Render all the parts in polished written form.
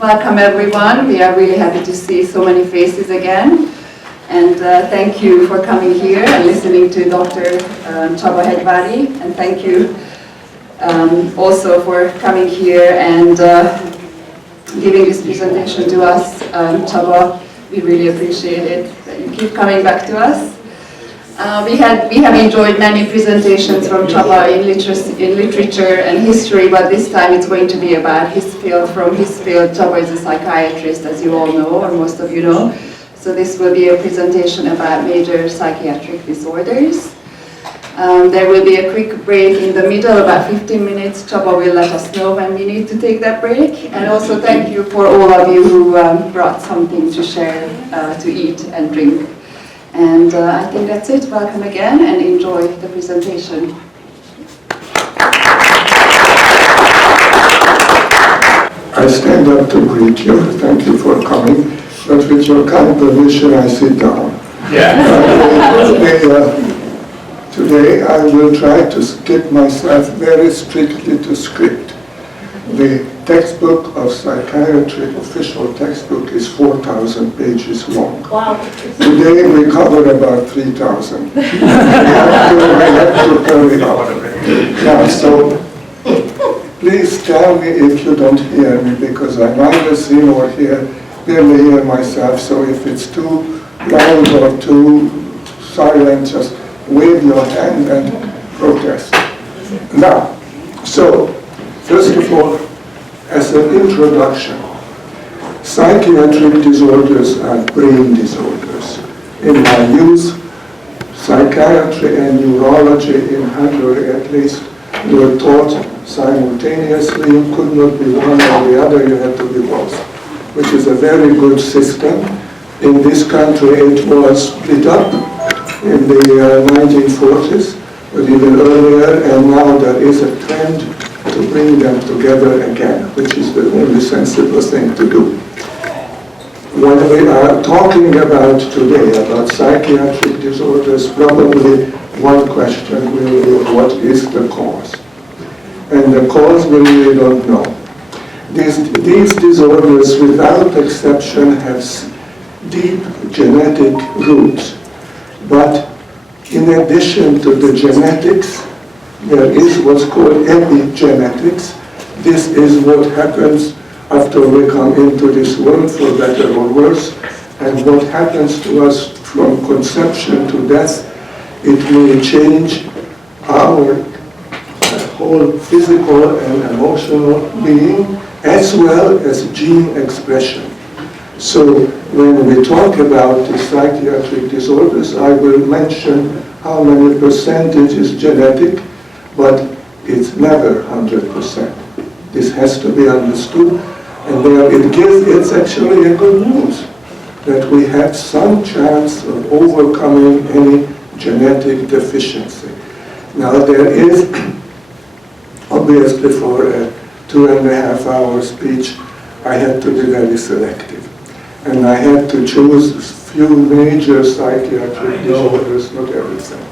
Welcome everyone. We are really happy to see so many faces again. And thank you for coming here and listening to Dr. Csaba Hegyvari. And thank you also for coming here and giving this presentation to us. Csaba, we really appreciate it that you keep coming back to us. We have enjoyed many presentations from Csaba in literature and history, but this time it's going to be about his field. From his field, Csaba is a psychiatrist, as you all know, or most of you know. So this will be a presentation about major psychiatric disorders. There will be a quick break in the middle, about 15 minutes. Csaba will let us know when we need to take that break. And also thank you for all of you who brought something to share, to eat and drink. And I think that's it. Welcome again and enjoy the presentation. I stand up to greet you. Thank you for coming. But with your kind permission, I sit down. Yeah. Today I will try to keep myself very strictly to script. The textbook of psychiatry, official textbook, is 4,000 pages long. Wow. Today we cover about 3,000. we have to hurry up. Now, so please tell me if you don't hear me, because I neither see nor barely hear myself. So if it's too loud or too silent, just wave your hand and protest. Now, so first of all, as an introduction, psychiatric disorders are brain disorders. In my youth, psychiatry and neurology in Hungary at least were taught simultaneously. You could not be one or the other, you had to be both, which is a very good system. In this country it was split up in the 1940s, but even earlier, and now there is a trend to bring them together again, which is the only sensible thing to do. When we are talking about today about psychiatric disorders, probably one question will be, what is the cause? And the cause we really don't know. These disorders, without exception, have deep genetic roots. But in addition to the genetics, there is what's called epigenetics. This is what happens after we come into this world, for better or worse. And what happens to us from conception to death, it may change our whole physical and emotional being, as well as gene expression. So when we talk about the psychiatric disorders, I will mention how many percentage is genetic, but it's never 100%. This has to be understood, and it's actually a good news that we have some chance of overcoming any genetic deficiency. Now there is, obviously for a 2.5-hour speech, I had to be very selective. And I had to choose a few major psychiatric disorders, not everything.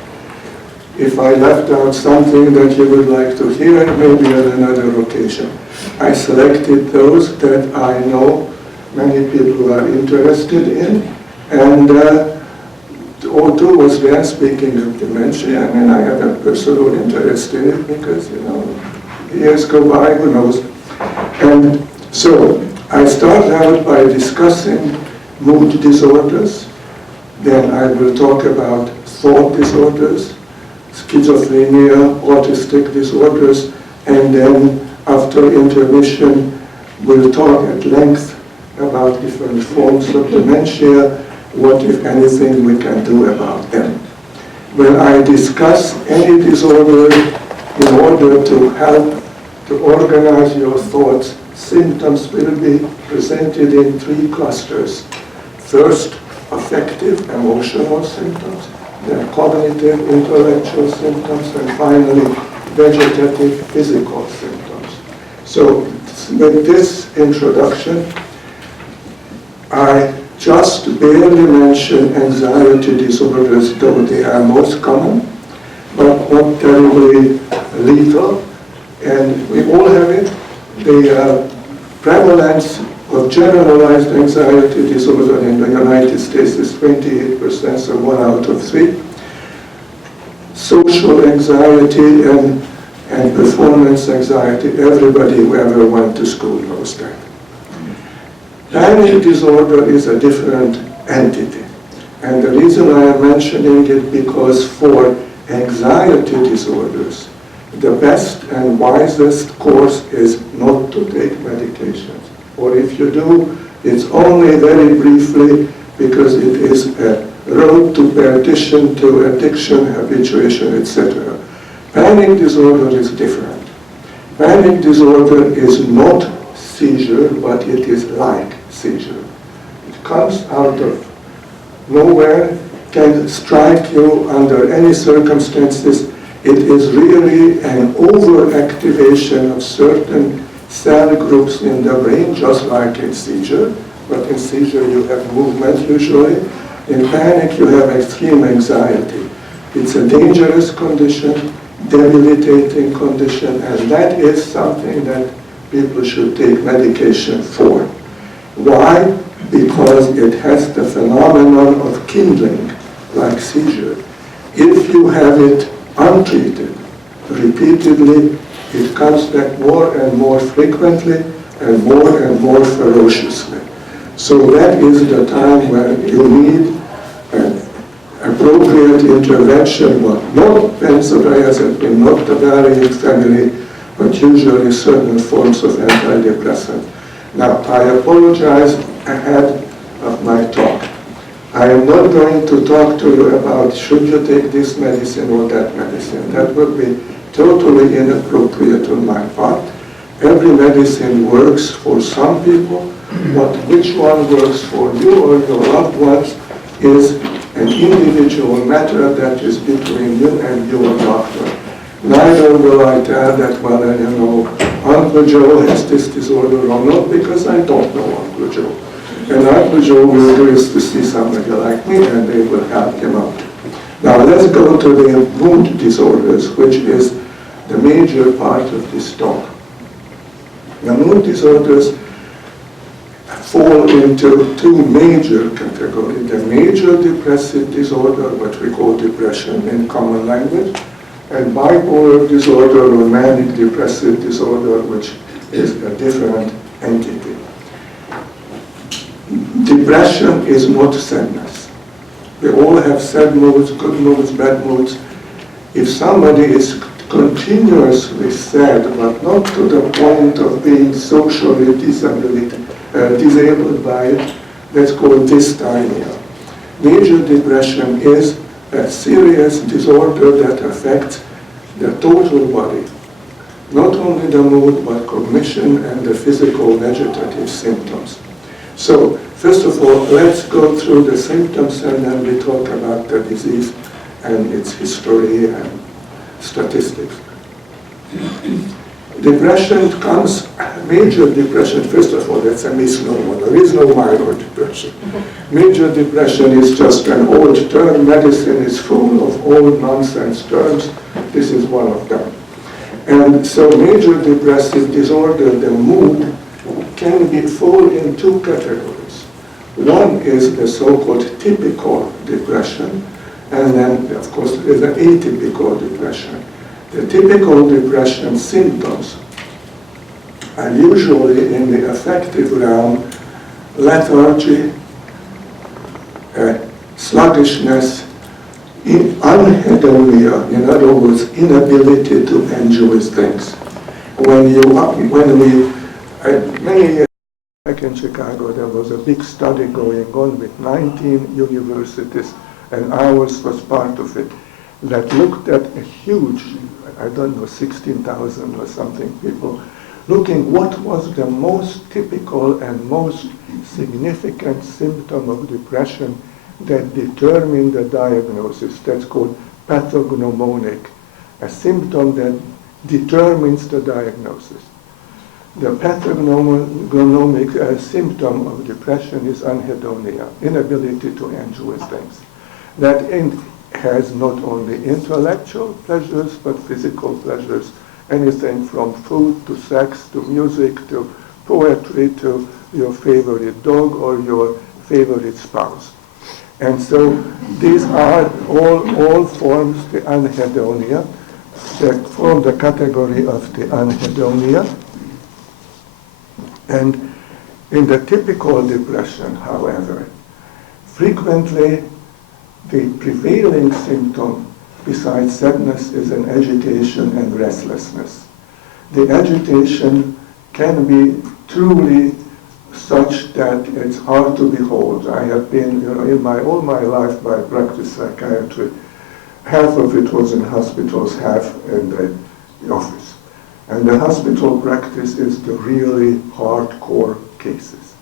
If I left out something that you would like to hear, maybe on another occasion. I selected those that I know many people are interested in, and O2 was then speaking of dementia. I mean, I have a personal interest in it because, years go by, who knows. And so I start out by discussing mood disorders, then I will talk about thought disorders, schizophrenia, autistic disorders, and then after intermission we'll talk at length about different forms of dementia, what if anything we can do about them. When I discuss any disorder, in order to help to organize your thoughts, symptoms will be presented in 3 clusters. First, affective, emotional symptoms, then cognitive, intellectual symptoms, and finally, vegetative, physical symptoms. So, with this introduction, I just barely mention anxiety disorders, though they are most common, but not terribly lethal, and we all have it. The prevalence of generalized anxiety disorder in the United States is 28%, so 1 out of 3. Social anxiety and performance anxiety, everybody who ever went to school knows that. Panic disorder is a different entity. And the reason I am mentioning it because for anxiety disorders, the best and wisest course is not to take medications. Or if you do, it's only very briefly because it is a road to perdition, to addiction, habituation, etc. Panic disorder is different. Panic disorder is not seizure, but it is like seizure. It comes out of nowhere, can strike you under any circumstances. It is really an overactivation of certain cell groups in the brain, just like in seizure. But in seizure you have movement usually. In panic you have extreme anxiety. It's a dangerous condition, debilitating condition, and that is something that people should take medication for. Why? Because it has the phenomenon of kindling, like seizure. If you have it untreated, repeatedly, it comes back more and more frequently and more ferociously. So that is the time when you need an appropriate intervention, but not benzodiazepine, not the varying family, but usually certain forms of antidepressant. Now, I apologize ahead of my talk. I am not going to talk to you about should you take this medicine or that medicine. That would be totally inappropriate on my part. Every medicine works for some people, but which one works for you or your loved ones is an individual matter that is between you and your doctor. Neither will I tell that, well, you know, Uncle Joe has this disorder or not, because I don't know Uncle Joe. And Uncle Joe will do is to see somebody like me, and they will help him out. Now let's go to the mood disorders, which is the major part of this talk. The mood disorders fall into two major categories. The major depressive disorder, what we call depression in common language, and bipolar disorder or manic depressive disorder, which is a different entity. Depression is not sadness. We all have sad moods, good moods, bad moods. If somebody is continuously sad, but not to the point of being socially disabled by it, that's called dysthymia. Major depression is a serious disorder that affects the total body, not only the mood, but cognition and the physical vegetative symptoms. So, first of all, let's go through the symptoms and then we talk about the disease and its history and statistics. Depression comes, major depression, first of all, that's a misnomer. There is no minor depression. Major depression is just an old term. Medicine is full of old nonsense terms. This is one of them. And so major depressive disorder, the mood, can fall in two categories. One is the so-called typical depression, and then, of course, there is an atypical depression. The typical depression symptoms are usually in the affective realm: lethargy, sluggishness, anhedonia, in other words, inability to enjoy things. Many years back in Chicago, there was a big study going on with 19 universities, and ours was part of it, that looked at a huge, I don't know, 16,000 or something people, looking what was the most typical and most significant symptom of depression that determined the diagnosis. That's called pathognomonic, a symptom that determines the diagnosis. The pathognomonic symptom of depression is anhedonia, inability to enjoy things. That has not only intellectual pleasures, but physical pleasures, anything from food to sex to music to poetry to your favorite dog or your favorite spouse. And so these are all forms the anhedonia, that form the category of the anhedonia. And in the typical depression, however, frequently the prevailing symptom besides sadness is an agitation and restlessness. The agitation can be truly such that it's hard to behold. I have been, in all my life, I practiced psychiatry. Half of it was in hospitals, half in the office. And the hospital practice is the really hardcore cases.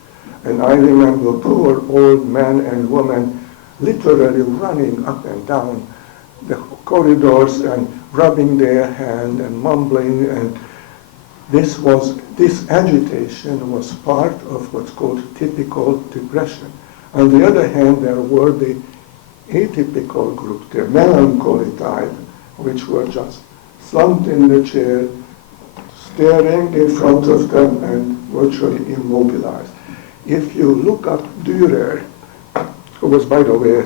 And I remember poor old men and women literally running up and down the corridors and rubbing their hand and mumbling, and this agitation was part of what's called typical depression. On the other hand, there were the atypical group, the melancholy type, which were just slumped in the chair, staring in front of them and virtually immobilized. If you look up Dürer, who was, by the way,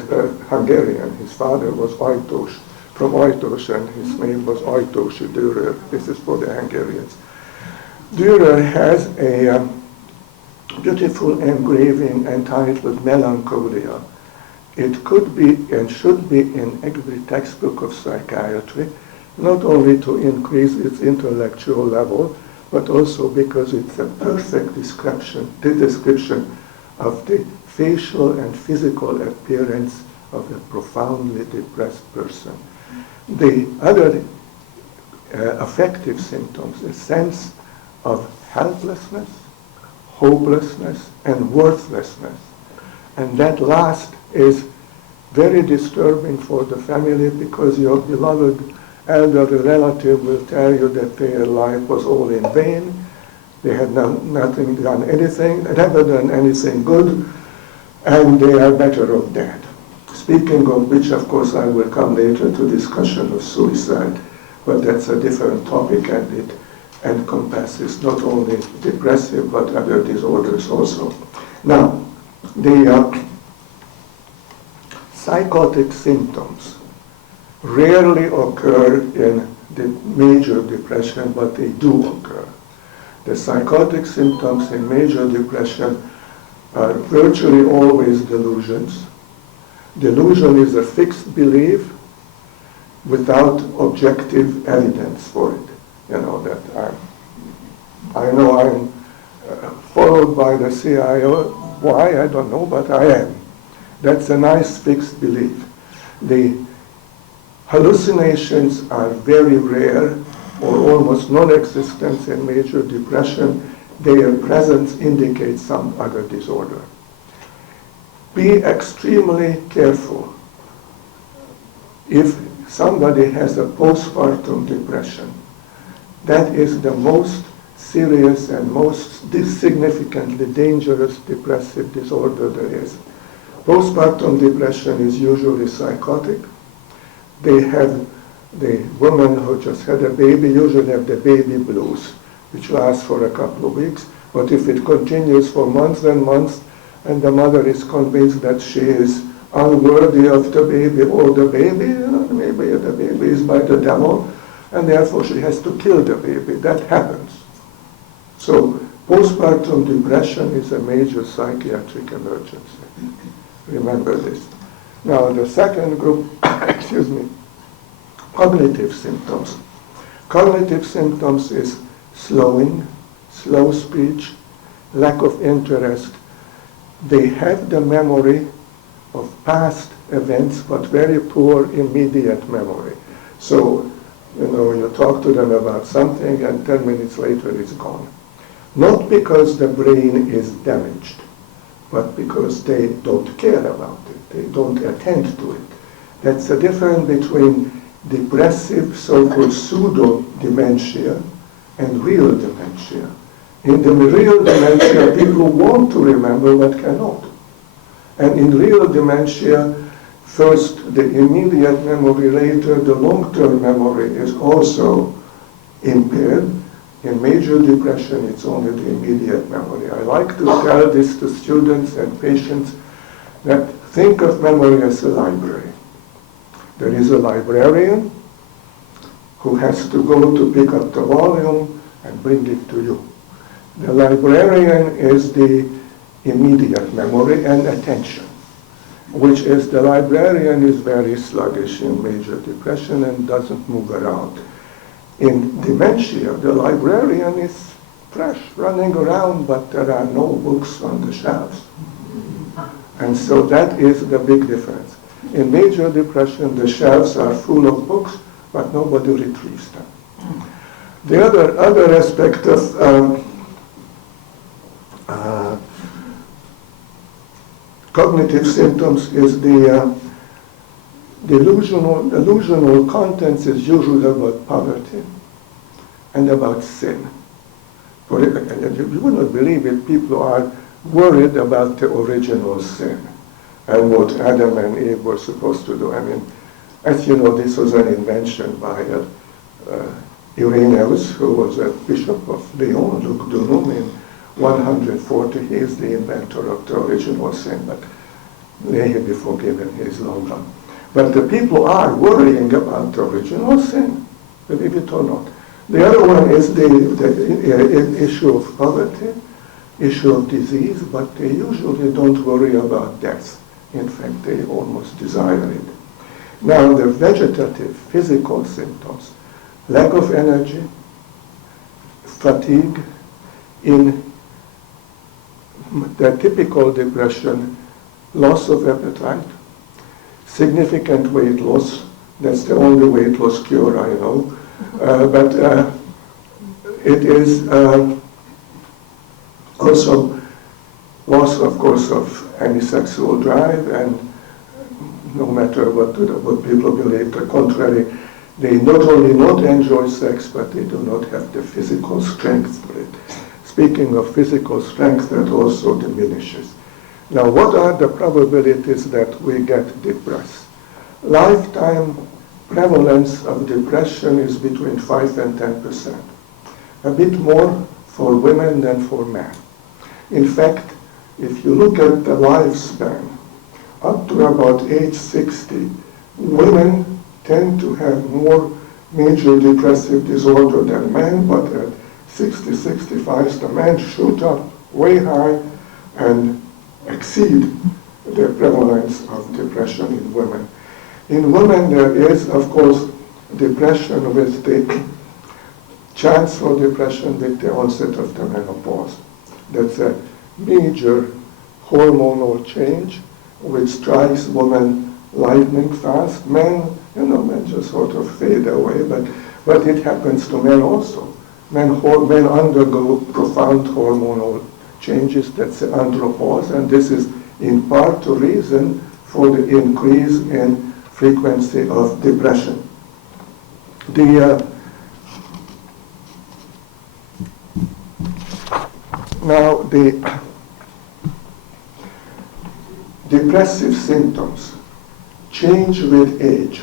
Hungarian, his father was Ajtós, from Ajtós, and his name was Ajtósi Dürer. This is for the Hungarians. Dürer has a beautiful engraving entitled Melancholia. It could be and should be in every textbook of psychiatry, not only to increase its intellectual level, but also because it's a perfect description of the facial and physical appearance of a profoundly depressed person. The other affective symptoms, a sense of helplessness, hopelessness, and worthlessness. And that last is very disturbing for the family, because your beloved elderly relative will tell you that their life was all in vain. They had never done anything good, and they are better off dead. Speaking of which, of course, I will come later to discussion of suicide, but that's a different topic, and it encompasses not only depressive but other disorders also. Now, the psychotic symptoms rarely occur in the major depression, but they do occur. The psychotic symptoms in major depression are virtually always delusions. Delusion is a fixed belief without objective evidence for it. That I know I'm followed by the CIO. Why? I don't know, but I am. That's a nice fixed belief. The hallucinations are very rare or almost non-existent in major depression. Their presence indicates some other disorder. Be extremely careful. If somebody has a postpartum depression, that is the most serious and most significantly dangerous depressive disorder there is. Postpartum depression is usually psychotic. The women who just had a baby usually have the baby blues, which lasts for a couple of weeks. But if it continues for months and months, and the mother is convinced that she is unworthy of the baby, or the baby, maybe the baby is by the devil, and therefore she has to kill the baby. That happens. So postpartum depression is a major psychiatric emergency. Remember this. Now the second group, cognitive symptoms. Cognitive symptoms is slowing, slow speech, lack of interest. They have the memory of past events, but very poor immediate memory. So, you talk to them about something and 10 minutes later it's gone. Not because the brain is damaged, but because they don't care about it. They don't attend to it. That's the difference between depressive, so-called pseudo-dementia and real dementia. In the real dementia, people want to remember but cannot. And in real dementia, first the immediate memory, later the long-term memory is also impaired. In major depression, it's only the immediate memory. I like to tell this to students and patients that think of memory as a library. There is a librarian who has to go to pick up the volume and bring it to you. The librarian is the immediate memory and attention, which is the librarian is very sluggish in major depression and doesn't move around. In dementia, the librarian is fresh, running around, but there are no books on the shelves. And so that is the big difference. In major depression, the shelves are full of books, but nobody retrieves them. The other aspect of cognitive symptoms is the delusional contents is usually about poverty and about sin. You would not believe it, people are worried about the original sin and what Adam and Eve were supposed to do. I mean, as you know, this was an invention by Irenaeus, who was a bishop of Lyon, Lugdunum, in 140. He is the inventor of the original sin, but may he be forgiven, he is long gone. But the people are worrying about the original sin, believe it or not. The other one is the issue of poverty, issue of disease, but they usually don't worry about death. In fact, they almost desire it. Now, the vegetative, physical symptoms, lack of energy, fatigue, in the typical depression, loss of appetite, significant weight loss. That's the only weight loss cure I know. But it is also loss, of course, of any sexual drive, and no matter what people believe, the contrary, they not only not enjoy sex, but they do not have the physical strength for it. Speaking of physical strength, that also diminishes. Now, what are the probabilities that we get depressed? Lifetime prevalence of depression is between 5 and 10%. A bit more for women than for men. In fact, if you look at the lifespan, up to about age 60, women tend to have more major depressive disorder than men, but at 60, 65, the men shoot up way high and exceed the prevalence of depression in women. In women, there is, of course, depression with the chance for depression with the onset of the menopause. That's a major hormonal change which strikes women lightning fast. Men just sort of fade away, but it happens to men also. Men undergo profound hormonal changes, that's the andropause, and this is in part the reason for the increase in frequency of depression. Now, the depressive symptoms change with age.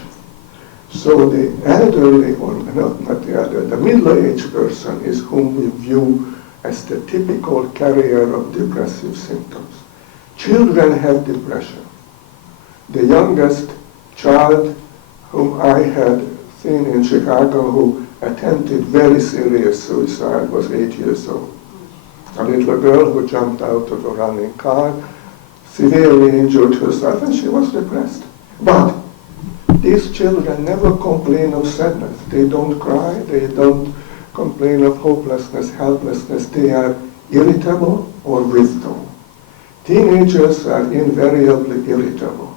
So the elderly, or not the elderly, the middle-aged person is whom we view as the typical carrier of depressive symptoms. Children have depression. The youngest child whom I had seen in Chicago who attempted very serious suicide was 8 years old. A little girl who jumped out of a running car, severely injured herself, and she was depressed. But these children never complain of sadness. They don't cry, they don't complain of hopelessness, helplessness. They are irritable or withdrawn. Teenagers are invariably irritable.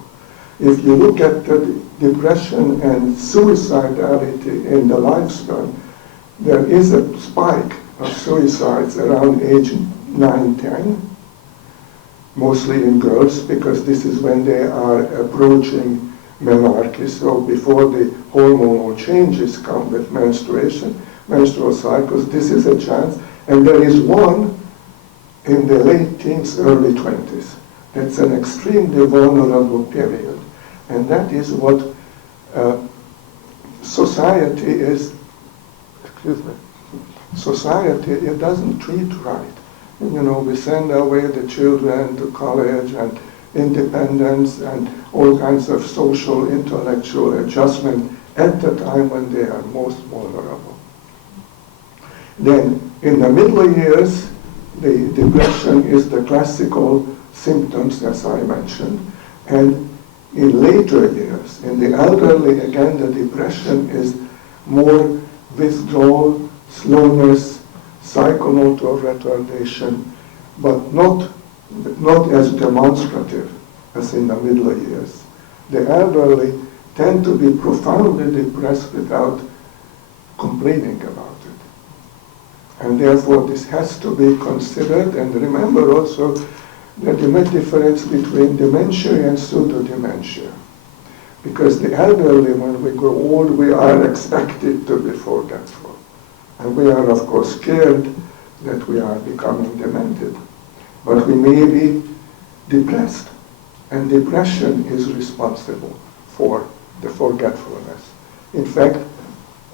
If you look at the depression and suicidality in the lifespan, there is a spike of suicides around age 9, 10, mostly in girls, because this is when they are approaching menarche, so before the hormonal changes come with menstruation, menstrual cycles, this is a chance. And there is one in the late teens, early 20s. That's an extremely vulnerable period. And that is what society is, society, it doesn't treat right. You know, we send away the children to college and independence and all kinds of social, intellectual adjustment at the time when they are most vulnerable. Then, in the middle years, the depression is the classical symptoms, as I mentioned, and in later years, in the elderly, again, the depression is more withdrawal, slowness, psychomotor retardation, but not as demonstrative as in the middle years. The elderly tend to be profoundly depressed without complaining about it. And therefore this has to be considered, and remember also that the difference between dementia and pseudo-dementia. Because the elderly, when we grow old, we are expected to be forgetful. And we are, of course, scared that we are becoming demented. But we may be depressed. And depression is responsible for the forgetfulness. In fact,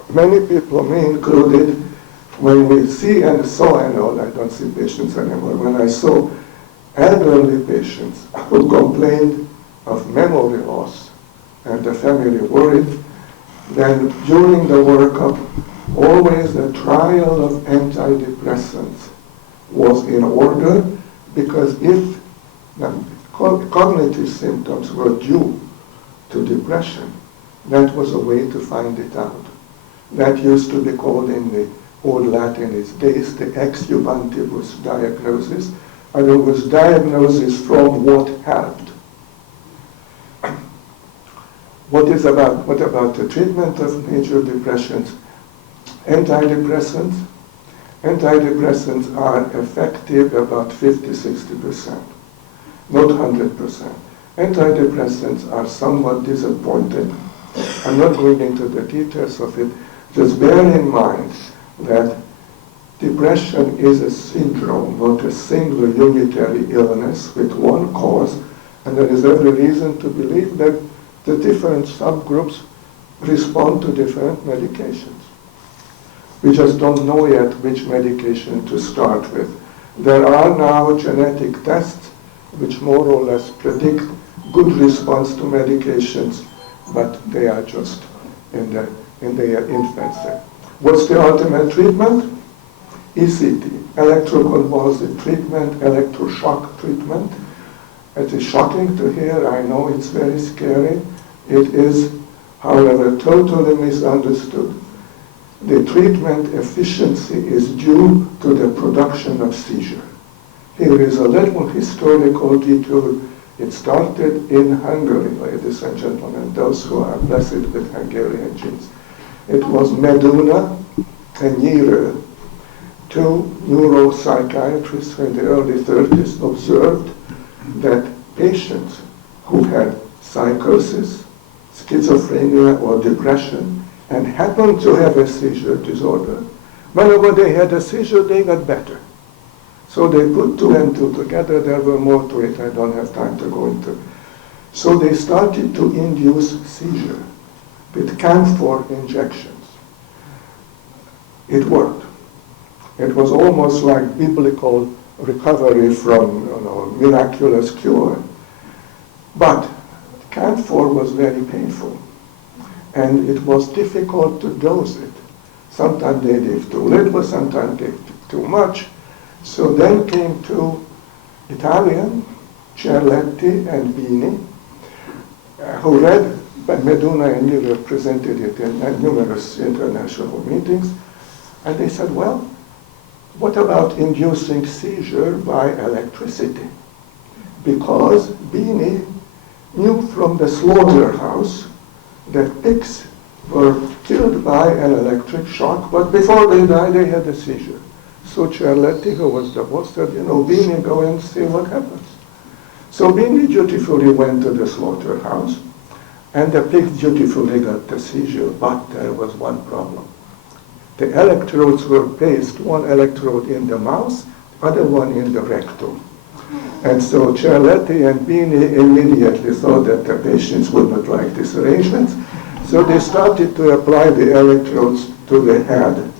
many people, me included, when we see and saw, and all, I don't see patients anymore, when I saw elderly patients who complained of memory loss and the family worried, then during the workup, always the trial of antidepressants was in order, because if the cognitive symptoms were due to depression, that was a way to find it out. That used to be called in the old Latinist days the ex juvantibus diagnosis, and it was diagnosis from what helped. What about the treatment of major depressions? Antidepressants. Antidepressants are effective about 50-60%, not 100%. Antidepressants are somewhat disappointing. I'm not going into the details of it. Just bear in mind that depression is a syndrome, not a single unitary illness with one cause, and there is every reason to believe that the different subgroups respond to different medications. We just don't know yet which medication to start with. There are now genetic tests which more or less predict good response to medications, but they are just in their infancy. What's the ultimate treatment? ECT, electroconvulsive treatment, electroshock treatment. It is shocking to hear, I know it's very scary. It is, however, totally misunderstood. The treatment efficiency is due to the production of seizure. Here is a little historical detour. It started in Hungary, ladies and gentlemen, those who are blessed with Hungarian genes. It was Meduna and Nyírő, two neuropsychiatrists in the early 30s observed that patients who had psychosis, schizophrenia, or depression, and happened to have a seizure disorder, whenever they had a seizure, they got better. So they put two and two together. There were more to it I don't have time to go into. So they started to induce seizure with camphor injections. It worked. It was almost like biblical recovery from miraculous cure. But camphor was very painful, and it was difficult to dose it. Sometimes they gave too little, sometimes they gave too much. So then came two Italian, Cerletti and Bini, who read Meduna and Nyírő presented it in numerous international meetings, and they said, well, what about inducing seizure by electricity? Because Bini knew from the slaughterhouse that pigs were killed by an electric shock, but before they died, they had a seizure. So Cerletti, who was the boss, said, Bini, go and see what happens. So Bini dutifully went to the slaughterhouse, and the pig dutifully got the seizure, but there was one problem. The electrodes were placed, one electrode in the mouth, other one in the rectum. And so Cerletti and Bini immediately thought that the patients would not like this arrangement, so they started to apply the electrodes to the head.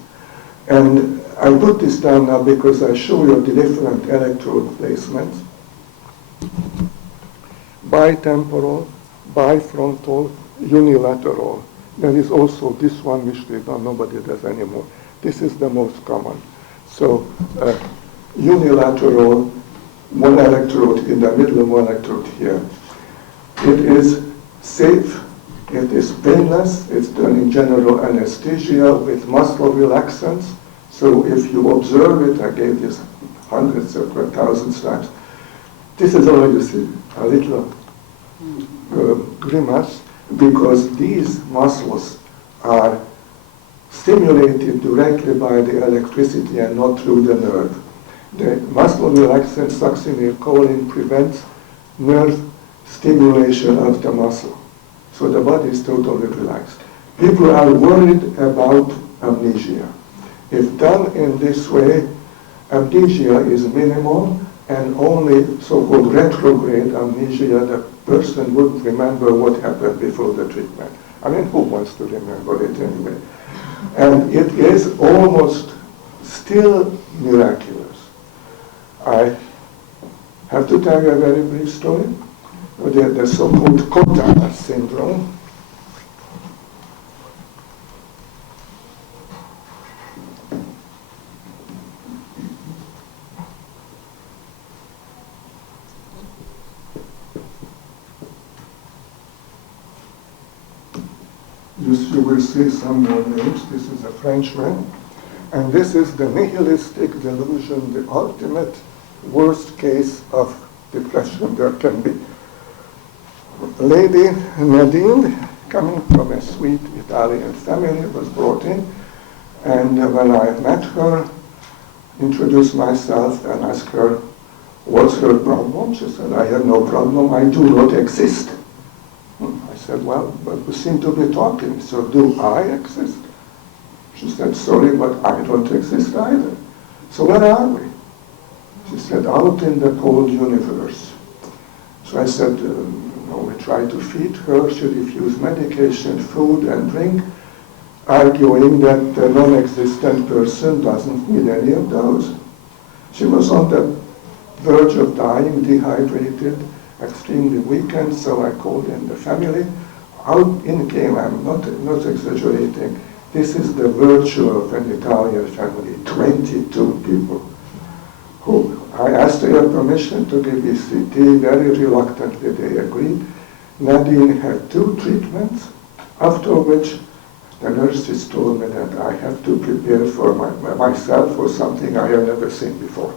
And I put this down now because I show you the different electrode placements. Bitemporal, bifrontal, unilateral. There is also this one which nobody does anymore. This is the most common. So unilateral, one electrode in the middle, one electrode here. It is safe, it is painless, it's done in general anesthesia with muscle relaxants. So if you observe it, I gave this hundreds or thousands times. This is already a little grimace, because these muscles are stimulated directly by the electricity and not through the nerve. The muscle relaxant succinylcholine prevents nerve stimulation of the muscle. So the body is totally relaxed. People are worried about amnesia. If done in this way, amnesia is minimal, and only so-called retrograde amnesia, the person would remember what happened before the treatment. I mean, who wants to remember it anyway? And it is almost still miraculous. I have to tell you a very brief story. The so-called Cotard syndrome. You will see some more names. This is a Frenchman. And this is the nihilistic delusion, the ultimate worst case of depression there can be. Lady Nadine, coming from a sweet Italian family, was brought in. And when I met her, introduced myself and asked her, what's her problem? She said, I have no problem, I do not exist. I said, well, but we seem to be talking, so do I exist? She said, sorry, but I don't exist either. So where are we? She said, out in the cold universe. So I said, we tried to feed her. She refused medication, food, and drink, arguing that the non-existent person doesn't need any of those. She was on the verge of dying, dehydrated, extremely weakened, so I called in the family. Out in came, I'm not exaggerating, this is the virtue of an Italian family, 22 people, who I asked their permission to give ECT. Very reluctantly they agreed. Nadine had 2 treatments, after which the nurses told me that I had to prepare for myself for something I had never seen before.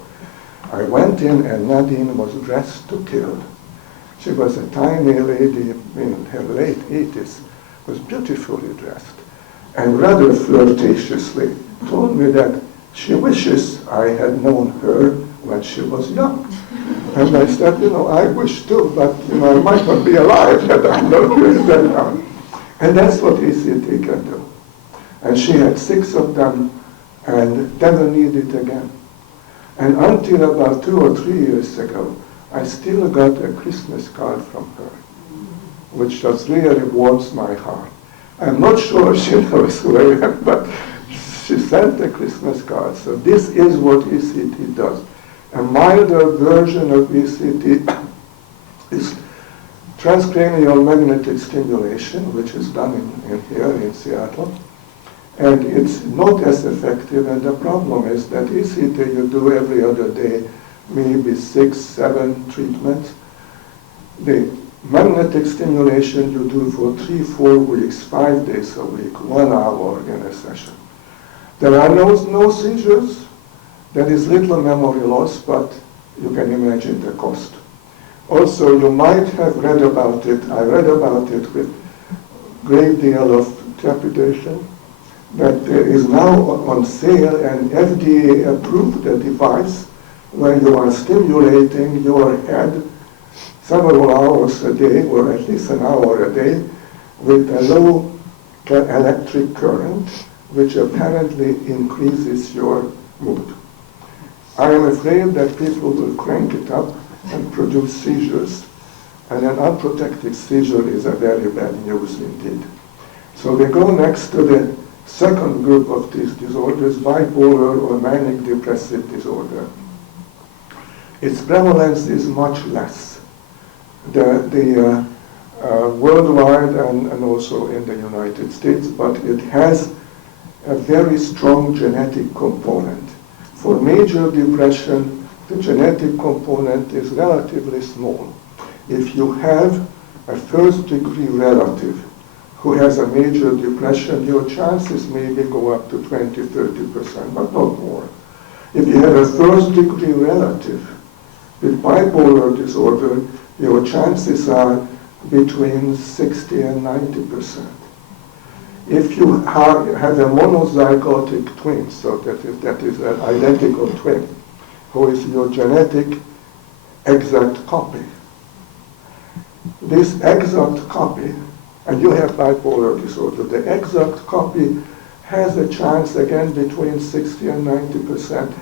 I went in and Nadine was dressed to kill. She was a tiny lady in her late 80s, was beautifully dressed, and rather flirtatiously told me that she wishes I had known her when she was young. And I said, I wish too, but I might not be alive had I known her then young. And that's what ECT can do. And she had 6 of them and never needed it again. And until about 2 or 3 years ago, I still got a Christmas card from her, which just really warms my heart. I'm not sure she knows who I am, but she sent a Christmas card. So this is what ECT does. A milder version of ECT is transcranial magnetic stimulation, which is done in here in Seattle. And it's not as effective, and the problem is that ECT you do every other day, maybe 6, 7 treatments. The magnetic stimulation you do for 3, 4 weeks, 5 days a week, 1 hour in a session. There are no seizures. There is little memory loss, but you can imagine the cost. Also, you might have read about it. I read about it with great deal of trepidation, that there is now on sale an FDA-approved device where you are stimulating your head several hours a day, or at least an hour a day, with a low electric current, which apparently increases your mood. I am afraid that people will crank it up and produce seizures, and an unprotected seizure is a very bad news indeed. So we go next to the second group of these disorders, bipolar or manic depressive disorder. Its prevalence is much less. Worldwide and also in the United States, but it has a very strong genetic component. For major depression, the genetic component is relatively small. If you have a first-degree relative who has a major depression, your chances maybe go up to 20-30%, but not more. If you have a first-degree relative with bipolar disorder, your chances are between 60 and 90%. If you have a monozygotic twin, so that is an identical twin, who is your genetic exact copy, this exact copy, and you have bipolar disorder, the exact copy has a chance again between 60 and 90%.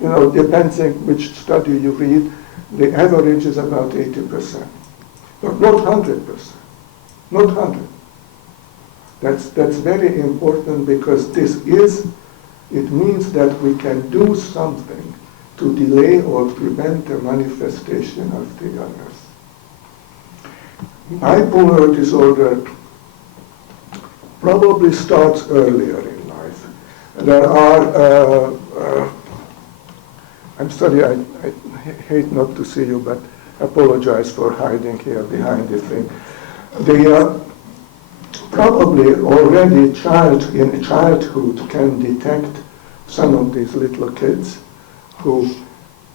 You know, depending which study you read, the average is about 80%. But not 100%, not 100. That's very important because it means that we can do something to delay or prevent the manifestation of the illness. Bipolar disorder probably starts earlier in life. There are, I'm sorry, I hate not to see you, but apologize for hiding here behind the thing. They are probably already in childhood can detect some of these little kids who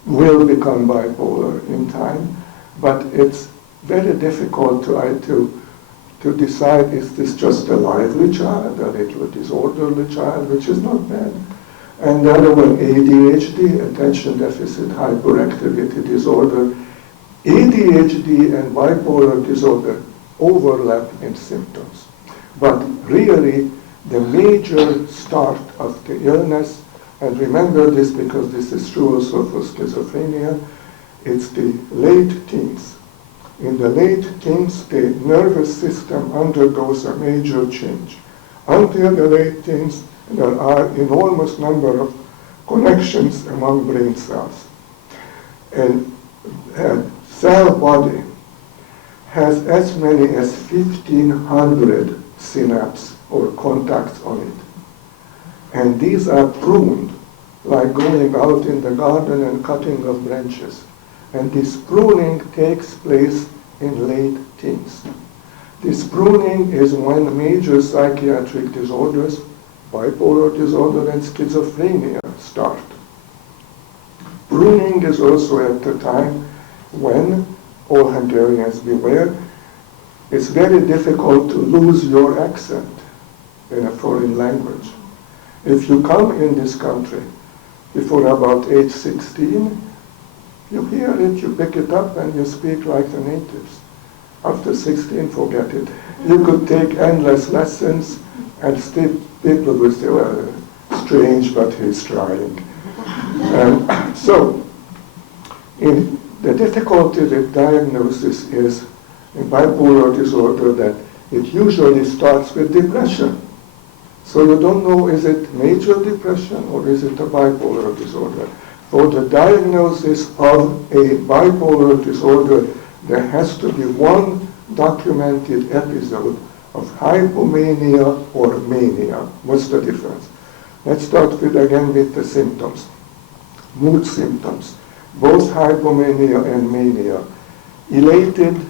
will become bipolar in time, but it's very difficult to decide, is this just a lively child, a little disorderly child, which is not bad. And the other one, ADHD, attention deficit hyperactivity disorder. ADHD and bipolar disorder overlap in symptoms. But really, the major start of the illness, and remember this because this is true also for schizophrenia, it's the late teens. In the late teens, the nervous system undergoes a major change. Until the late teens, there are enormous number of connections among brain cells. And cell body has as many as 1,500 synapses or contacts on it. And these are pruned, like going out in the garden and cutting of branches. And this pruning takes place in late teens. This pruning is when major psychiatric disorders, bipolar disorder and schizophrenia start. Pruning is also at the time when, all Hungarians beware, it's very difficult to lose your accent in a foreign language. If you come in this country before about age 16, you hear it, you pick it up, and you speak like the natives. After 16, forget it. You could take endless lessons, and still people will say, well, strange, but he's trying. So, the difficulty with diagnosis is in bipolar disorder that it usually starts with depression. So you don't know, is it major depression or is it a bipolar disorder? For the diagnosis of a bipolar disorder, there has to be one documented episode of hypomania or mania. What's the difference? Let's start again with the symptoms. Mood symptoms, both hypomania and mania. Elated,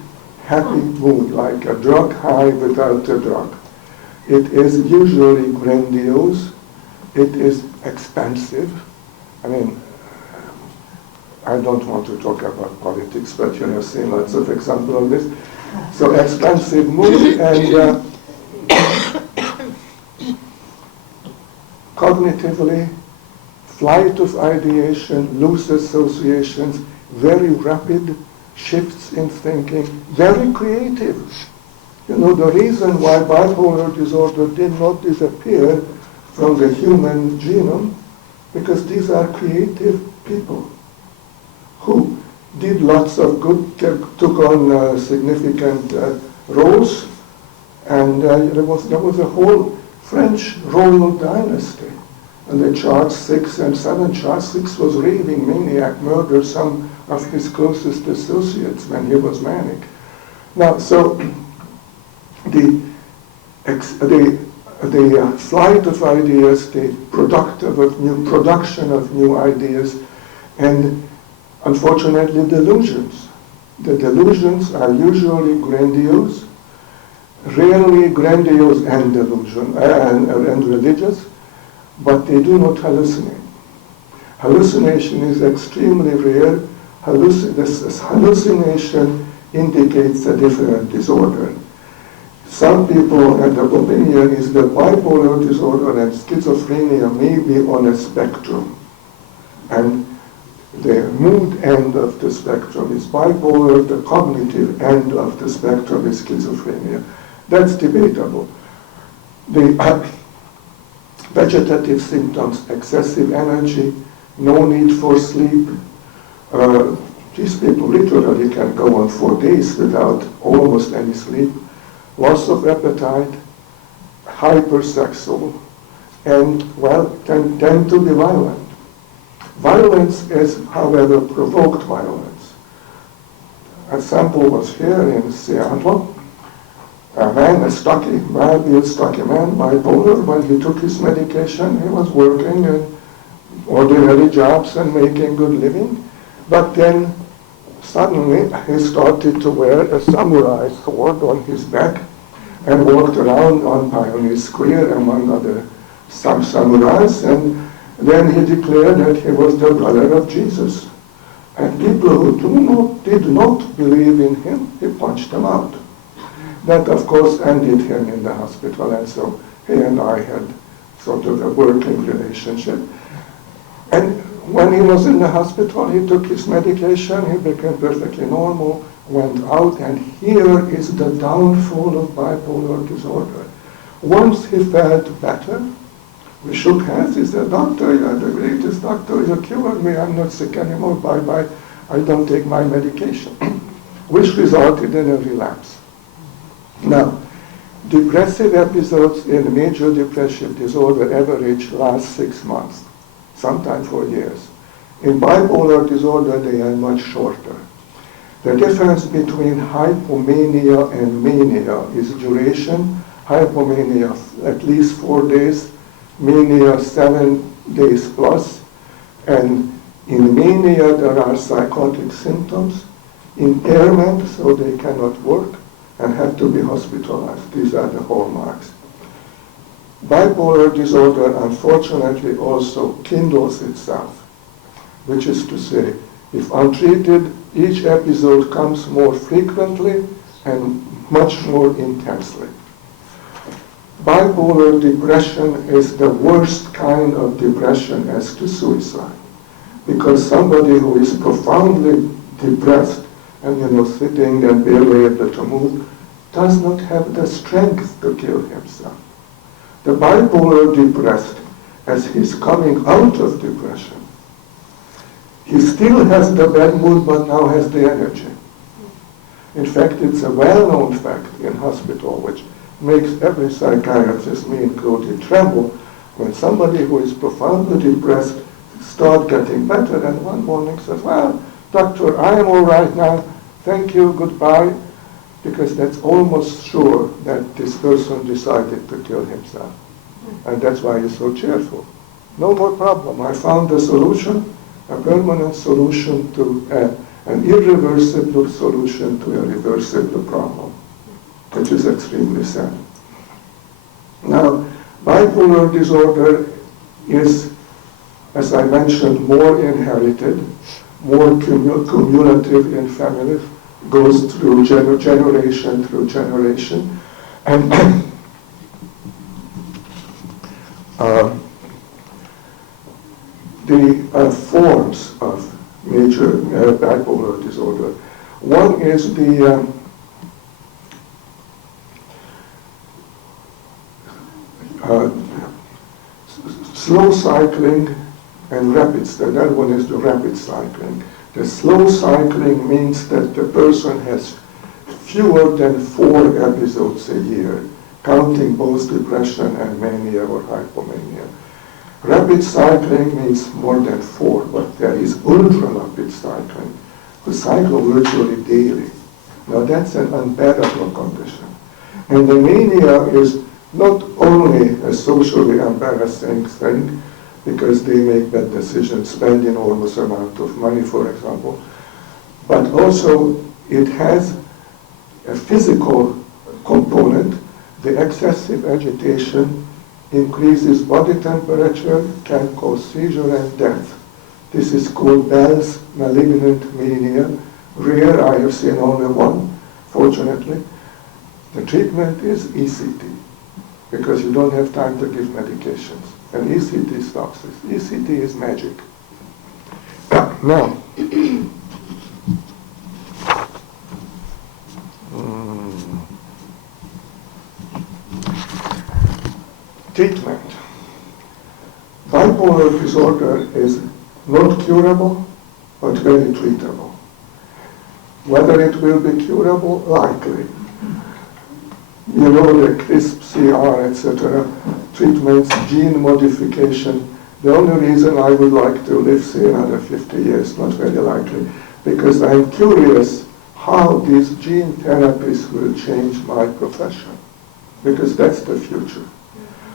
happy mood, like a drug high without a drug. It is usually grandiose. It is expensive. I mean, I don't want to talk about politics, but you have seen lots of examples of this. So expensive mood and cognitively, flight of ideation, loose associations, very rapid shifts in thinking, very creative. You know, the reason why bipolar disorder did not disappear from the human genome, because these are creative people who did lots of good, took on significant roles, and there was a whole French royal dynasty. And the Charles VI and 7, Charles VI was raving maniac, murdered some of his closest associates when he was manic. Now, so the flight of ideas, the production of new ideas, and unfortunately delusions. The delusions are usually grandiose, rarely grandiose and delusion and religious, but they do not hallucinate. Hallucination is extremely rare. This hallucination indicates a different disorder. Some people have the opinion is that bipolar disorder and schizophrenia may be on a spectrum. And the mood end of the spectrum is bipolar, the cognitive end of the spectrum is schizophrenia. That's debatable. The vegetative symptoms, excessive energy, no need for sleep. These people literally can go on for days without almost any sleep. Loss of appetite, hypersexual, and, well, tend to be violent. Violence is, however, provoked violence. A sample was here in Seattle. A man, a stocky man, bipolar, when he took his medication, he was working in ordinary jobs and making good living. But then suddenly he started to wear a samurai sword on his back and walked around on Pioneer Square among other samurais, and then he declared that he was the brother of Jesus. And people who did not believe in him, he punched them out. That, of course, ended him in the hospital, and so he and I had sort of a working relationship. And when he was in the hospital, he took his medication, he became perfectly normal, went out, and here is the downfall of bipolar disorder. Once he felt better, we shook hands, he said, "Doctor, you're the greatest doctor, you cured me, I'm not sick anymore, bye-bye, I don't take my medication," which resulted in a relapse. Now, depressive episodes in major depressive disorder average last 6 months, sometimes for years. In bipolar disorder, they are much shorter. The difference between hypomania and mania is duration. Hypomania at least 4 days, mania 7 days plus, and in mania there are psychotic symptoms, impairment, so they cannot work, and have to be hospitalized. These are the hallmarks. Bipolar disorder, unfortunately, also kindles itself, which is to say, if untreated, each episode comes more frequently and much more intensely. Bipolar depression is the worst kind of depression as to suicide, because somebody who is profoundly depressed and sitting and barely able to move, does not have the strength to kill himself. The bipolar depressed, as he's coming out of depression, he still has the bad mood, but now has the energy. In fact, it's a well-known fact in hospital, which makes every psychiatrist, me included, tremble, when somebody who is profoundly depressed starts getting better, and one morning says, "Well, doctor, I am all right now. Thank you, goodbye," because that's almost sure that this person decided to kill himself. And that's why he's so cheerful. No more problem. I found a solution, a permanent solution to an irreversible solution to a reversible problem, which is extremely sad. Now, bipolar disorder is, as I mentioned, more inherited, more cumulative in families, goes through generation, and the forms of major bipolar disorder. One is the slow cycling and rapid. The other one is the rapid cycling. The slow cycling means that the person has fewer than 4 episodes a year. counting both depression and mania or hypomania. Rapid cycling means more than 4, but there is ultra-rapid cycling, who cycle virtually daily. Now that's an unbearable condition. And the mania is not only a socially embarrassing thing, because they make bad decisions, spend enormous amount of money, for example, but also it has a physical component. The excessive agitation increases body temperature, can cause seizure and death. This is called Bell's malignant mania. Rare, I have seen only one, fortunately. The treatment is ECT, because you don't have time to give medications. And ECT stops this. ECT is magic. Now, treatment. Bipolar disorder is not curable, but very treatable. Whether it will be curable, likely. You know, the CRISP, etc., treatments, gene modification. The only reason I would like to live, say, another 50 years, not very likely, because I'm curious how these gene therapies will change my profession, because that's the future.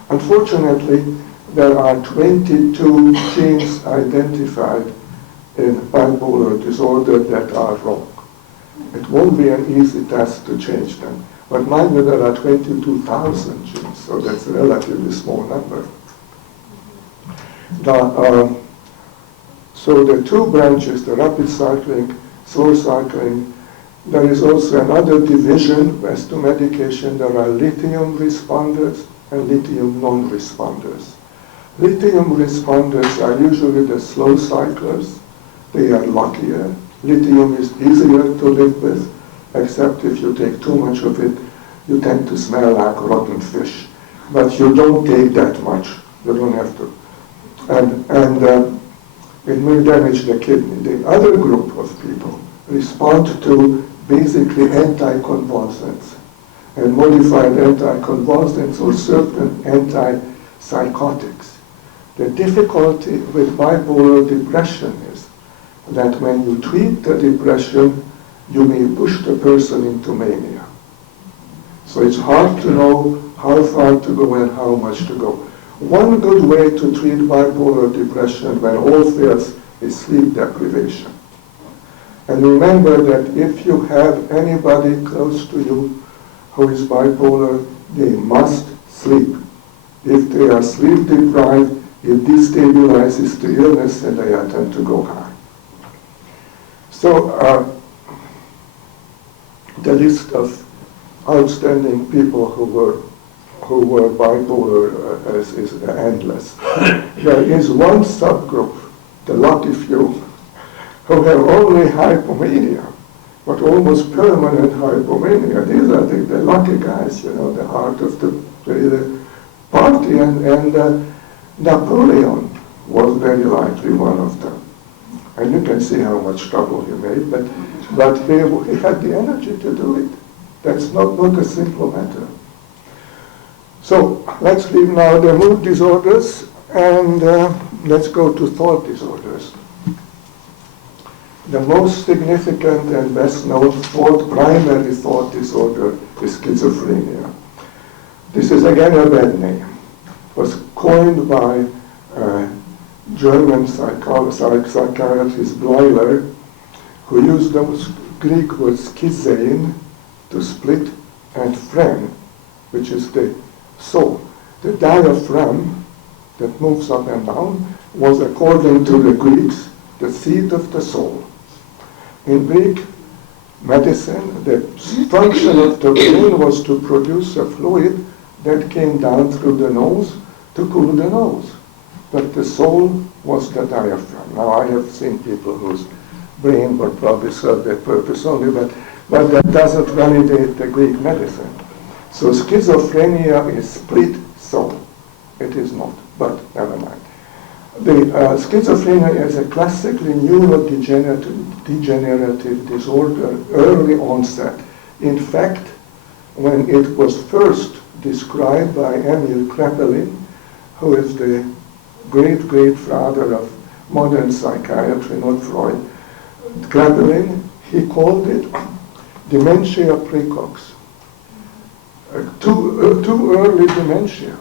Unfortunately, there are 22 genes identified in bipolar disorder that are wrong. It won't be an easy task to change them. But mind you, there are 22,000 genes, so that's a relatively small number. So the two branches, the rapid cycling, slow cycling, there is also another division as to medication. There are lithium responders and lithium non-responders. Lithium responders are usually the slow cyclers. They are luckier. Lithium is easier to live with, except if you take too much of it, you tend to smell like rotten fish. But you don't take that much. You don't have to. And it may damage the kidney. The other group of people respond to basically anticonvulsants and modified anticonvulsants or certain antipsychotics. The difficulty with bipolar depression is that when you treat the depression, you may push the person into mania. So it's hard to know how far to go and how much to go. One good way to treat bipolar depression when all fails is sleep deprivation. And remember that if you have anybody close to you who is bipolar, they must sleep. If they are sleep deprived, it destabilizes the illness and they tend to go high. So the list of outstanding people who were bipolar is endless. There is one subgroup, the lucky few, who have only hypomania, but almost permanent hypomania. These are the lucky guys, you know, the heart of the party, and Napoleon was very likely one of them. And you can see how much trouble he made, but he had the energy to do it. That's not a simple matter. So let's leave now the mood disorders and let's go to thought disorders. The most significant and best known primary thought disorder is schizophrenia. This is again a bad name. It was coined by German psychiatrist Bleuler, who used the Greek word schizein to split, and phren, which is the soul. The diaphragm that moves up and down was, according to the Greeks, the seat of the soul. In Greek medicine, the function of the brain was to produce a fluid that came down through the nose to cool the nose. But the soul was the diaphragm. Now, I have seen people whose brain would probably serve that purpose only, but that doesn't validate the Greek medicine. So schizophrenia is split soul. It is not, but never mind. The schizophrenia is a classically neurodegenerative disorder, early onset. In fact, when it was first described by Emil Kraepelin, who is the great-great-father of modern psychiatry, not Freud. Kraepelin, he called it dementia precox, too early dementia,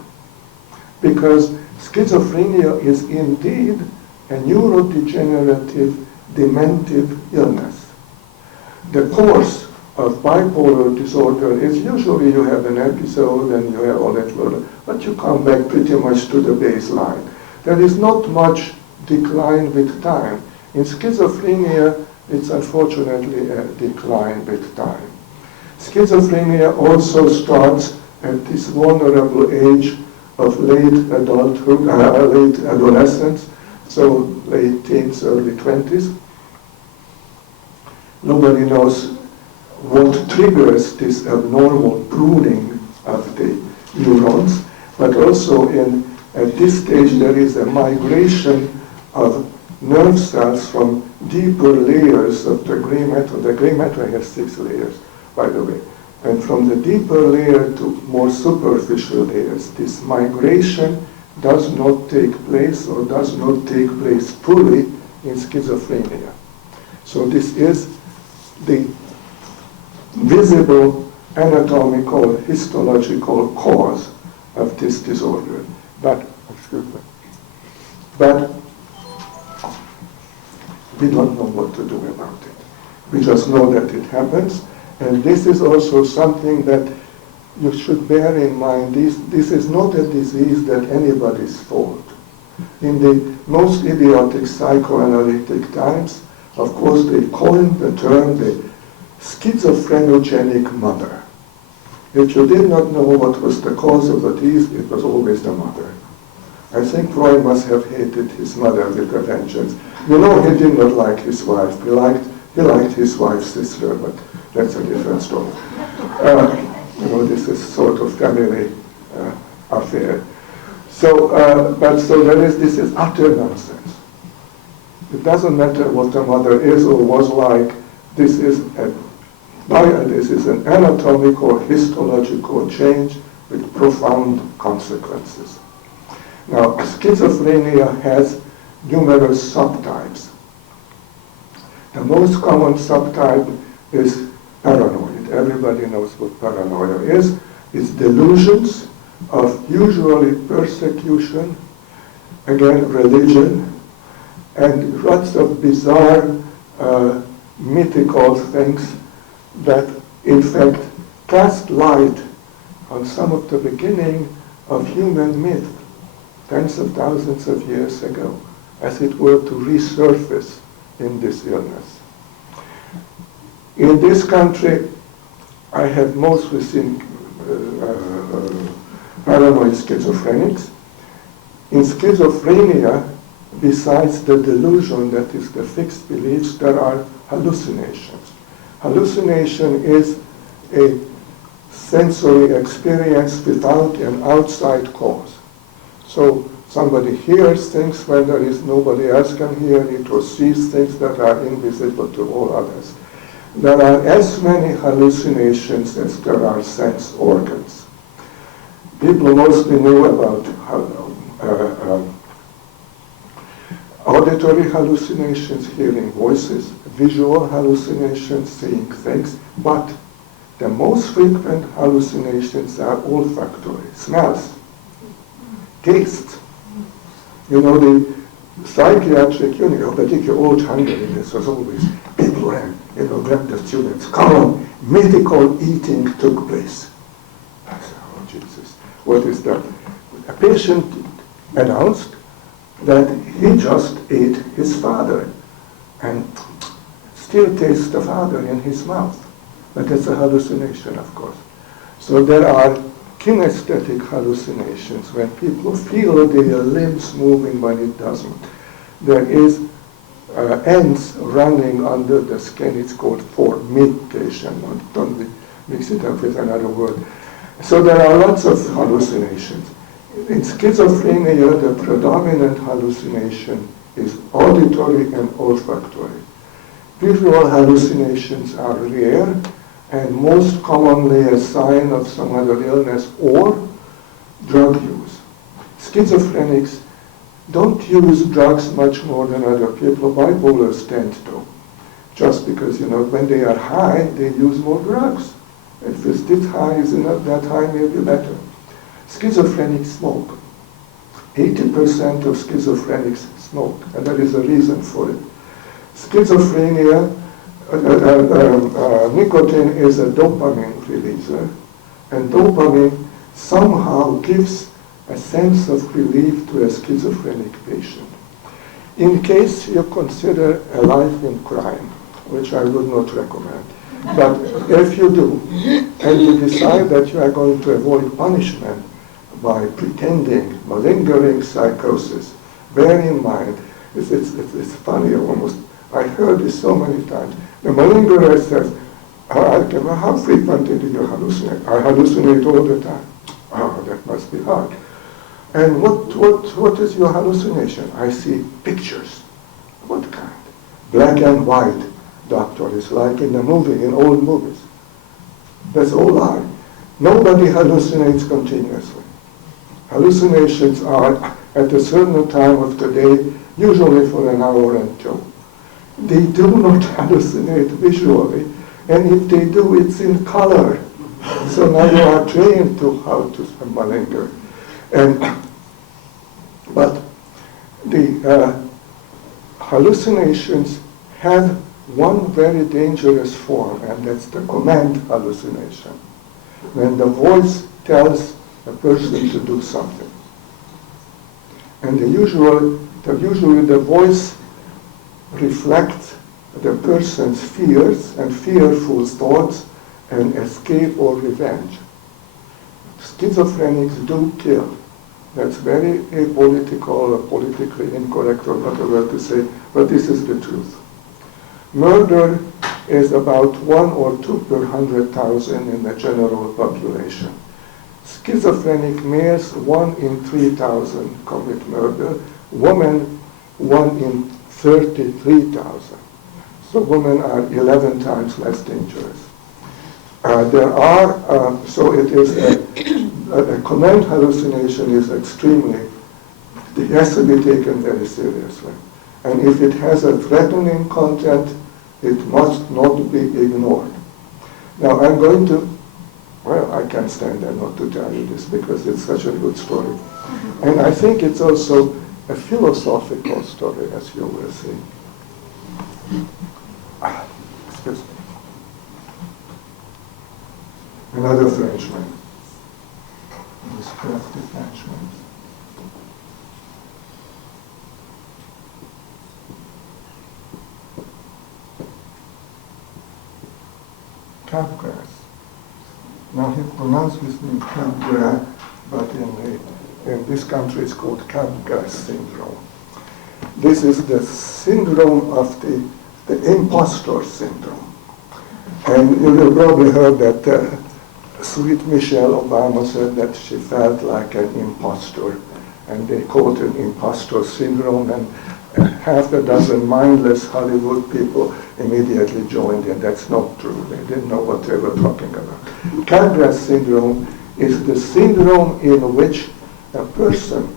because schizophrenia is indeed a neurodegenerative, dementive illness. The course of bipolar disorder is usually you have an episode and you have all that, but you come back pretty much to the baseline. There is not much decline with time. In schizophrenia, it's unfortunately a decline with time. Schizophrenia also starts at this vulnerable age of late adulthood, late adolescence, so late teens, early 20s. Nobody knows what triggers this abnormal pruning of the neurons, but also at this stage there is a migration of nerve cells from deeper layers of the gray matter. The gray matter has 6 layers, by the way. And from the deeper layer to more superficial layers, this migration does not take place or does not take place fully in schizophrenia. So this is the visible anatomical, histological cause of this disorder. But we don't know what to do about it. We just know that it happens, and this is also something that you should bear in mind. This is not a disease that anybody's fault. In the most idiotic psychoanalytic times, of course, they coined the term the schizophrenogenic mother. If you did not know what was the cause of the disease, it was always the mother. I think Freud must have hated his mother with a vengeance. You know, he did not like his wife. He liked his wife's sister, but that's a different story. This is sort of family affair. So this is utter nonsense. It doesn't matter what the mother is or was like. This is an anatomical, histological change with profound consequences. Now, schizophrenia has numerous subtypes. The most common subtype is paranoid. Everybody knows what paranoia is. It's delusions of usually persecution, again, religion, and lots of bizarre mythical things that, in fact, cast light on some of the beginning of human myth, tens of thousands of years ago, as it were to resurface in this illness. In this country, I have mostly seen paranoid schizophrenics. In schizophrenia, besides the delusion that is the fixed beliefs, there are hallucinations. Hallucination is a sensory experience without an outside cause. So somebody hears things when there is nobody else can hear it, or sees things that are invisible to all others. There are as many hallucinations as there are sense organs. People mostly know about auditory hallucinations, hearing voices, visual hallucinations, seeing things, but the most frequent hallucinations are olfactory, smells, tastes. You know, the psychiatric unit, particularly old Hungary, this was always, people ran, grabbed the students, come on, mythical eating took place. I said, oh Jesus, what is that? A patient announced that he just ate his father and still tastes the father in his mouth. But it's a hallucination, of course. So there are kinesthetic hallucinations when people feel their limbs moving when it doesn't. There is ants running under the skin. It's called formation. Don't mix it up with another word. So there are lots of hallucinations. In schizophrenia, the predominant hallucination is auditory and olfactory. Visual hallucinations are rare. and most commonly a sign of some other illness or drug use. Schizophrenics don't use drugs much more than other people. Bipolars tend to. Just because, when they are high, they use more drugs. If it's this high, is not that high, maybe better. Schizophrenics smoke. 80% of schizophrenics smoke, and there is a reason for it. Schizophrenia, nicotine is a dopamine releaser, and dopamine somehow gives a sense of relief to a schizophrenic patient. In case you consider a life in crime, which I would not recommend, but if you do, and you decide that you are going to avoid punishment by pretending, malingering psychosis, bear in mind, it's funny almost, I heard this so many times. The malingerer says, how frequently do you hallucinate? I hallucinate all the time. Oh, that must be hard. And what is your hallucination? I see pictures. What kind? Black and white, doctor. It's like in a movie, in old movies. That's all lie. Nobody hallucinates continuously. Hallucinations are at a certain time of the day, usually for an hour and two. They do not hallucinate visually, and if they do, it's in color. So now you are trained to how to malinger. But the hallucinations have one very dangerous form, and that's the command hallucination. When the voice tells a person to do something. And usually the voice reflects the person's fears and fearful thoughts and escape or revenge. Schizophrenics do kill. That's very apolitical or politically incorrect or whatever to say, but this is the truth. Murder is about 1 or 2 per 100,000 in the general population. Schizophrenic males, 1 in 3,000 commit murder. Women, 1 in 33,000. So women are 11 times less dangerous. So it is a command hallucination is extremely, it has to be taken very seriously. And if it has a threatening content, it must not be ignored. Now I'm going to, I can't stand there not to tell you this because it's such a good story. And I think it's also a philosophical story, as you will see. Excuse me. Another Frenchman. This crafty Frenchman. Capgras. Now he pronounced his name Capgras, but in this country it's called Capgras syndrome. This is the syndrome of the impostor syndrome. And you have probably heard that sweet Michelle Obama said that she felt like an impostor, and they called it impostor syndrome, and half a dozen mindless Hollywood people immediately joined in. That's not true. They didn't know what they were talking about. Capgras syndrome is the syndrome in which a person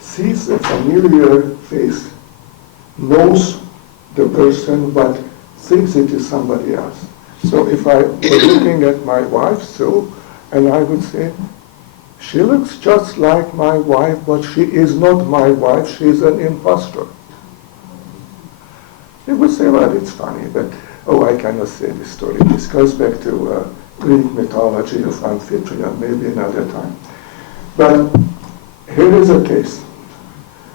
sees a familiar face, knows the person, but thinks it is somebody else. So if I were looking at my wife, Sue, and I would say, she looks just like my wife, but she is not my wife, she is an impostor. They would say, well, it's funny, but, I cannot say this story. This goes back to Greek mythology of Amphitryon, maybe another time. But here is a case,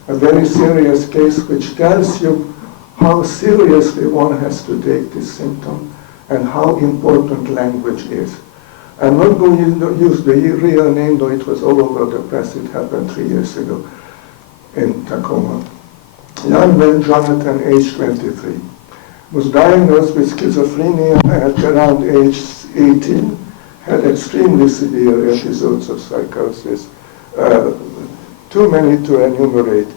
a very serious case, which tells you how seriously one has to take this symptom and how important language is. I'm not going to use the real name, though it was all over the press. It happened 3 years ago in Tacoma. Young man, Jonathan, age 23, was diagnosed with schizophrenia at around age 18, had extremely severe episodes of psychosis, too many to enumerate.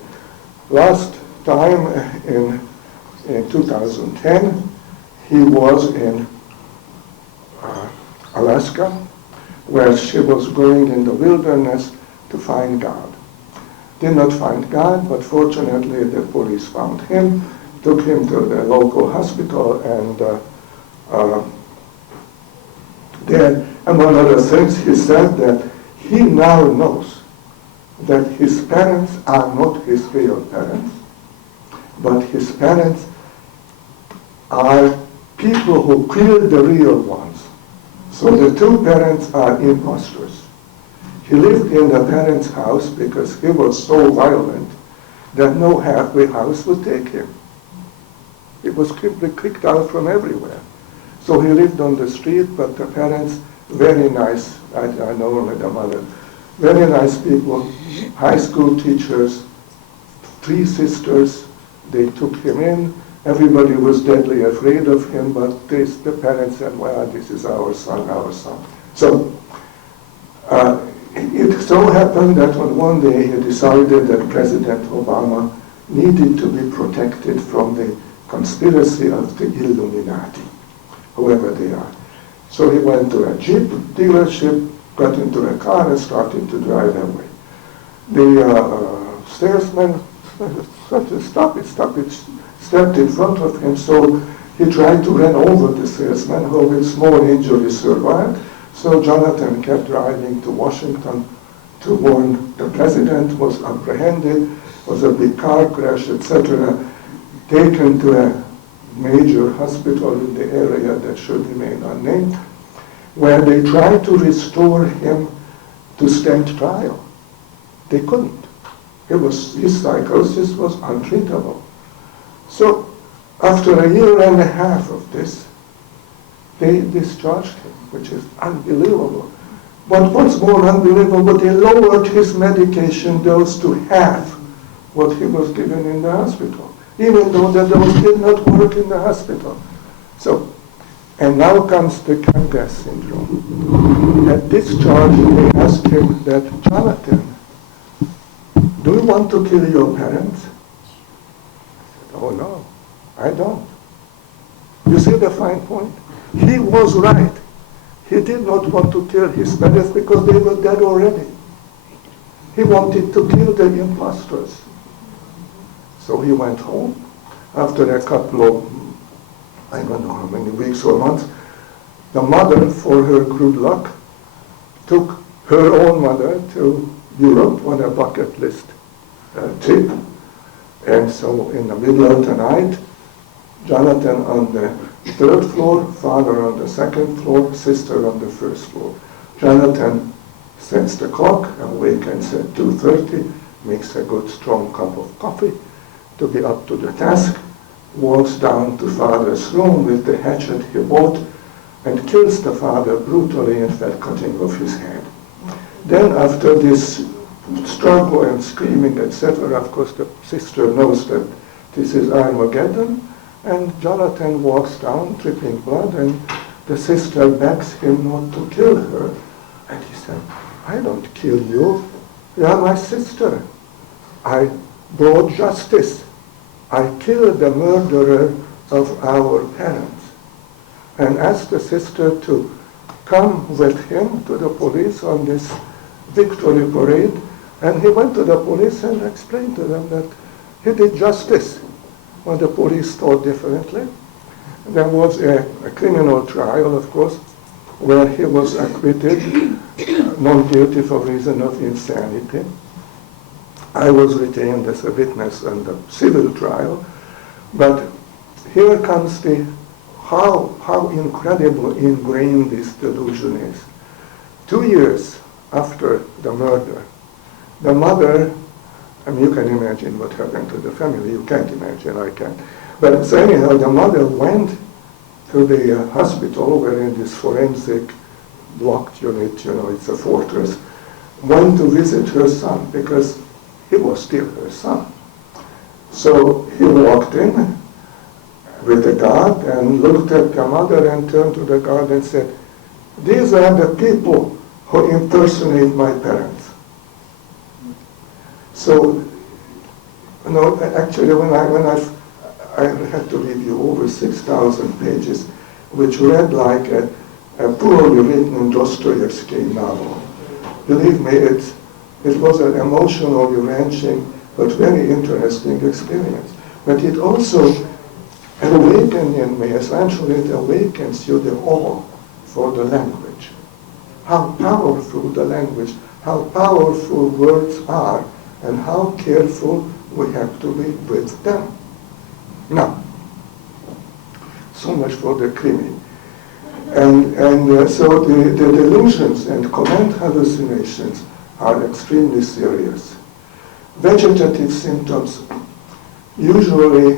Last time in 2010, he was in Alaska, where she was going in the wilderness to find God. Did not find God, but fortunately the police found him, took him to the local hospital, and among other things, he said that he now knows that his parents are not his real parents, but his parents are people who killed the real ones. So the two parents are imposters. He lived in the parents' house because he was so violent that no halfway house would take him. He was kicked out from everywhere. So he lived on the street, but the parents, very nice, I know only the mother, very nice people, high school teachers, 3 sisters, they took him in. Everybody was deadly afraid of him, but the parents said, well, this is our son, our son. So it so happened that on one day he decided that President Obama needed to be protected from the conspiracy of the Illuminati, whoever they are. So he went to a Jeep dealership, got into a car and started to drive away. The salesman said, stop it, stepped in front of him, so he tried to run over the salesman, who with small injuries survived. So Jonathan kept driving to Washington to warn the president, was apprehended, was a big car crash, etc., taken to a major hospital in the area that should remain unnamed, where they tried to restore him to stand trial. They couldn't. His psychosis was untreatable. So after a year and a half of this, they discharged him, which is unbelievable. But what's more unbelievable, they lowered his medication dose to half what he was given in the hospital, even though the dose did not work in the hospital. So, and now comes the Campbell syndrome. At discharge, they asked him that, Jonathan, do you want to kill your parents? He said, oh no, I don't. You see the fine point? He was right. He did not want to kill his parents because they were dead already. He wanted to kill the imposters. So he went home. After a couple of, I don't know how many weeks or months, the mother, for her good luck, took her own mother to Europe on a bucket list trip. And so in the middle of the night, Jonathan on the 3rd floor, father on the 2nd floor, sister on the 1st floor. Jonathan sets the clock, awakens at 2:30, makes a good strong cup of coffee to be up to the task, walks down to father's room with the hatchet he bought, and kills the father brutally, in fact cutting off his head. Then after this struggle and screaming, etc., of course the sister knows that this is Armageddon, and Jonathan walks down, dripping blood, and the sister begs him not to kill her. And he said, I don't kill you. You are my sister. I brought justice. I killed the murderer of our parents. And asked the sister to come with him to the police on this victory parade. And he went to the police and explained to them that he did justice. When the police thought differently. There was a criminal trial, of course, where he was acquitted, not guilty for reason of insanity. I was retained as a witness in the civil trial, but here comes the how incredible ingrained this delusion is. 2 years after the murder, the mother, I mean, you can imagine what happened to the family. You can't imagine, I can't. But so anyhow, the mother went to the hospital, where in this forensic blocked unit, it's a fortress, went to visit her son, because he was still her son. So he walked in with the guard and looked at the mother and turned to the guard and said, these are the people who impersonate my parents. So, actually, when I had to review over 6,000 pages, which read like a poorly written Dostoevsky novel. Believe me, it was an emotionally wrenching but very interesting experience. But it also awakened in me, essentially it awakens you the awe for the language. How powerful the language, how powerful words are, and how careful we have to be with them. Now, so much for the krimi. And so the delusions and command hallucinations are extremely serious. Vegetative symptoms, usually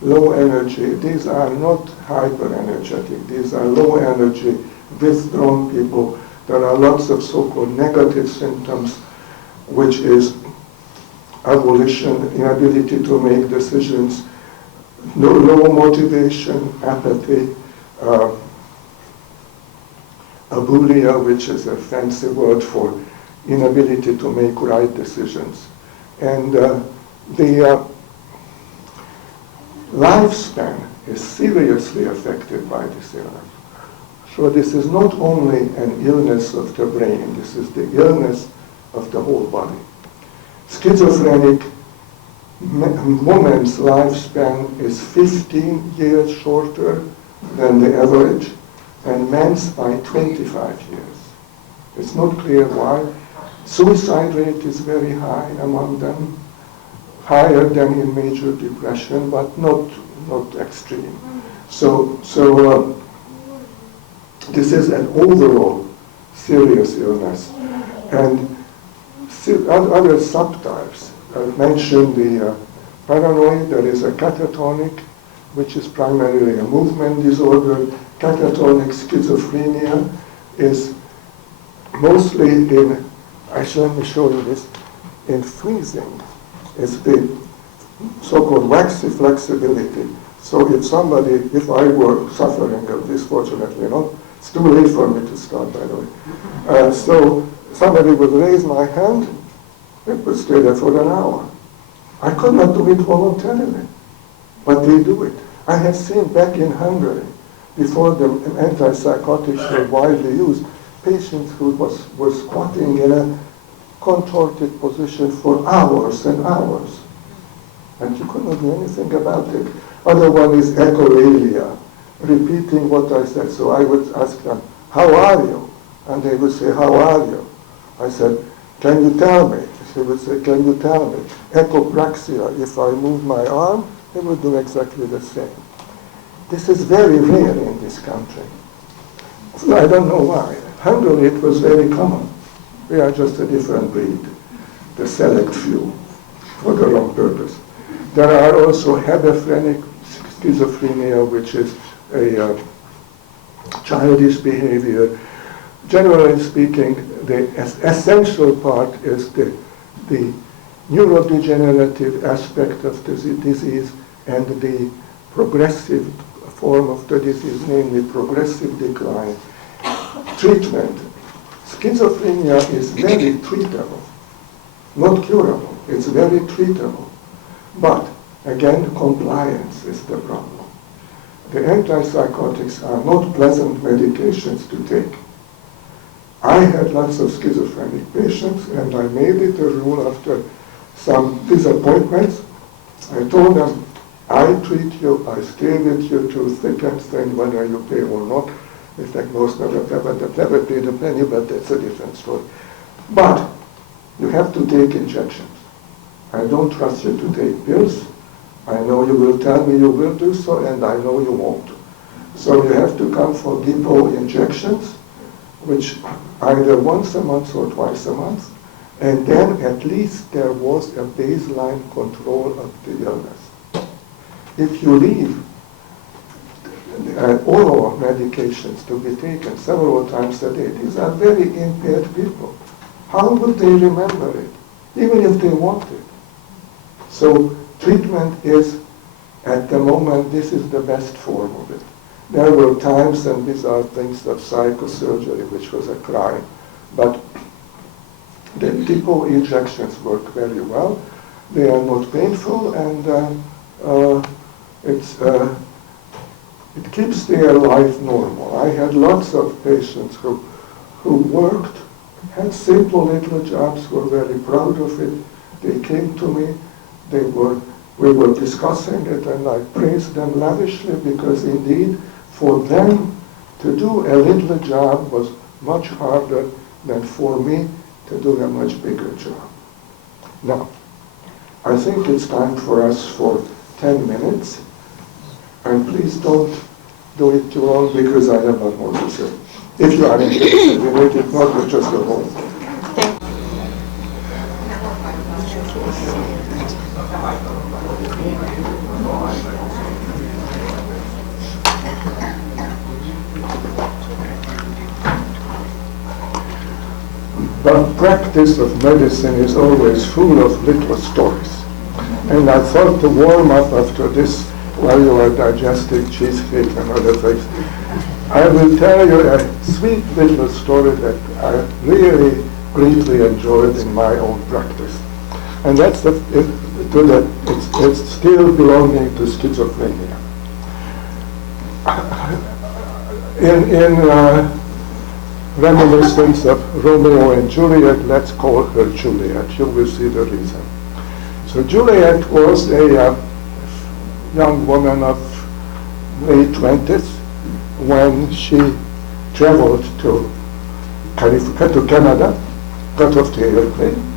low energy. These are not hyper-energetic. These are low energy, withdrawn people. There are lots of so-called negative symptoms, which is abolition, inability to make decisions, low motivation, apathy, abulia, which is a fancy word for inability to make right decisions. And the lifespan is seriously affected by this illness. So this is not only an illness of the brain, this is the illness of the whole body. Schizophrenic woman's lifespan is 15 years shorter than the average, and men's by 25 years. It's not clear why. Suicide rate is very high among them, higher than in major depression, but not extreme. So this is an overall serious illness. And other subtypes. I mentioned the paranoid. There is a catatonic, which is primarily a movement disorder. Catatonic schizophrenia is mostly in, actually let me show you this, in freezing. It's the so-called waxy flexibility. So if I were suffering of this, fortunately not, it's too late for me to start, by the way. So somebody would raise my hand, it would stay there for an hour. I could not do it voluntarily, but they do it. I have seen back in Hungary, before the antipsychotics were widely used, patients who were squatting in a contorted position for hours and hours. And you couldn't do anything about it. Other one is echolalia, repeating what I said. So I would ask them, how are you? And they would say, how are you? I said, can you tell me? They would say, can you tell me? Echopraxia, if I move my arm, they would do exactly the same. This is very rare in this country. I don't know why. Hungary, it was very common. We are just a different breed, the select few, for the wrong purpose. There are also hebephrenic schizophrenia, which is a childish behavior. Generally speaking, the essential part is the neurodegenerative aspect of the disease and the progressive form of the disease, namely progressive decline. Treatment. Schizophrenia is very treatable, not curable. It's very treatable. But, again, compliance is the problem. The antipsychotics are not pleasant medications to take. I had lots of schizophrenic patients, and I made it a rule after some disappointments. I told them, I treat you, I stay with you through thick and thin, whether you pay or not. In fact, most never paid a penny, but that's a different story. But you have to take injections. I don't trust you to take pills. I know you will tell me you will do so, and I know you won't. So you have to come for depot injections, which either once a month or twice a month, and then at least there was a baseline control of the illness. If you leave oral medications to be taken several times a day, these are very impaired people. How would they remember it, even if they want it? So treatment is, at the moment, this is the best form of it. There were times, and these are things of psychosurgery, which was a crime, but the depot injections work very well. They are not painful, and It keeps their life normal. I had lots of patients who worked, had simple little jobs, were very proud of it. They came to me, we were discussing it, and I praised them lavishly because indeed for them to do a little job was much harder than for me to do a much bigger job. Now, I think it's time for us for 10 minutes, and please don't do it too long because I have not more to say. If you are interested in it, if not, we'll just go home. The practice of medicine is always full of little stories. And I thought to warm up after this, while you are digesting cheesecake and other things, I will tell you a sweet little story that I really greatly enjoyed in my own practice. And that's it's still belonging to schizophrenia. In reminiscence of Romeo and Juliet, let's call her Juliet. You will see the reason. So Juliet was a young woman of late 20s when she traveled to Canada, got off the airplane.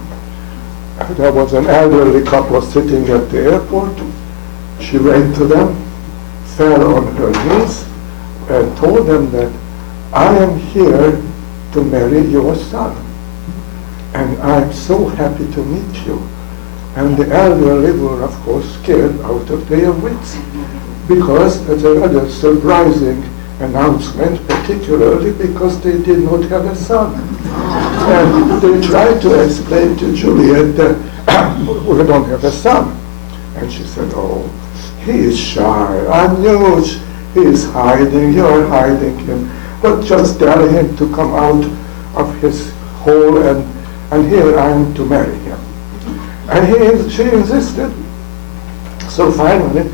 There was an elderly couple sitting at the airport. She ran to them, fell on her knees, and told them that I am here to marry your son, and I'm so happy to meet you. And the elderly were, of course, scared out of their wits, because it's a rather surprising announcement, particularly because they did not have a son. And they tried to explain to Juliet that we don't have a son. And she said, oh, he is shy, I knew he is hiding, you're hiding him. But just tell him to come out of his hole, and here I am to marry him. And she insisted. So finally,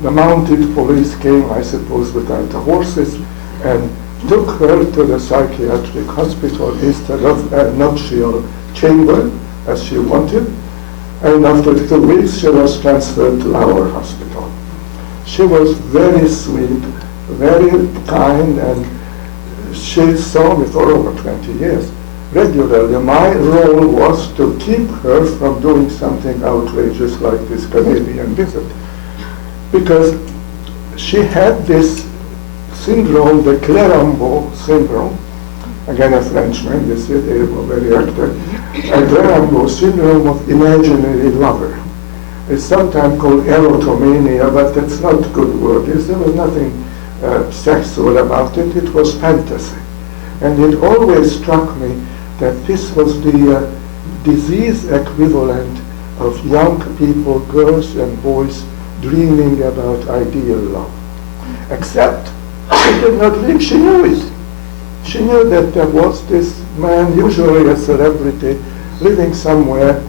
the mounted police came, I suppose, without the horses, and took her to the psychiatric hospital instead of a nuptial chamber, as she wanted. And after 2 weeks, she was transferred to our hospital. She was very sweet, very kind, and she saw me for over 20 years regularly. My role was to keep her from doing something outrageous like this Canadian visit, because she had this syndrome, the Clérambault syndrome. Again, a Frenchman, you see, they were very active. A Clérambault syndrome of imaginary lover. It's sometimes called erotomania, but that's not a good word. There was nothing sexual about it. It was fantasy. And it always struck me that this was the disease equivalent of young people, girls and boys, dreaming about ideal love. Except she did not live, she knew it. She knew that there was this man, usually a celebrity, living somewhere,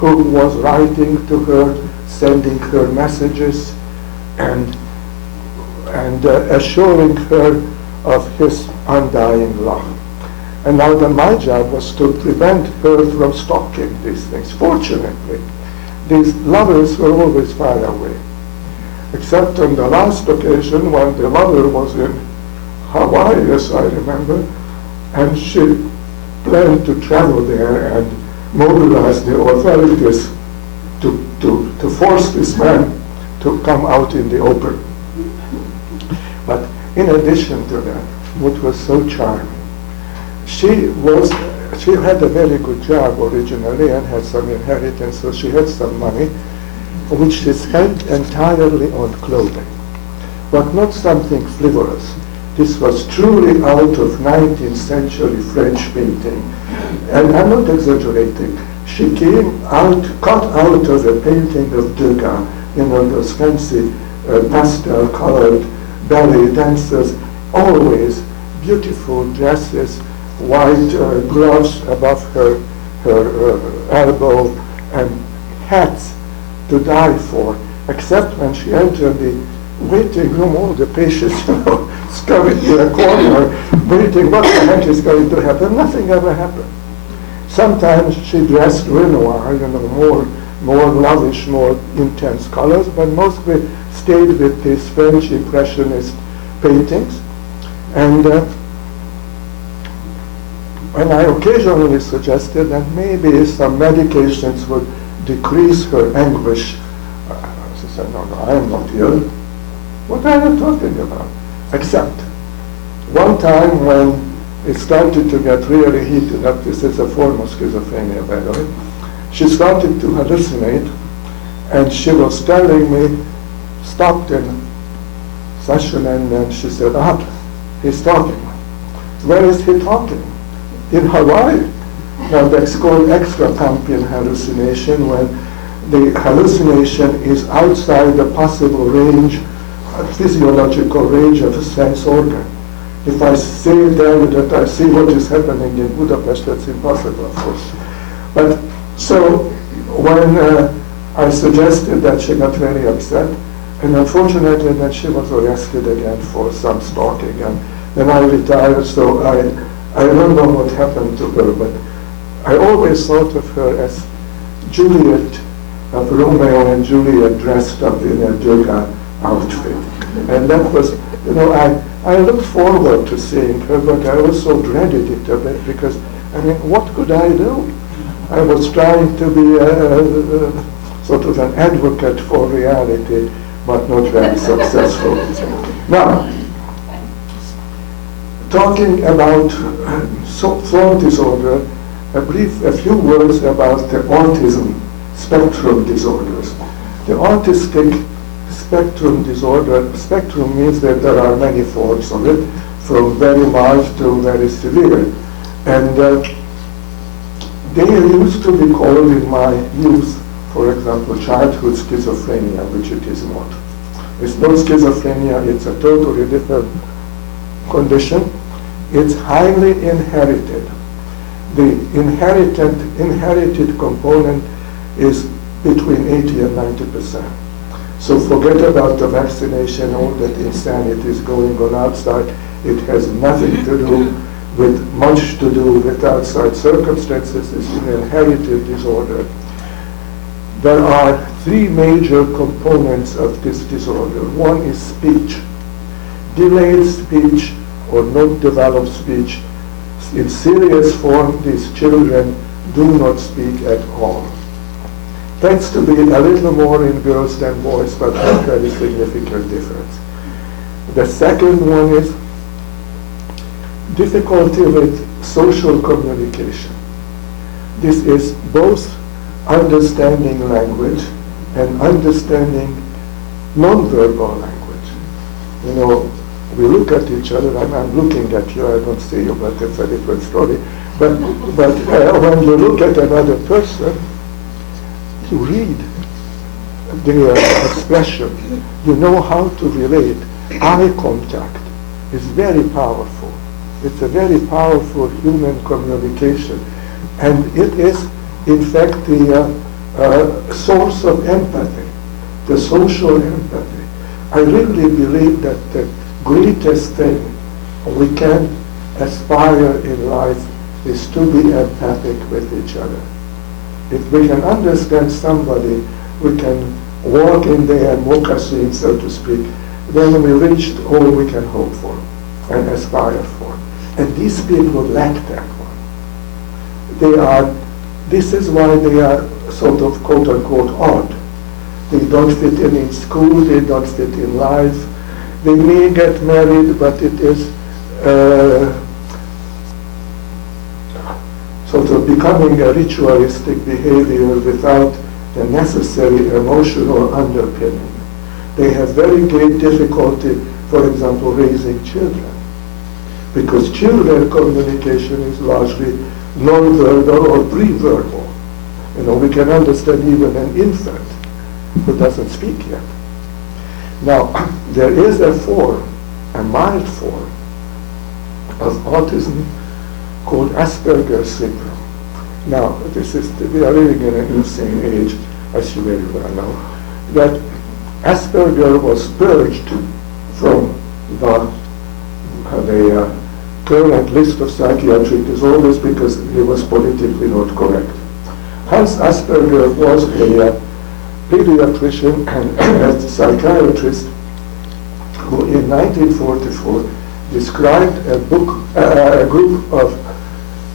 who was writing to her, sending her messages, and assuring her of his undying love. And now my job was to prevent her from stalking these things. Fortunately, these lovers were always far away. Except on the last occasion when the lover was in Hawaii, as I remember, and she planned to travel there and mobilize the authorities to force this man to come out in the open. But in addition to that, what was so charming, she had a very good job originally and had some inheritance, so she had some money, which she spent entirely on clothing, but not something frivolous. This was truly out of 19th century French painting. And I'm not exaggerating. She came out, cut out of a painting of Degas, those fancy pastel-colored ballet dancers, always beautiful dresses, white gloves above her elbow, and hats to die for, except when she entered the waiting room, all the patients, scurried to a corner, waiting what the heck is going to happen. Nothing ever happened. Sometimes she dressed Renoir, more lavish, more intense colors, but mostly stayed with these French Impressionist paintings. And when I occasionally suggested that maybe some medications would decrease her anguish, she said, no, I am not ill. What are you talking about? Except one time when it started to get really heated up, this is a form of schizophrenia, by the way, she started to hallucinate, and she was telling me, stopped in session, and then she said, he's talking. Where is he talking? In Hawaii. Now that's called extra-pumpian hallucination, when the hallucination is outside the possible range, physiological range of a sense organ. If I say there that I see what is happening in Budapest, that's impossible, of course. But so when I suggested that, she got very upset, and unfortunately then she was arrested again for some stalking, and then I retired, so I don't know what happened to her, but I always thought of her as Juliet of Romeo and Juliet dressed up in a Durga outfit. And that was, I looked forward to seeing her, but I also dreaded it a bit because, what could I do? I was trying to be sort of an advocate for reality, but not very successful. Now, talking about thought disorder, a few words about the autism spectrum disorders. The autistic spectrum disorder, spectrum means that there are many forms of it, from very mild to very severe. And they used to be called in my youth, for example, childhood schizophrenia, which it is not. It's not schizophrenia, it's a totally different condition. It's highly inherited. The inherited component is between 80 and 90%. So forget about the vaccination, all that insanity is going on outside. It has nothing to do with, much to do with outside circumstances. It's an inherited disorder. There are three major components of this disorder. One is speech. Delayed speech or not developed speech. In serious form, these children do not speak at all. Tends to be a little more in girls than boys, but not very significant difference. The second one is difficulty with social communication. This is both understanding language and understanding non-verbal language. We look at each other, I'm looking at you, I don't see you, but it's a different story. But when you look at another person, you read their expression. You know how to relate. Eye contact is very powerful. It's a very powerful human communication. And it is, in fact, the source of empathy, the social empathy. I really believe that the greatest thing we can aspire in life is to be empathic with each other. If we can understand somebody, we can walk in their moccasins, so to speak, then we reached all we can hope for and aspire for. And these people lack that one. This is why they are sort of quote-unquote odd. They don't fit in school, they don't fit in life. They may get married, but it is sort of becoming a ritualistic behavior without the necessary emotional underpinning. They have very great difficulty, for example, raising children, because children communication is largely non-verbal or pre-verbal. We can understand even an infant who doesn't speak yet. Now, there is a form, a mild form of autism called Asperger's syndrome. Now, we are living in an insane age, as you very well know, that Asperger was purged from the current list of psychiatric disorders because he was politically not correct. Hans Asperger was a pediatrician and a psychiatrist who in 1944 described a group of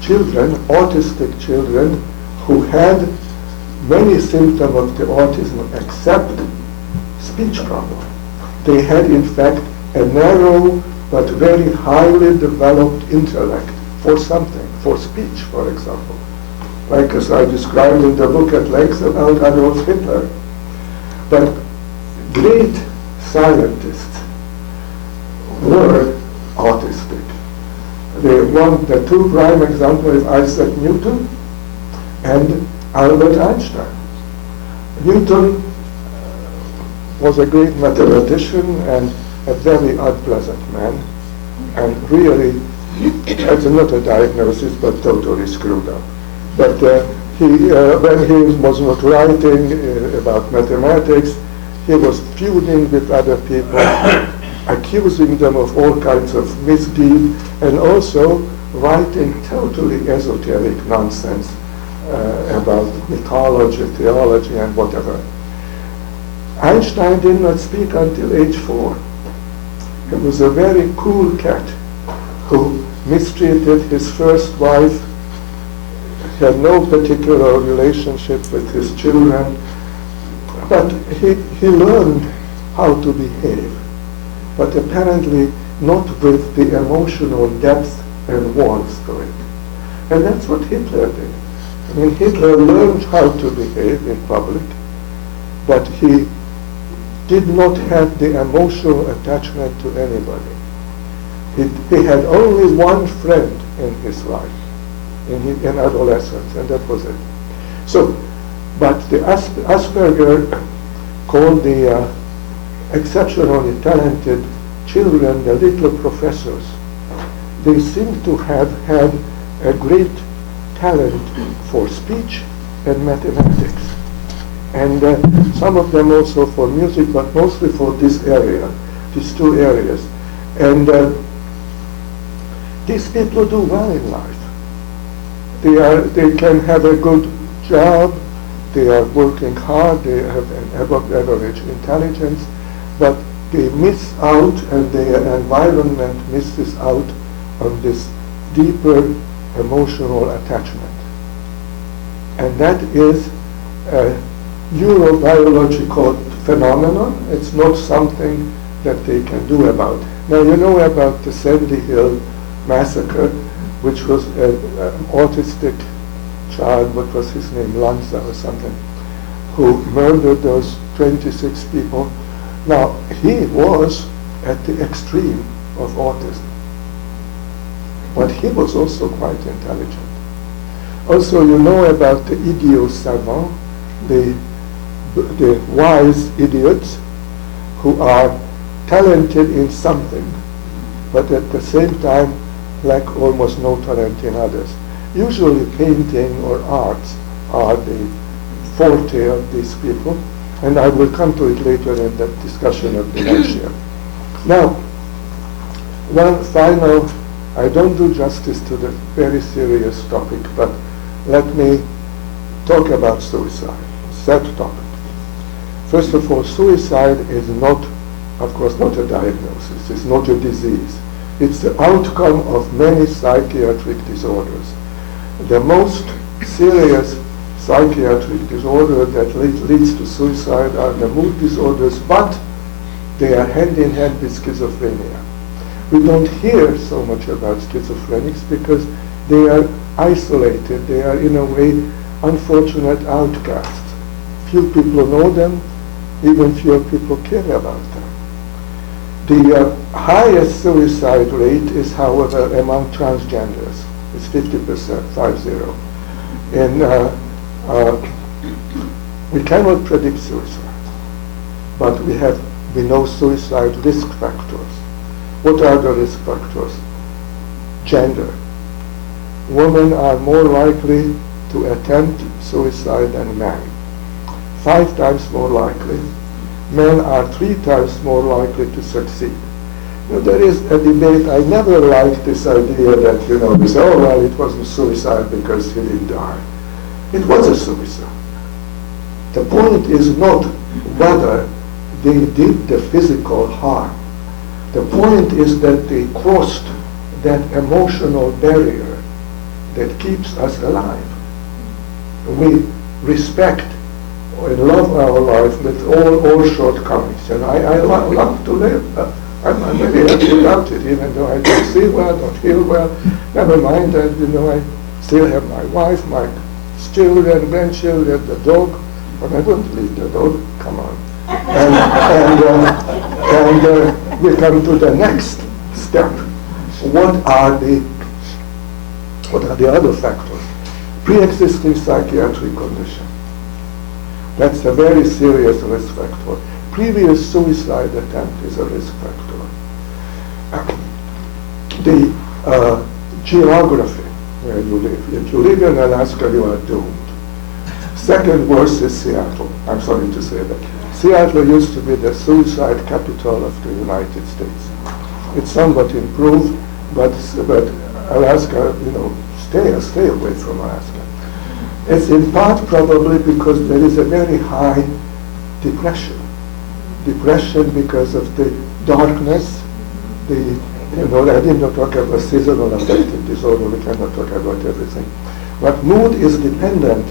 children, autistic children, who had many symptoms of the autism except speech problem. They had in fact a narrow but very highly developed intellect for something, for speech, for example. Like as I described in the book at length about Adolf Hitler. But great scientists were autistic. The two prime examples is Isaac Newton and Albert Einstein. Newton was a great mathematician and a very unpleasant man, and really, it's not a diagnosis, but totally screwed up. But when he was not writing about mathematics, he was feuding with other people, accusing them of all kinds of misdeed, and also writing totally esoteric nonsense about mythology, theology, and whatever. Einstein did not speak until age 4. He was a very cool cat who mistreated his first wife, had no particular relationship with his children, but he learned how to behave, but apparently not with the emotional depth and warmth to it. And that's what Hitler did. I mean, Hitler learned how to behave in public, but he did not have the emotional attachment to anybody. He had only one friend in his life, in adolescence, and that was it. So, but the Asperger called the exceptionally talented children the little professors. They seem to have had a great talent for speech and mathematics. And some of them also for music, but mostly for this area, these two areas. And these people do well in life. They can have a good job, they are working hard, they have an above average intelligence, but they miss out, and their environment misses out on this deeper emotional attachment. And that is a neurobiological phenomenon. It's not something that they can do about. Now, you know about the Sandy Hill massacre, which was an autistic child, what was his name, Lanza or something, who murdered those 26 people. Now, he was at the extreme of autism, but he was also quite intelligent. Also, you know about the idiot savant, the wise idiots who are talented in something, but at the same time lack almost no talent in others. Usually painting or arts are the forte of these people, and I will come to it later in the discussion of dementia. Now, one final, I don't do justice to the very serious topic, but let me talk about suicide, sad topic. First of all, suicide is not, of course, not a diagnosis, it's not a disease. It's the outcome of many psychiatric disorders. The most serious psychiatric disorder that leads to suicide are the mood disorders, but they are hand in hand with schizophrenia. We don't hear so much about schizophrenics because they are isolated, they are in a way unfortunate outcasts. Few people know them, even fewer people care about them. The highest suicide rate is, however, among transgenders. It's 50%, 50. And we cannot predict suicide, but we know suicide risk factors. What are the risk factors? Gender. Women are more likely to attempt suicide than men. 5 times more likely. men are 3 times more likely to succeed. There is a debate. I never liked this idea that, we say, oh, well, it wasn't suicide because he didn't die. It was a suicide. The point is not whether they did the physical harm. The point is that they crossed that emotional barrier that keeps us alive. We respect and love our life with all shortcomings. And I love to live. I'm very happy about it, even though I don't see well, don't hear well. Never mind that, I still have my wife, my children, grandchildren, the dog, but I wouldn't leave the dog, come on. And we come to the next step. What are the other factors? Pre-existing psychiatric condition. That's a very serious risk factor. Previous suicide attempt is a risk factor. The geography where you live. If you live in Alaska, you are doomed. Second worst is Seattle. I'm sorry to say that. Seattle used to be the suicide capital of the United States. It's somewhat improved, but Alaska, stay away from Alaska. It's in part probably because there is a very high depression. Depression because of the darkness, I did not talk about seasonal affective disorder, we cannot talk about everything. But mood is dependent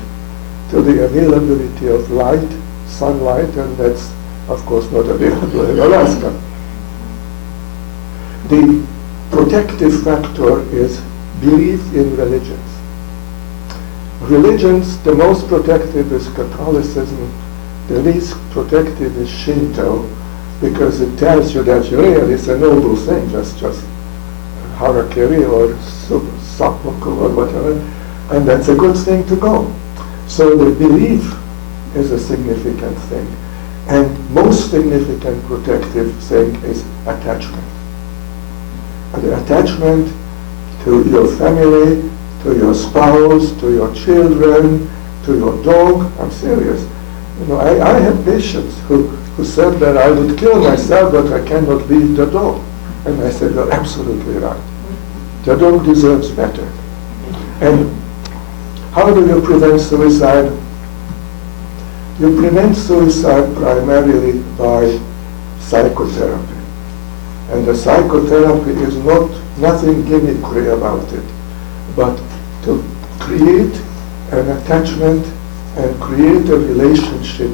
to the availability of light, sunlight, and that's, of course, not available in Alaska. The protective factor is belief in religions. Religions, the most protective is Catholicism, the least protective is Shinto, because it tells you that really it's a noble thing, just harakiri or seppuku or whatever, and that's a good thing to go. So the belief is a significant thing. And most significant protective thing is attachment. The attachment to your family, to your spouse, to your children, to your dog. I'm serious. I have patients who said that I would kill myself, but I cannot leave the dog. And I said, you're absolutely right. The dog deserves better. And how do you prevent suicide? You prevent suicide primarily by psychotherapy. And the psychotherapy is nothing gimmickry about it, but to create an attachment and create a relationship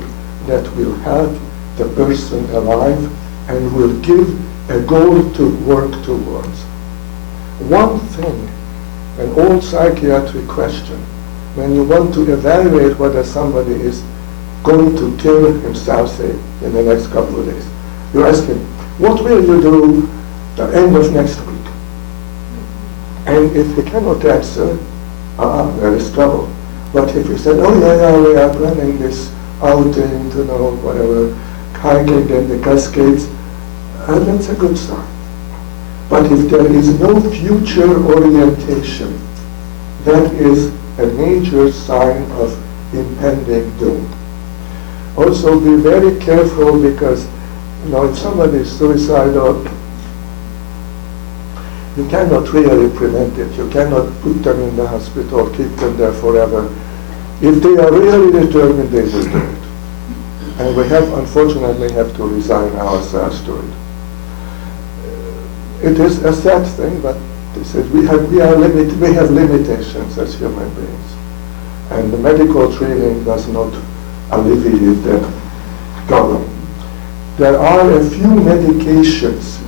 that will help the person alive and will give a goal to work towards. One thing, an old psychiatric question, when you want to evaluate whether somebody is going to kill himself, say, in the next couple of days, you ask him, what will you do the end of next week? And if he cannot answer, there is trouble. But if he said, oh yeah, we are planning this outing to whatever, hiking in the Cascades, that's a good sign. But if there is no future orientation, that is a major sign of impending doom. Also be very careful because, if somebody is suicidal, you cannot really prevent it. You cannot put them in the hospital, keep them there forever. If they are really determined, they will do it. And we unfortunately have to resign ourselves to it. It is a sad thing, but we have limitations as human beings. And the medical training does not alleviate that problem. There are a few medications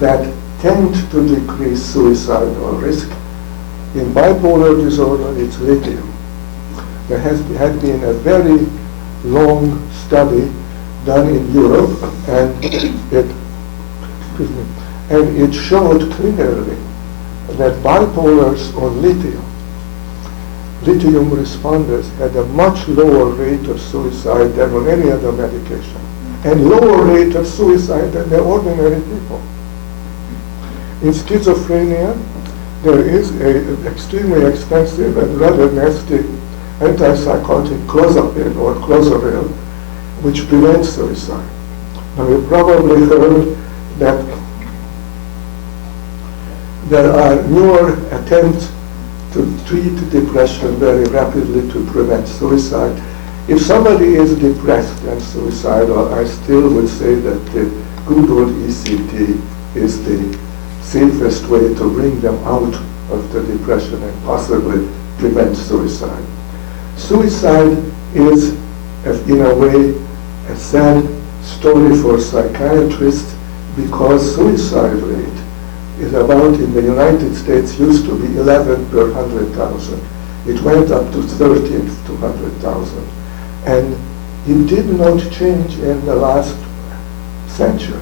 that tend to decrease suicidal risk. In bipolar disorder, it's lithium. There had been a very long study done in Europe, and it showed clearly that bipolars on lithium responders had a much lower rate of suicide than on any other medication, and lower rate of suicide than the ordinary people. In schizophrenia, there is an extremely expensive and rather nasty antipsychotic clozapine or clozaril, which prevents suicide. Now you probably heard that there are newer attempts to treat depression very rapidly to prevent suicide. If somebody is depressed and suicidal, I still would say that the good old ECT is the safest way to bring them out of the depression and possibly prevent suicide. Suicide is, in a way, a sad story for psychiatrists because suicide rate is about, in the United States, used to be 11 per 100,000. It went up to 13 to 100,000. And it did not change in the last century.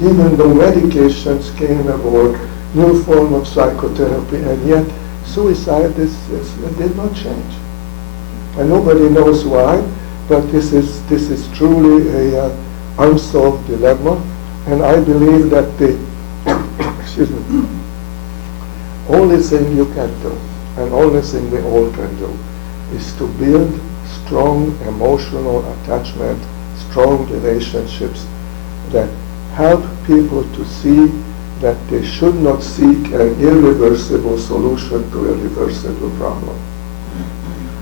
Even though medications came aboard, new form of psychotherapy, and yet suicide did not change. And nobody knows why, but this is truly a unsolved dilemma. And I believe that the excuse me, only thing you can do, and only thing we all can do, is to build strong emotional attachment, strong relationships that help people to see that they should not seek an irreversible solution to a reversible problem.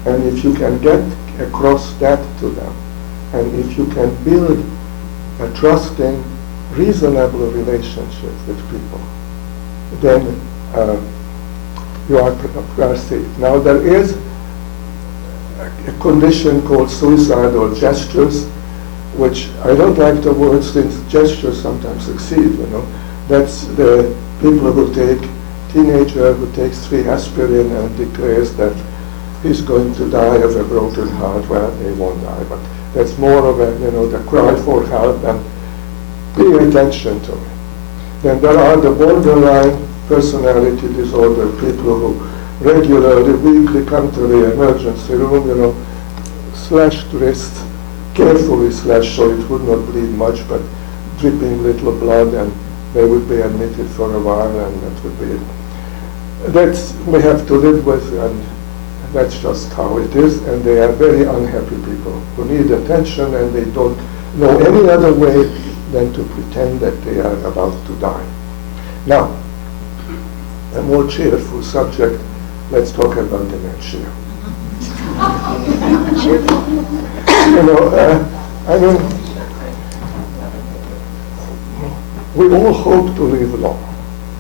And if you can get across that to them, and if you can build a trusting, reasonable relationship with people, then you are safe. Now there is a condition called suicidal gestures, which I don't like the word since gestures sometimes succeed, That's the people who take, teenager who takes 3 aspirin and declares that he's going to die of a broken heart. Well, they won't die, but that's more of a, the cry for help and pay attention to me. Then there are the borderline personality disorder people who regularly, weekly come to the emergency room, slashed wrist, carefully slashed so it would not bleed much, but dripping little blood, and they would be admitted for a while, and that would be it. That's we have to live with, and that's just how it is, and they are very unhappy people who need attention, and they don't know any other way than to pretend that they are about to die. Now, a more cheerful subject, let's talk about dementia. We all hope to live long,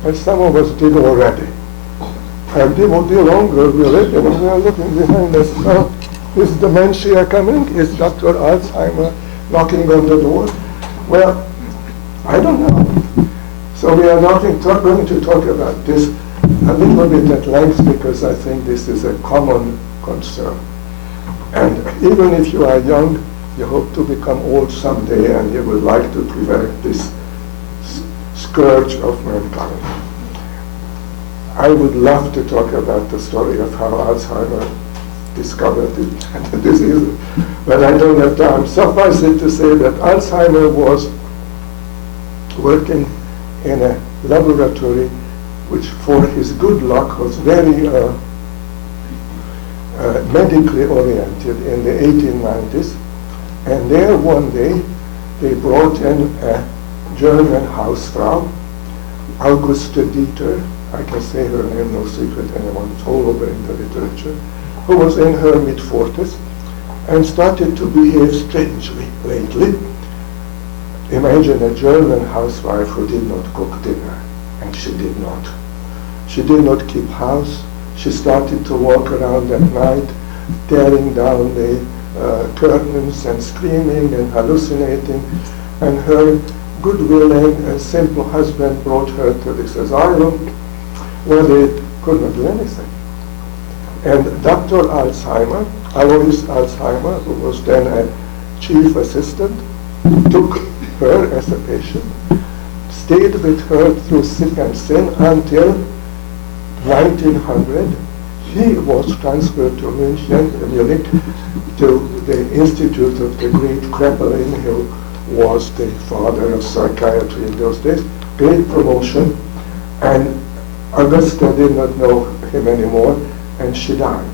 and some of us did already. And the longer we live, we are looking behind us, is dementia coming? Is Dr. Alzheimer knocking on the door? Well, I don't know. So we are going to talk about this a little bit at length because I think this is a common concern. And even if you are young, you hope to become old someday, and you would like to prevent this scourge of mankind. I would love to talk about the story of how Alzheimer discovered the disease, but I don't have time. Suffice it to say that Alzheimer was working in a laboratory which, for his good luck, was very medically oriented in the 1890s. And there one day, they brought in a German Hausfrau, Auguste Dieter, I can say her name, no secret anyone, it's all over in the literature, who was in her mid-40s and started to behave strangely lately. Imagine a German housewife who did not cook dinner, and she did not. She did not keep house. She started to walk around at night, tearing down the curtains and screaming and hallucinating, and her good-willing and simple husband brought her to this asylum where they could not do anything. And Dr. Alzheimer, Alois Alzheimer, who was then a chief assistant, took her as a patient, stayed with her through thick and thin until 1900. He was transferred to Munich, to the Institute of the great Kraepelin, who was the father of psychiatry in those days. Great promotion, and Augusta did not know him anymore, and she died.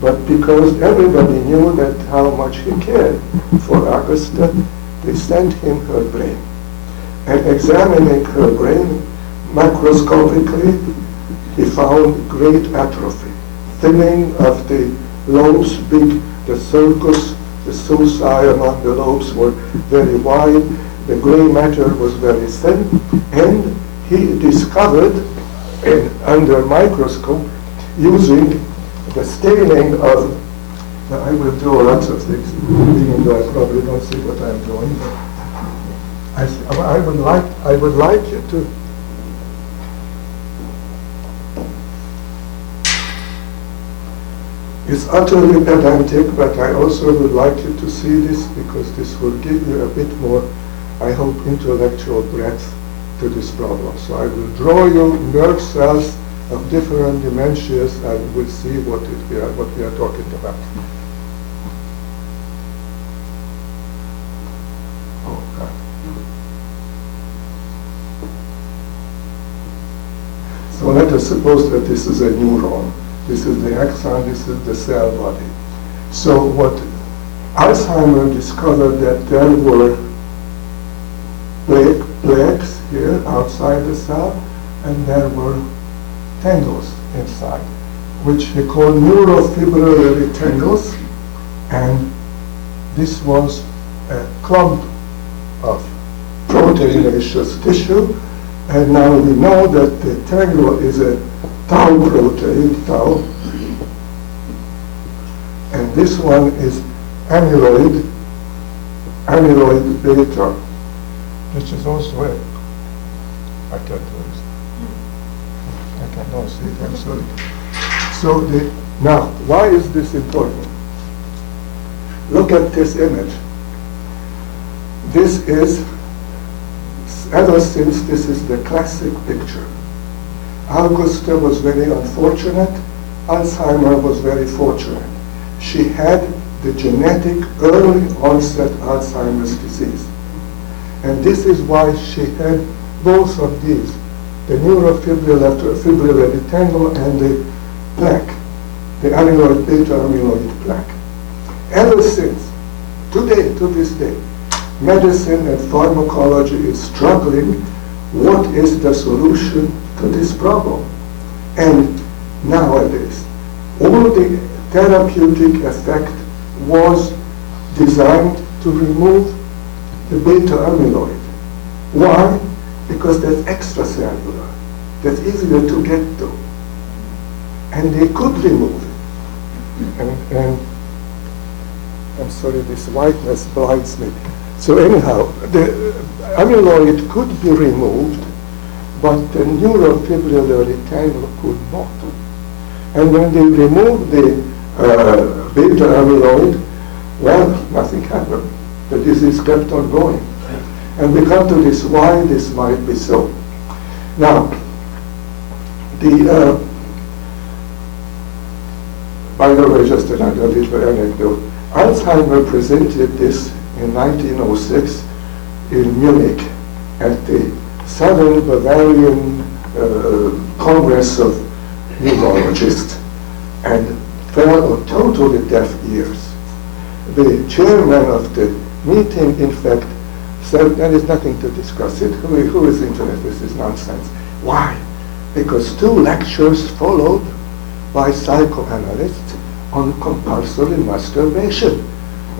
But because everybody knew that how much he cared for Augusta, they sent him her brain. And examining her brain macroscopically, he found great atrophy, thinning of the lobes, the sulcus, the sulci among the lobes were very wide, the gray matter was very thin, and he discovered, under microscope, using the staining of, I will do lots of things, even though I probably don't see what I'm doing. I would like you to. It's utterly pedantic, but I also would like you to see this because this will give you a bit more, I hope, intellectual breadth to this problem. So I will draw you nerve cells of different dementias and we'll see what we are talking about. Oh, God. So let us suppose that this is a neuron. This is the axon, this is the cell body. So what Alzheimer discovered that there were plaques here outside the cell, and there were tangles inside, which he called neurofibrillary tangles, and this was a clump of proteinaceous tissue, and now we know that the tangle is a tau protein, tau, and this one is amyloid beta, which is also a, I cannot see it, I'm sorry. So now, why is this important? Look at this image. This is, ever since this is the classic picture. Augusta was very unfortunate. Alzheimer was very fortunate. She had the genetic early onset Alzheimer's disease. And this is why she had both of these, the neurofibrillary tangle and the plaque, the amyloid beta amyloid plaque. Ever since, to this day, medicine and pharmacology is struggling. What is the solution to this problem? And nowadays, all the therapeutic effect was designed to remove the beta amyloid. Why? Because that's extracellular. That's easier to get to. And they could remove it. And I'm sorry, this whiteness blinds me. So anyhow, the amyloid could be removed, but the neurofibrillary tangle could not. And when they removed the beta amyloid, well, nothing happened. The disease kept on going. And we come to this, why this might be so. Now, by the way, just another little anecdote. Alzheimer presented this in 1906 in Munich at the Southern Bavarian Congress of Neurologists and fell on totally deaf ears. The chairman of the meeting, in fact, said there is nothing to discuss it. Who is interested? This is nonsense. Why? Because 2 lectures followed by psychoanalysts on compulsory masturbation.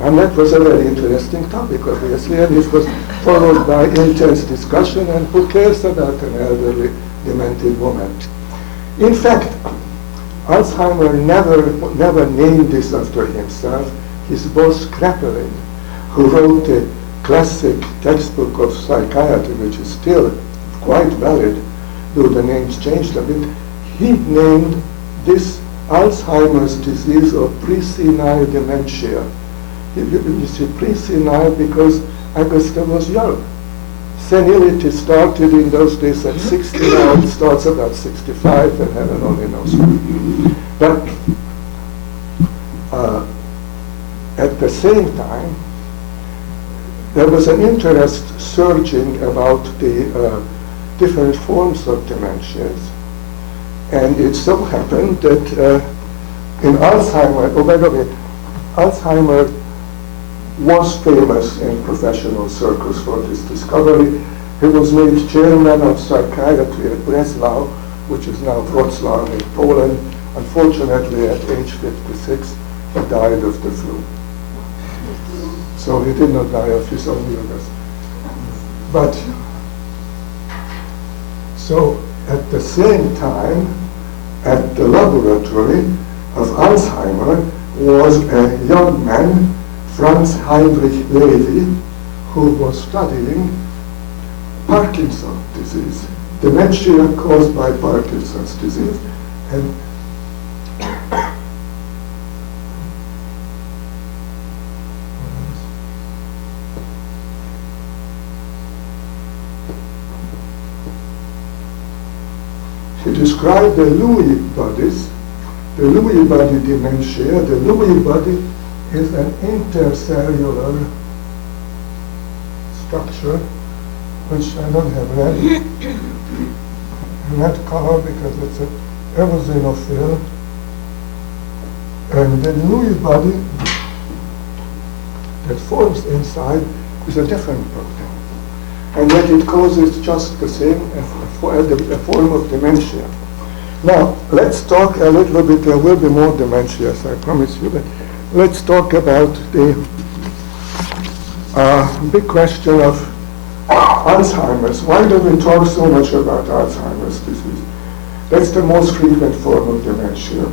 And that was a very interesting topic, obviously, and it was followed by intense discussion, and who cares about an elderly, demented woman? In fact, Alzheimer never named this after himself. His boss, Kraepelin, who wrote the classic textbook of psychiatry, which is still quite valid, though the names changed a bit, he named this Alzheimer's disease of pre-senile dementia. You see, pre-senile because Augusta was young. Senility started in those days at 60, now it starts about 65, and heaven only knows. But at the same time, there was an interest surging about the different forms of dementias. And it so happened that in Alzheimer, oh by the way, Alzheimer was famous in professional circles for this discovery. He was made chairman of psychiatry at Breslau, which is now Wrocław in Poland. Unfortunately, at age 56, he died of the flu. So he did not die of his own illness. But, so at the same time, at the laboratory of Alzheimer was a young man, Franz Heinrich Levy, who was studying Parkinson's disease, dementia caused by Parkinson's disease. And he described the Lewy bodies, the Lewy body dementia. The Lewy body is an intercellular structure, which I don't have red color because it's an eosinophil. And the Lewy body that forms inside is a different protein. And yet it causes just the same, a form of dementia. Now, let's talk a little bit, there will be more dementias, I promise you, but let's talk about the big question of Alzheimer's. Why do we talk so much about Alzheimer's disease? That's the most frequent form of dementia.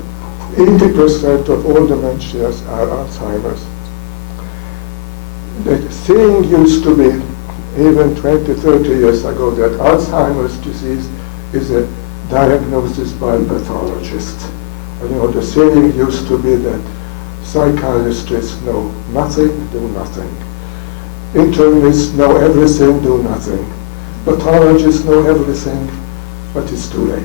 80% of all dementias are Alzheimer's. The saying used to be, even 20, 30 years ago, that Alzheimer's disease is a diagnosis by pathologists. And the saying used to be that psychiatrists know nothing, do nothing. Internists know everything, do nothing. Pathologists know everything, but it's too late.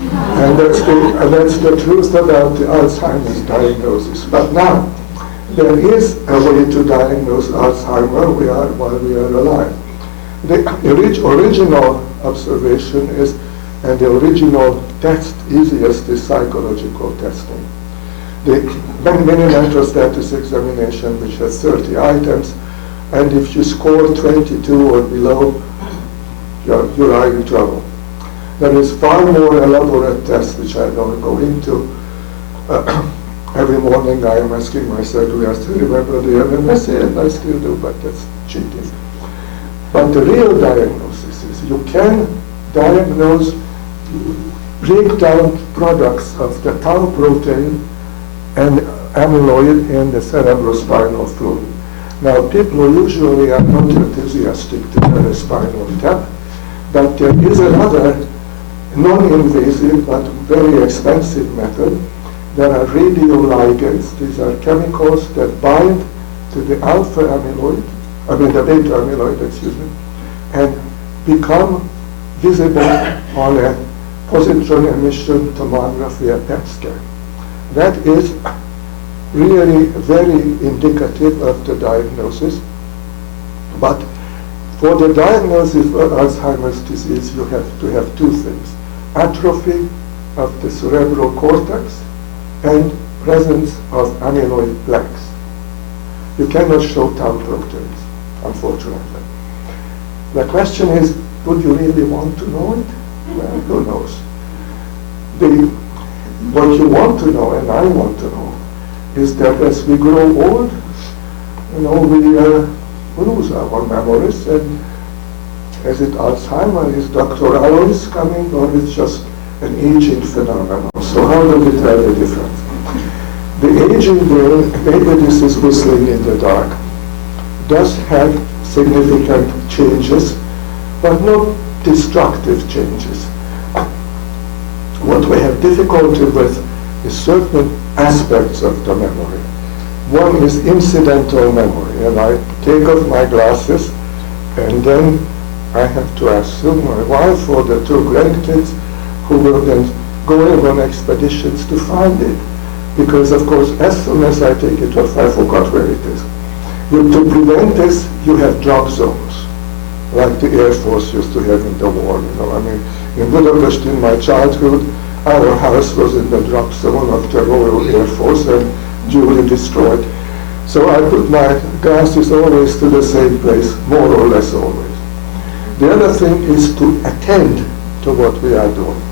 And that's the truth about the Alzheimer's diagnosis. But now, there is a way to diagnose Alzheimer while we are alive. The original observation is, and the original test, easiest, is psychological testing. The mini-mental status examination, which has 30 items, and if you score 22 or below, you are in trouble. There is far more elaborate tests, which I don't go into. Every morning I am asking myself, do I still remember the MMSA? And I still do, but that's cheating. But the real diagnosis is you can diagnose breakdown products of the tau protein and amyloid in the cerebrospinal fluid. Now, people usually are not enthusiastic to have a spinal tap, but there is another non-invasive but very expensive method. There are radioligands. These are chemicals that bind to the the beta amyloid, and become visible on a positron emission tomography, a PET scan. That is really very indicative of the diagnosis. But for the diagnosis of Alzheimer's disease, you have to have two things: atrophy of the cerebral cortex and presence of amyloid plaques. You cannot show tau proteins, unfortunately. The question is, would you really want to know it? Well, who knows? What you want to know, and I want to know, is that as we grow old, we lose our memories. And is it Alzheimer? Is Dr. Alois coming, or is just an aging phenomenon? So how do we tell the difference? The aging brain, maybe this is whistling in the dark, does have significant changes, but not destructive changes. What we have difficulty with is certain aspects of the memory. One is incidental memory, and I take off my glasses, and then I have to assume my wife or the two grandkids who will then go on expeditions to find it. Because, of course, as soon as I take it off, I forgot where it is. To prevent this, you have drop zones, like the Air Force used to have in the war. In Budapest, in my childhood, our house was in the drop zone of the Royal Air Force and duly destroyed. So I put my glasses always to the same place, more or less always. The other thing is to attend to what we are doing.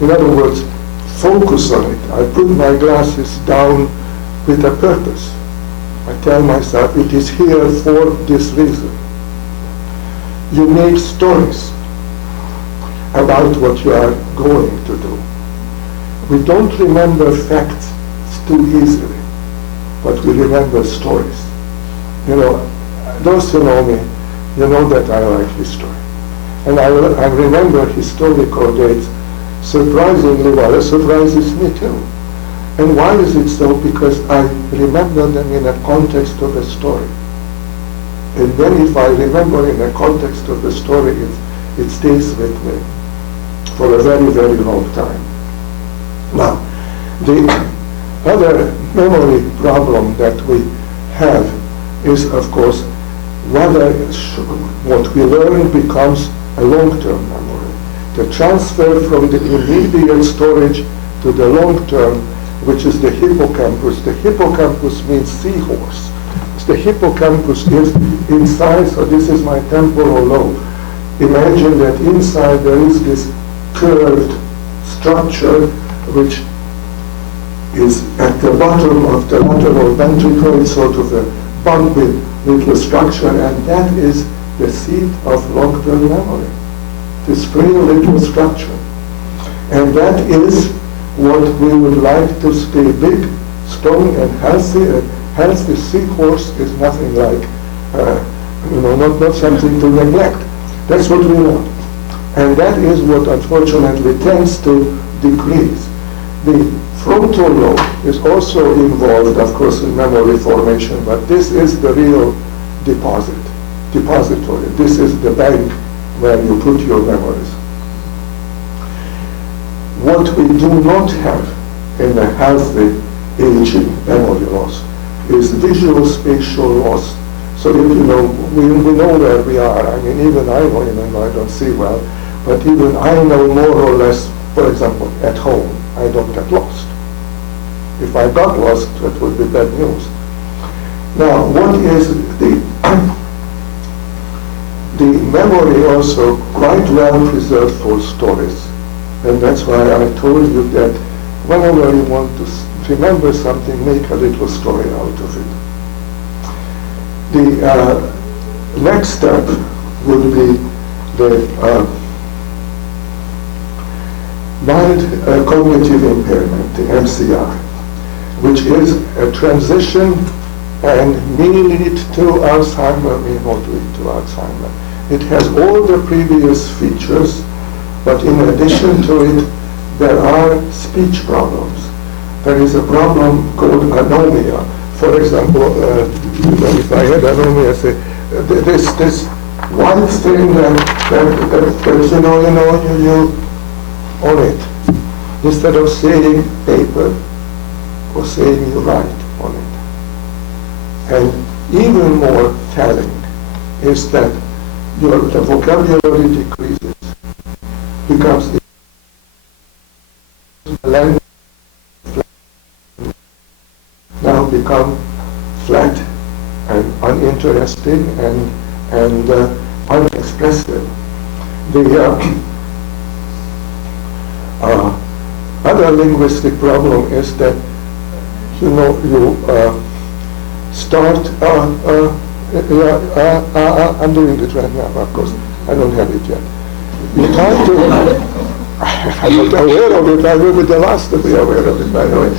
In other words, focus on it. I put my glasses down with a purpose. I tell myself it is here for this reason. You make stories about what you are going to do. We don't remember facts too easily, but we remember stories. You know, those who know me, you know that I like history. And I remember historical dates surprisingly well. It surprises me too. And why is it so? Because I remember them in a context of a story. And then if I remember in a context of the story, it stays with me for a very, very long time. Now, the other memory problem that we have is, of course, whether what we learn becomes a long-term memory. The transfer from the immediate storage to the long-term, which is the hippocampus. The hippocampus means seahorse. The hippocampus is inside, so this is my temporal lobe. Imagine that inside there is this curved structure which is at the bottom of the lateral ventricle. It's sort of a bumpy little structure, and that is the seat of long-term memory, this frail little structure. And that is what we would like to stay big, strong, and healthy. A healthy seahorse is nothing like, not something to neglect. That's what we want. And that is what unfortunately tends to decrease. The frontal lobe is also involved, of course, in memory formation, but this is the real depository. This is the bank where you put your memories. What we do not have in a healthy aging memory loss is visual spatial loss. So if we know where we are. I mean, even I know, I don't see well, but even I know more or less, for example, at home, I don't get lost. If I got lost, that would be bad news. Now, what is the memory also quite well preserved for stories. And that's why I told you that whenever you want to remember something, make a little story out of it. The next step would be the mild cognitive impairment, the MCI, which is a transition and may lead to Alzheimer, may not lead to Alzheimer. It has all the previous features, but in addition to it, there are speech problems. There is a problem called anomia. For example, if I had anomia, say, this one thing that you on it, instead of saying paper, or saying you write on it. And even more telling is that the vocabulary decreases, becomes language now become flat and uninteresting and unexpressive. The other linguistic problem is that you start. I'm doing it right now, of course. I don't have it yet. You try to. I'm not aware of it. I will be the last to be aware of it, by the way.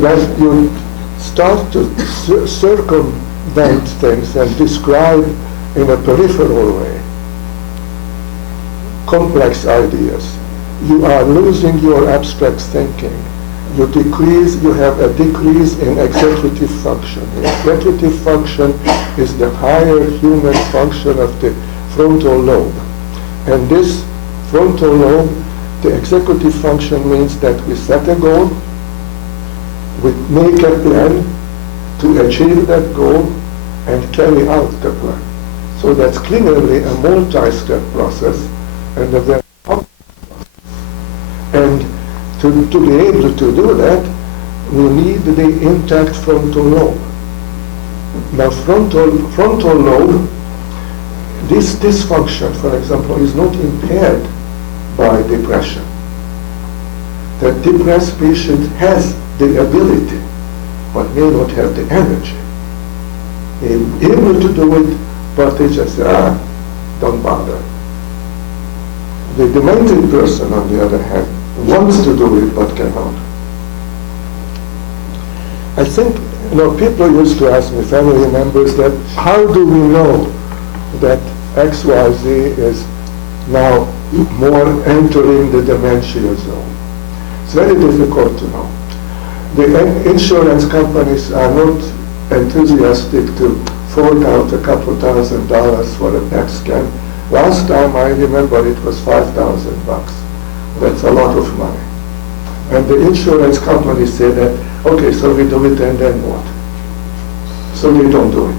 That you start to circumvent things and describe in a peripheral way complex ideas. You are losing your abstract thinking. You have a decrease in executive function. Executive function is the higher human function of the frontal lobe. And this frontal lobe, the executive function means that we set a goal, we make a plan to achieve that goal and carry out the plan. So that's clearly a multi-step process and a very complex process. And to be able to do that, we need the intact frontal lobe. Now, frontal lobe, this dysfunction, for example, is not impaired by depression. The depressed patient has the ability, but may not have the energy. He's able to do it, but they just say, don't bother. The demented person, on the other hand, wants to do it, but cannot. I think, people used to ask me, family members, that how do we know that XYZ is now more entering the dementia zone? It's very difficult to know. The insurance companies are not enthusiastic to fork out a couple $1,000 for a PET scan. Last time I remember it was $5,000. That's a lot of money. And the insurance companies say that, okay, so we do it and then what? So they don't do it.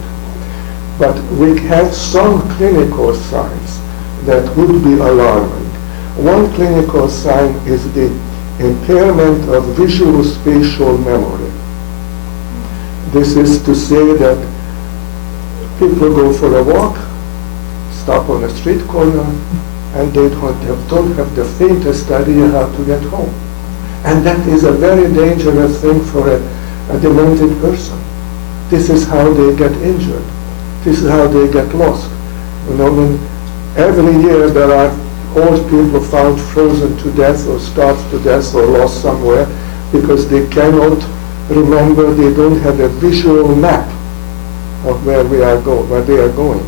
But we have some clinical signs that would be alarming. One clinical sign is the impairment of visual spatial memory. This is to say that people go for a walk, stop on a street corner, and they don't have the faintest idea how to get home. And that is a very dangerous thing for a demented person. This is how they get injured. This is how they get lost. Every year there are old people found frozen to death or starved to death or lost somewhere because they cannot remember, they don't have a visual map of where they are going.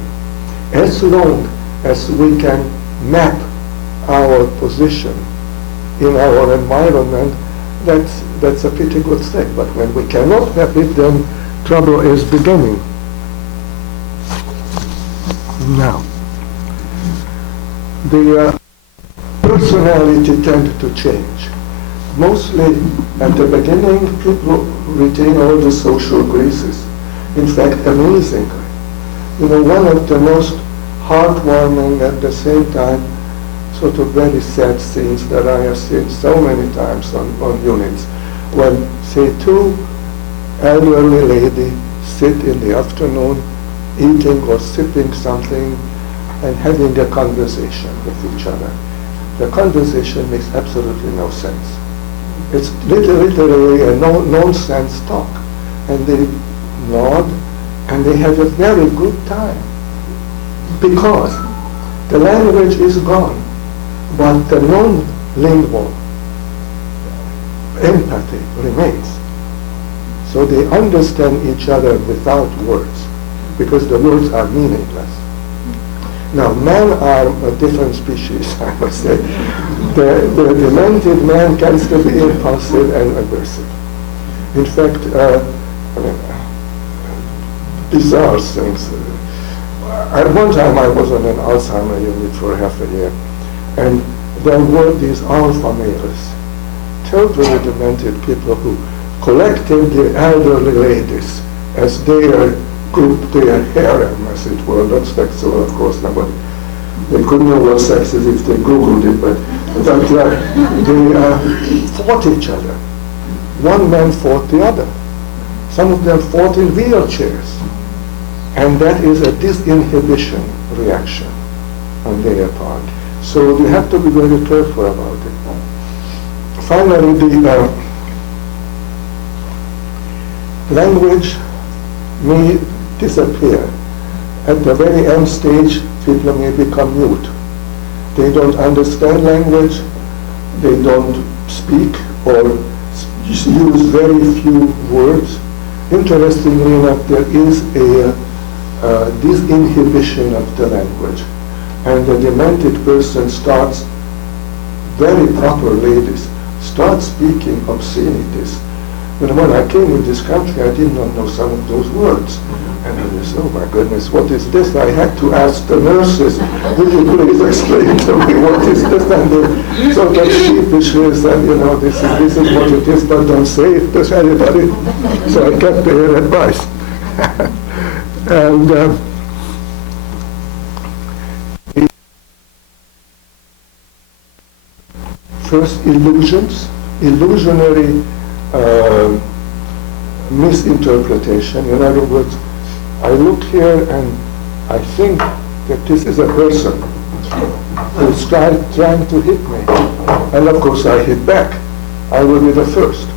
As long as we can map our position in our environment, that's a pretty good thing. But when we cannot map it, then trouble is beginning. Now, the personality tend to change. Mostly at the beginning, people retain all the social graces. In fact, amazingly. One of the most heartwarming at the same time sort of very sad scenes that I have seen so many times on units, when, say, two elderly ladies sit in the afternoon eating or sipping something and having a conversation with each other. The conversation makes absolutely no sense. It's literally a nonsense talk. And they nod and they have a very good time because the language is gone, but the non-lingual empathy remains. So they understand each other without words because the words are meaningless. Now, men are a different species, I must say. The demented man tends to be impulsive and aggressive. In fact, bizarre things. At one time I was on an Alzheimer unit for half a year, and there were these alpha males, totally demented people who collected the elderly ladies as their group, their harem, as it were, not sexual, of course, nobody. They couldn't know what sex is if they Googled it, but they fought each other. One man fought the other. Some of them fought in wheelchairs. And that is a disinhibition reaction on their part. So you have to be very careful about it. Finally, the language may disappear. At the very end stage, people may become mute. They don't understand language, they don't speak or use very few words. Interestingly enough, there is a disinhibition of the language. And the demented person starts, very proper ladies, start speaking obscenities. When I came in this country, I did not know some of those words. And I was, oh my goodness, what is this? I had to ask the nurses, would you please explain to me what is this? And they sort of sheepishly said, this is what it is, but don't say it to anybody. So I kept their advice. And first, illusionary misinterpretation. In other words, I look here and I think that this is a person who's trying to hit me. And of course I hit back. I will be the first.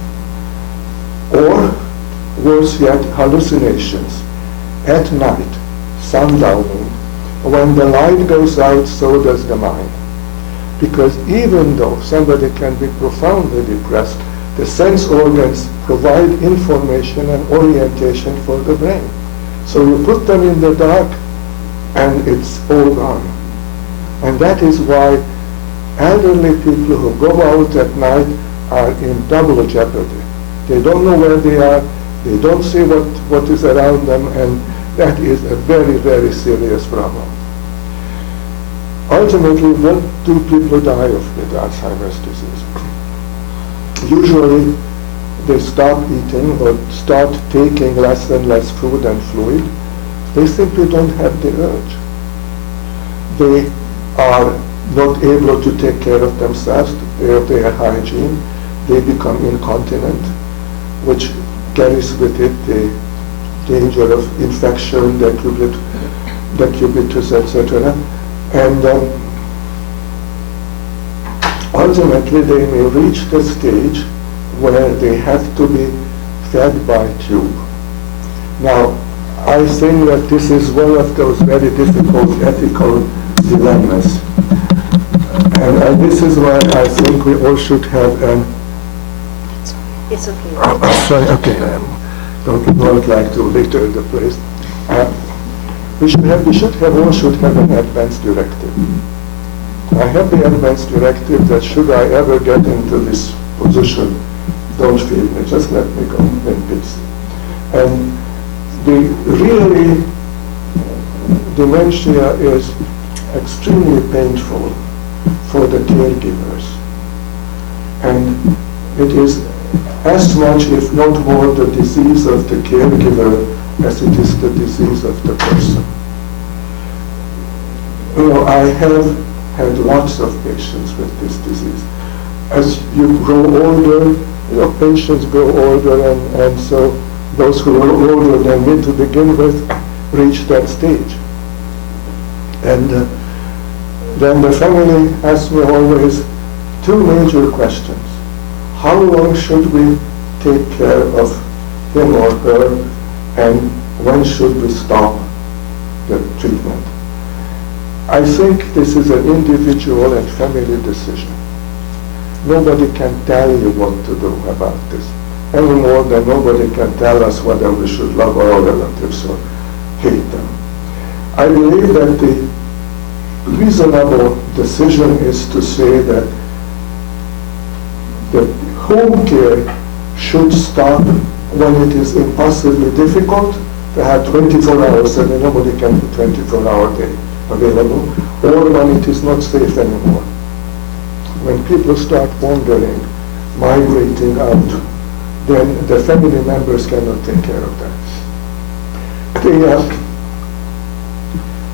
Or, worse yet, hallucinations. At night, sundowning, when the light goes out, so does the mind. Because even though somebody can be profoundly depressed, the sense organs provide information and orientation for the brain. So you put them in the dark and it's all gone. And that is why elderly people who go out at night are in double jeopardy. They don't know where they are, they don't see what is around them, and that is a very, very serious problem. Ultimately, what do people die of with Alzheimer's disease? Usually, they stop eating or start taking less and less food and fluid. They simply don't have the urge. They are not able to take care of themselves, of their hygiene. They become incontinent, which carries with it the danger of infection, decubitus, etc. And ultimately they may reach the stage where they have to be fed by tube. Now, I think that this is one of those very difficult ethical dilemmas. And this is why I think we all should have an... It's okay. Sorry, okay. Don't like to litter the place. We should have an advance directive. I have the advance directive that should I ever get into this position, don't feel me, just let me go in peace. And really, dementia is extremely painful for the caregivers. And it is as much, if not more, the disease of the caregiver as it is the disease of the person. You know, I have had lots of patients with this disease. As you grow older, your patients grow older, and so those who are older than me to begin with reach that stage. And then the family asks me always two major questions. How long should we take care of him or her, and when should we stop the treatment? I think this is an individual and family decision. Nobody can tell you what to do about this, any more than nobody can tell us whether we should love our relatives or hate them. I believe that the reasonable decision is to say that the home care should stop when it is impossibly difficult to have 24 hours, and nobody can do 24-hour day available, or when it is not safe anymore. When people start wandering, migrating out, then the family members cannot take care of that. The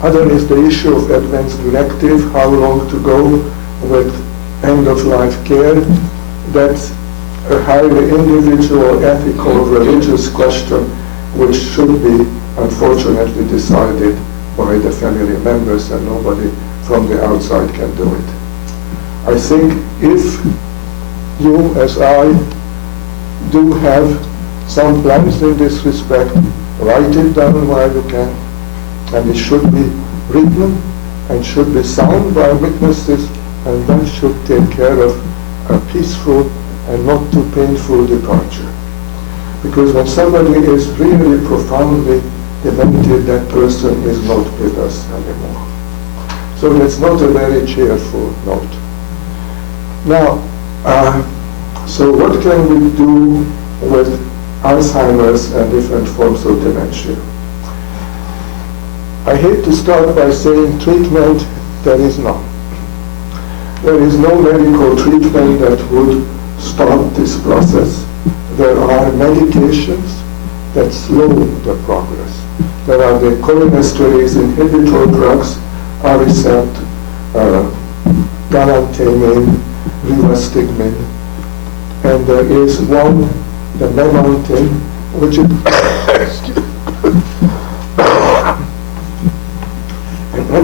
other is the issue of advance directive, how long to go with end-of-life care. That's a highly individual, ethical, religious question which should be, unfortunately, decided by the family members, and nobody from the outside can do it. I think if you, as I, do have some plans in this respect, write it down while you can, and it should be written and should be signed by witnesses, and that should take care of a peaceful and not too painful departure. Because when somebody is really profoundly demented, that person is not with us anymore. So that's not a very cheerful note. Now, so what can we do with Alzheimer's and different forms of dementia? I hate to start by saying treatment, there is none. There is no medical treatment that would stop this process. There are medications that slow the progress. There are the cholinesterase inhibitor drugs, Aricept, galantamine, rivastigmine, and there is one, the memantine, which is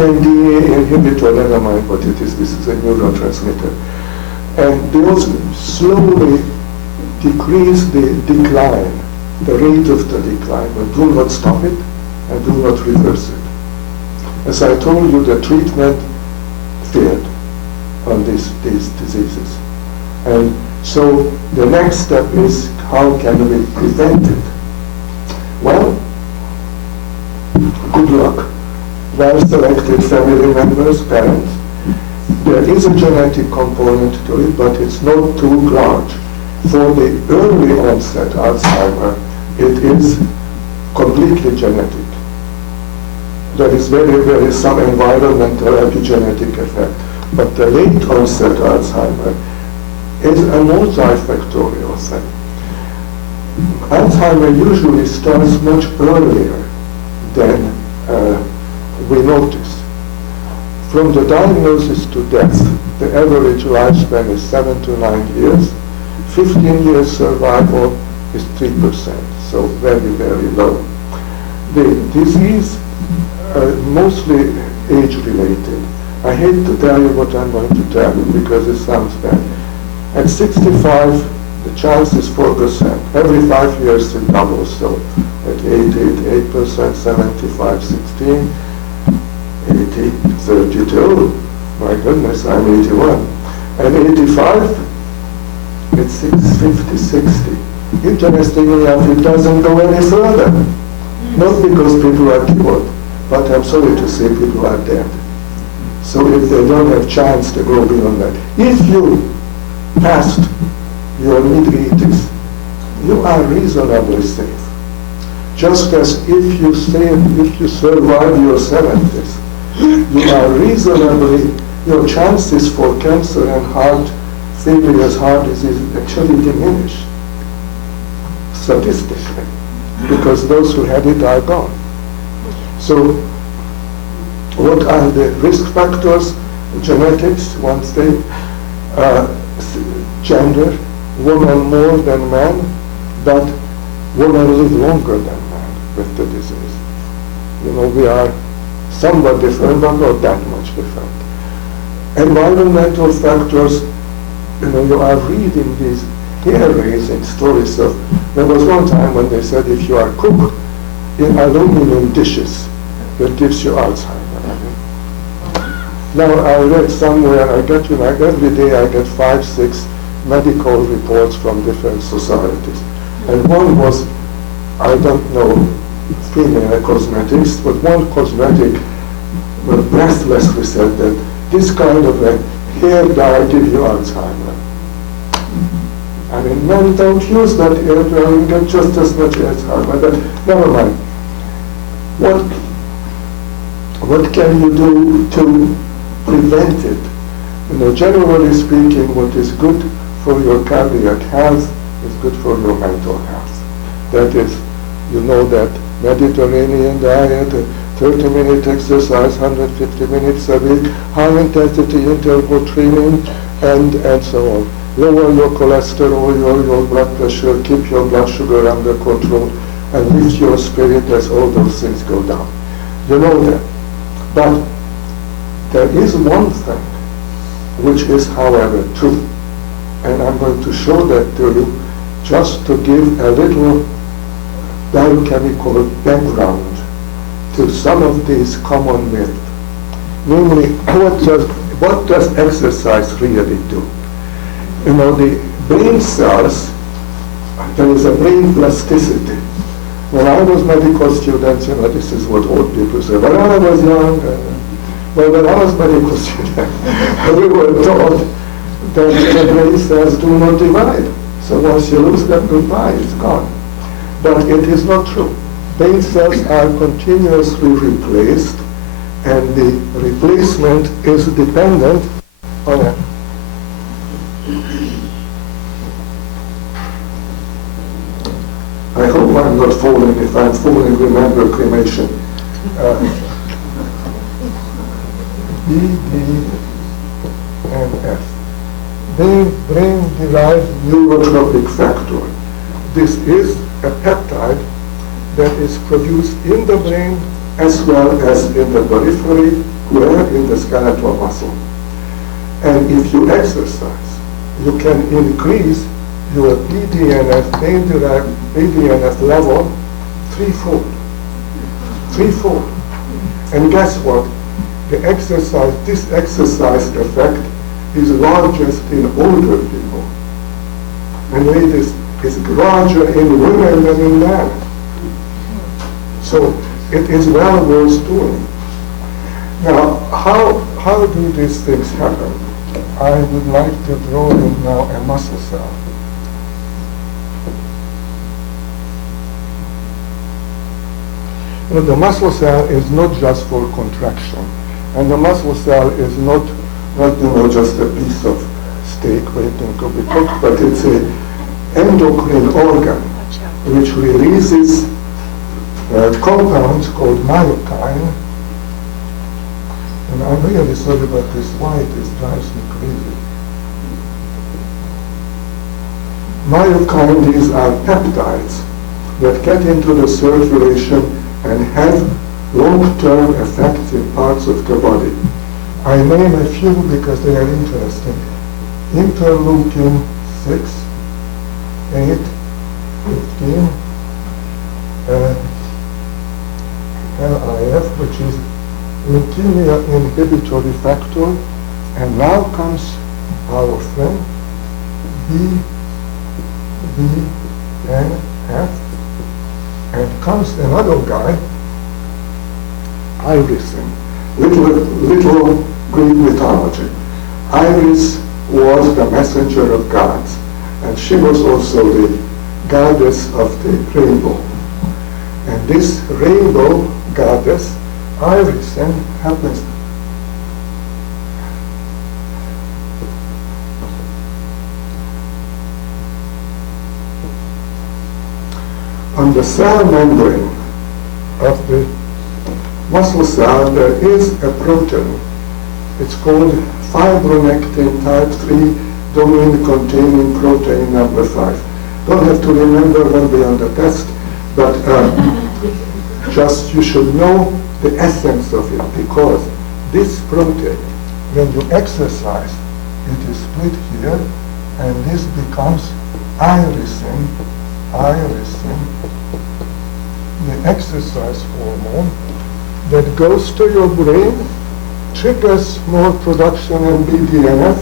NMDA inhibitor, never mind what it is, this is a neurotransmitter. And those slowly decrease the decline, the rate of the decline, but do not stop it and do not reverse it. As I told you, the treatment failed on these diseases. And so the next step is, how can we prevent it? Well, good luck. Well-selected family members, parents. There is a genetic component to it, but it's not too large. For the early onset Alzheimer, it is completely genetic. There is very some environmental epigenetic effect. But the late onset Alzheimer is a multifactorial thing. Alzheimer usually starts much earlier than we notice. From the diagnosis to death, the average lifespan is 7 to 9 years. 15 years survival is 3%, so very low. The disease mostly age-related. I hate to tell you what I'm going to tell you because it sounds bad. At 65, the chance is 4%. Every 5 years it doubles, so at 8%, 75, 16, 80, 32. My goodness, I'm 81. And 85, it's 50, 60. Interestingly enough, it doesn't go any further. Not because people are cured, but I'm sorry to say people are dead. So if they don't have chance to go beyond that. If you passed your mid-80s, you are reasonably safe. Just as if you survive your 70s, you are reasonably, your chances for cancer and heart failures, heart disease actually diminish statistically, because those who had it are gone. So what are the risk factors? Genetics, one thing, gender, women more than men, but women live longer than men with the disease. You know, we are somewhat different, but not that much different. Environmental factors, you know, you are reading these hair-raising stories of, there was one time when they said if you are cooked in aluminum dishes, that gives you Alzheimer. Now I read somewhere, I get, you know, every day I get 5, 6 medical reports from different societies. And one was, I don't know, female cosmetics, but one cosmetic breathlessly said that this kind of a hair dye gives you Alzheimer. I mean, men don't use that hair dye and get just as much Alzheimer, but never mind. What can you do to prevent it? You know, generally speaking, what is good for your cardiac health is good for your mental health. That is, you know, that Mediterranean diet, 30-minute exercise, 150 minutes a week, high-intensity interval training, and so on. Lower your cholesterol, your blood pressure, keep your blood sugar under control, and lift your spirit as all those things go down. You know that. But there is one thing which is, however, true. And I'm going to show that to you just to give a little biochemical background to some of these common myths. Namely, what does exercise really do? You know, the brain cells, there is a brain plasticity. When I was medical student, you know, this is what old people say, when I was young, when I was medical student, we were taught that the brain cells do not divide. So once you lose them, goodbye, it's gone. But it is not true. Brain cells are continuously replaced, and the replacement is dependent on a I hope I'm not falling. If I'm falling, remember cremation. B, D, and F. Brain-derived neurotrophic factor. This is a peptide that is produced in the brain as well as in the periphery, where? In the skeletal muscle. And if you exercise, you can increase your BDNF, BDNF level threefold. And guess what? This exercise effect is largest in older people. And it is larger in women than in men. So it is well worth doing. Now, how do these things happen? I would like to draw in now a muscle cell. The muscle cell is not just for contraction, and the muscle cell is not just a piece of steak waiting to be cooked, but it's an endocrine organ which releases compounds called myokine. And I'm really sorry about this white, this drives me crazy. Myokine, these are peptides that get into the circulation and have long-term effects in parts of the body. I name a few because they are interesting. Interleukin 6, 8, 15, LIF, which is leukemia inhibitory factor, and now comes our friend BDNF, and comes another guy, irisin. Little Greek mythology. Iris was the messenger of gods, and she was also the goddess of the rainbow. And this rainbow goddess, irisin, happens on the cell membrane of the muscle cell. There is a protein. It's called fibronectin type 3 domain containing protein number 5. Don't have to remember when we on the test, but just you should know the essence of it, because this protein, when you exercise, it is split here, and this becomes irisin, the exercise hormone that goes to your brain, triggers more production in BDNF.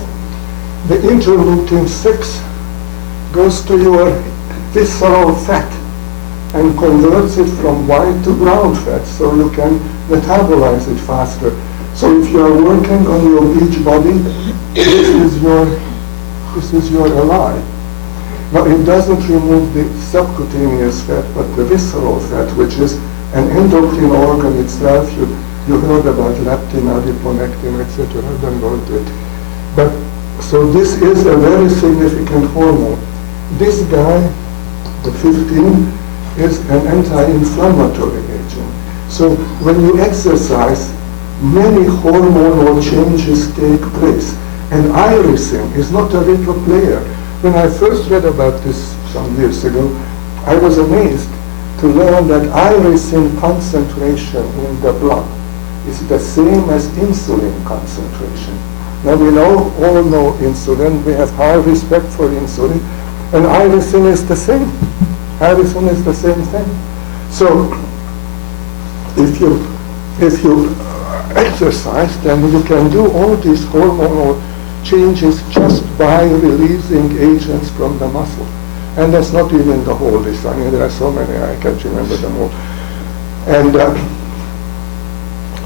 The interleukin 6 goes to your visceral fat and converts it from white to brown fat, so you can metabolize it faster. So if you are working on your beach body, this is your ally. Now, it doesn't remove the subcutaneous fat, but the visceral fat, which is an endocrine organ itself. You heard about leptin, adiponectin, etc. I don't go into it. But so this is a very significant hormone. This guy, the 15, is an anti-inflammatory agent. So when you exercise, many hormonal changes take place. And irisin is not a little player. When I first read about this some years ago, I was amazed to learn that irisin concentration in the blood is the same as insulin concentration. Now we all know insulin, we have high respect for insulin, and irisin is the same. Irisin is the same thing. So if you exercise, then you can do all these hormonal changes just by releasing agents from the muscle. And that's not even the whole list. I mean, there are so many, I can't remember them all. And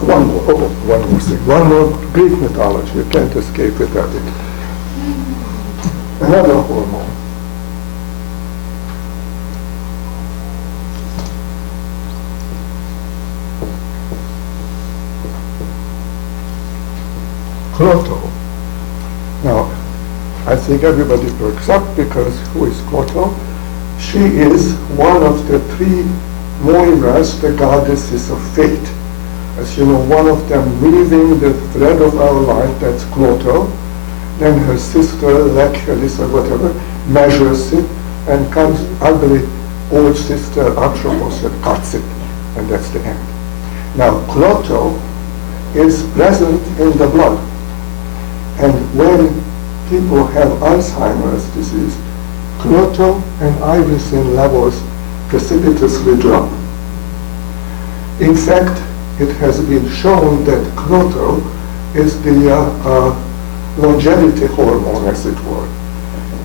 one more Greek mythology, you can't escape without it. Another hormone. Clotho. Now, I think everybody perks up because who is Clotho? She is one of the three Moiras, the goddesses of fate. As you know, one of them weaving the thread of our life, that's Clotho. Then her sister, Lechelys or whatever, measures it, and comes ugly old sister Atropos and cuts it, and that's the end. Now, Clotho is present in the blood. And when people have Alzheimer's disease, clutter and irisin levels precipitously drop. In fact, it has been shown that clutter is the longevity hormone, as it were.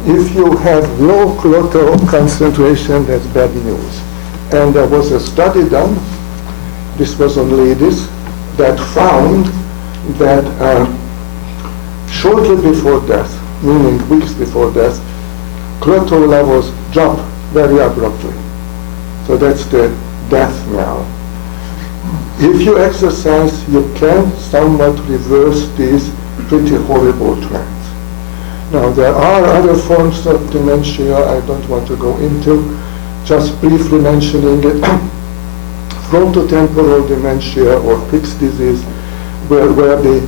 If you have low clutter concentration, that's bad news. And there was a study done, this was on ladies, that found that shortly before death, meaning weeks before death, clutter levels drop very abruptly. So that's the death knell. If you exercise, you can somewhat reverse these pretty horrible trends. Now, there are other forms of dementia I don't want to go into, just briefly mentioning it. Frontotemporal dementia or Pick's disease, where the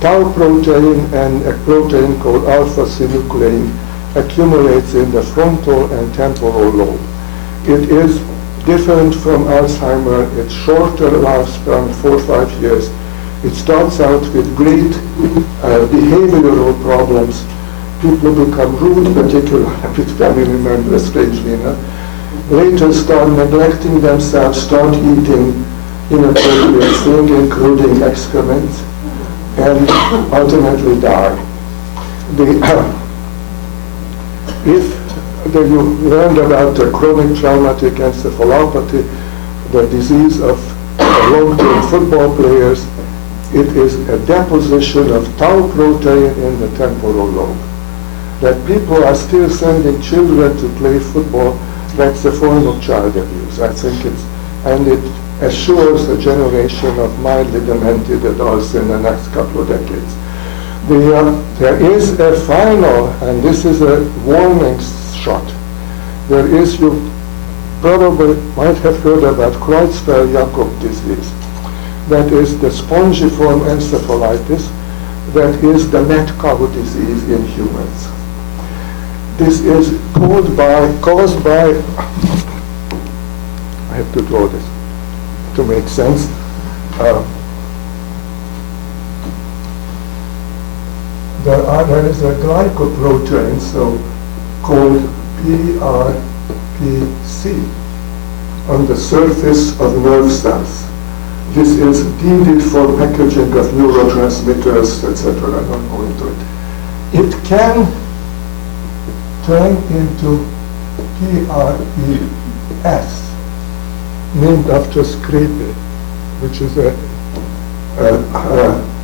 tau protein and a protein called alpha-synuclein accumulates in the frontal and temporal lobe. It is different from Alzheimer. It's shorter lifespan, 4 or 5 years. It starts out with great behavioral problems. People become rude, particularly with family members, strangely enough. Later start neglecting themselves, start eating inappropriate things, including excrement, and ultimately die. You learned about the chronic traumatic encephalopathy, the disease of long-term football players. It is a deposition of tau protein in the temporal lobe. That people are still sending children to play football, that's a form of child abuse. I think and it assures a generation of mildly demented adults in the next couple of decades. There is a final, and this is a warning shot. There is, you probably might have heard about Creutzfeldt-Jakob disease. That is the spongiform encephalitis, that is the mad cow disease in humans. This is caused by, I have to draw this to make sense. There is a glycoprotein, so called PRPC, on the surface of nerve cells. This is needed for packaging of neurotransmitters, etc. I don't go into it. It can turn into PRPS, named after scrapie, which is a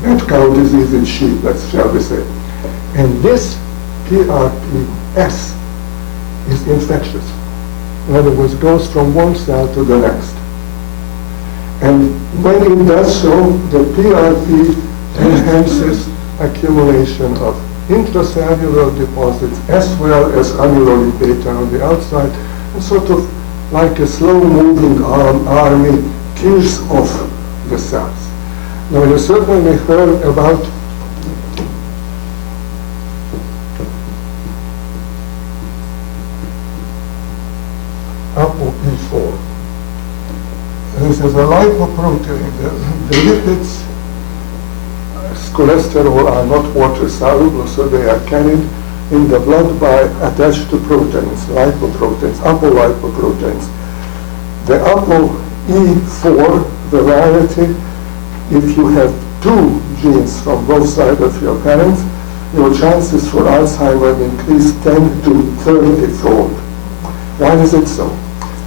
mad cow disease in sheep, shall we say. And this PRPS is infectious. In other words, goes from one cell to the next. And when it does so, the PRP enhances accumulation of intracellular deposits as well as amyloid beta on the outside, and sort of like a slow-moving army kills off the cells. Now, you certainly heard about ApoE4. This is a lipoprotein. The lipids, cholesterol, are not water soluble, so they are carried in the blood by attached to proteins, lipoproteins, apolipoproteins. The ApoE4 variety, if you have 2 genes from both sides of your parents, your chances for Alzheimer increase 10 to 30-fold. Why is it so?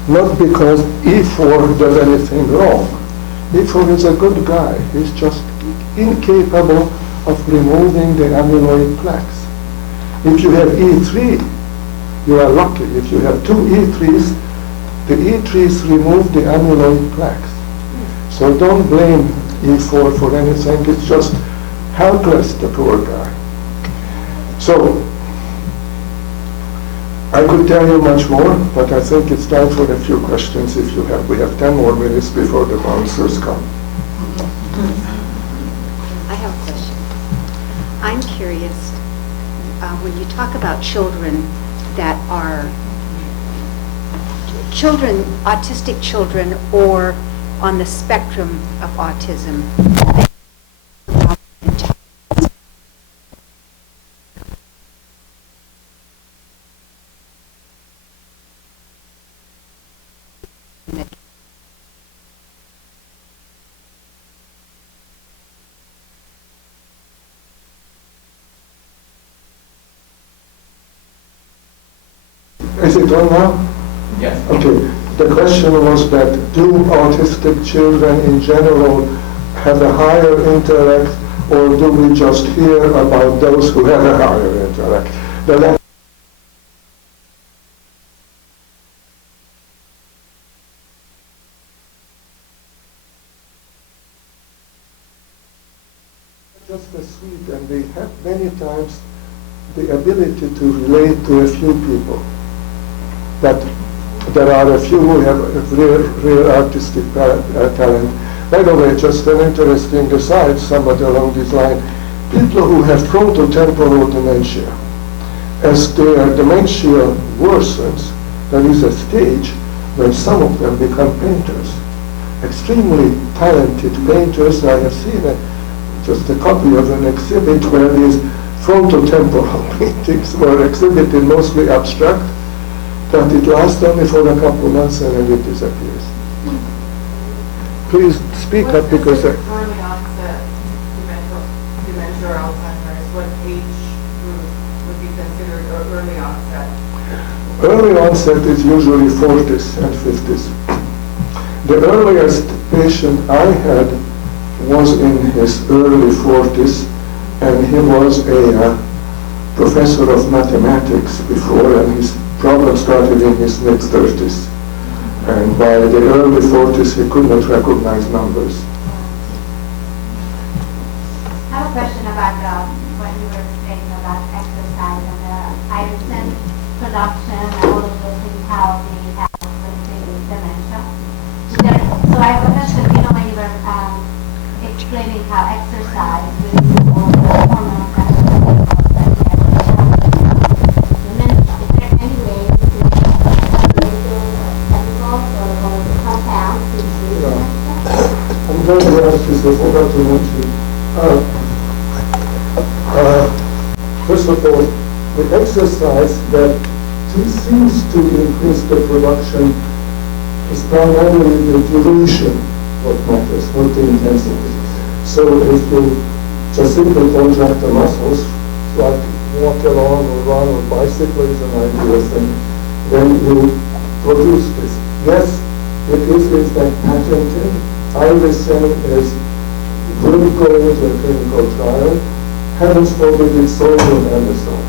Not because E4 does anything wrong. E4 is a good guy. He's just incapable of removing the amyloid plaques. If you have E3, you are lucky. If you have 2 E3s, the E3s remove the amyloid plaques. So don't blame E4 for anything. It's just helpless, the poor guy. So I could tell you much more, but I think it's time for a few questions if you have. We have 10 more minutes before the bouncers come. I have a question. I'm curious, when you talk about children that are autistic children or on the spectrum of autism. Is it on now? Yes. Okay. The question was that do autistic children in general have a higher intellect, or do we just hear about those who have a higher intellect? Just as sweet, and they have many times the ability to relate to a few people. That there are a few who have real artistic talent. By the way, just an interesting aside, somewhat along this line, people who have frontotemporal dementia, as their dementia worsens, there is a stage when some of them become painters, extremely talented painters. I have seen just a copy of an exhibit where these frontotemporal paintings were exhibited, mostly abstract, but it lasts only for a couple of months and then it disappears. Please speak up because early onset dementia or Alzheimer's, what age group would be considered early onset? early onset is usually 40s and 50s. The earliest patient I had was in his early 40s, and he was a professor of mathematics before, and his problem started in his mid-30s. And by the early 40s, he could not recognize numbers. I have a question about what you were saying about exercise and the irisin production and all of those things, how they help with the dementia. So I understood, when you were explaining how exercise with all the hormones and everything else that you have to help dementia. Is there any way to chemicals or the compounds to treat dementia? I'm going to ask this, I forgot to mention. First of all, the exercise that seems to increase the production is primarily the duration what matters, not the intensity. So if you just simply contract the muscles, like walk along or run or bicycle is an ideal thing, then you produce this. Yes, it is in fact patented. Irisin is will go into a clinical trial. Heavens forbid it's sold on Amazon.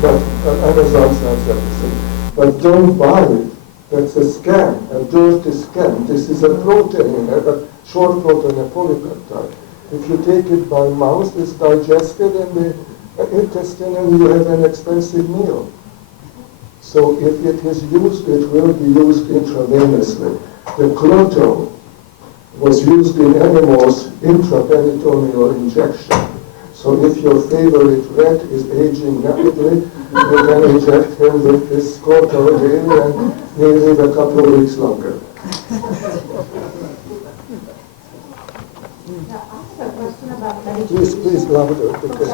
But Amazon sells everything. But don't buy it. That's a scam, a dirty scam. This is a protein, a short protein, a polypeptide. If you take it by mouth, it's digested in the intestine and you have an expensive meal. So if it is used, it will be used intravenously. The Clotho was used in animals intraperitoneal injection. So if your favorite rat is aging rapidly, you can inject him with this Clotho daily and he'll live a couple of weeks longer. Please, louder. Because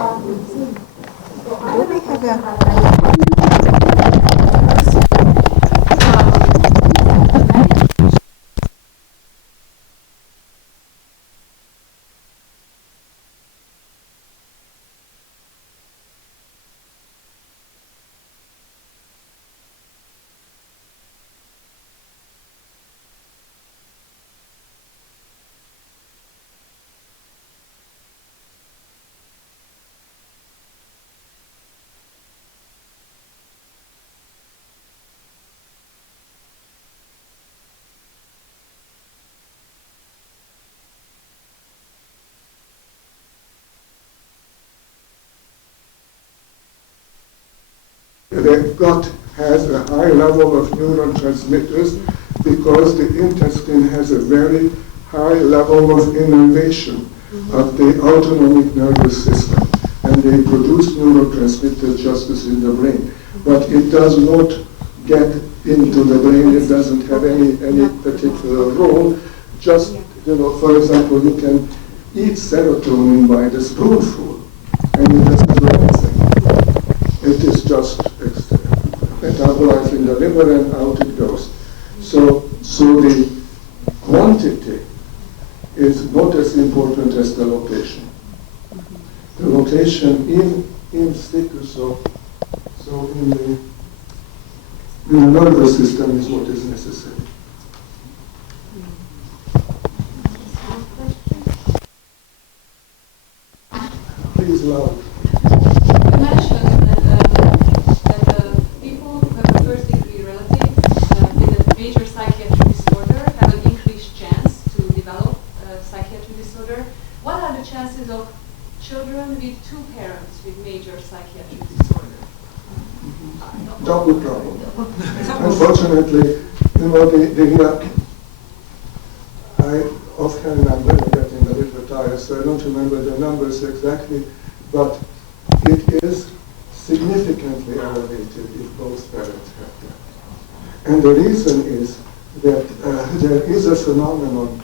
the gut has a high level of neurotransmitters because the intestine has a very high level of innervation of the autonomic nervous system. And they produce neurotransmitters just as in the brain. But it does not get into the brain. It doesn't have any particular role. Just, for example, you can eat serotonin by the spoonful, and it doesn't do anything. It is just metabolized in the liver and out it goes. So the quantity is not as important as the location. The location in situ, so in the nervous system is what is necessary. Please loud. You mentioned that people who have a first-degree relative with a major psychiatric disorder have an increased chance to develop a psychiatric disorder. What are the chances of children with two parents with major psychiatric disorder? Double problem. Unfortunately, I offhand I'm very bad in the literature, so I don't remember the numbers exactly, but it is significantly elevated if both parents have that. And the reason is that there is a phenomenon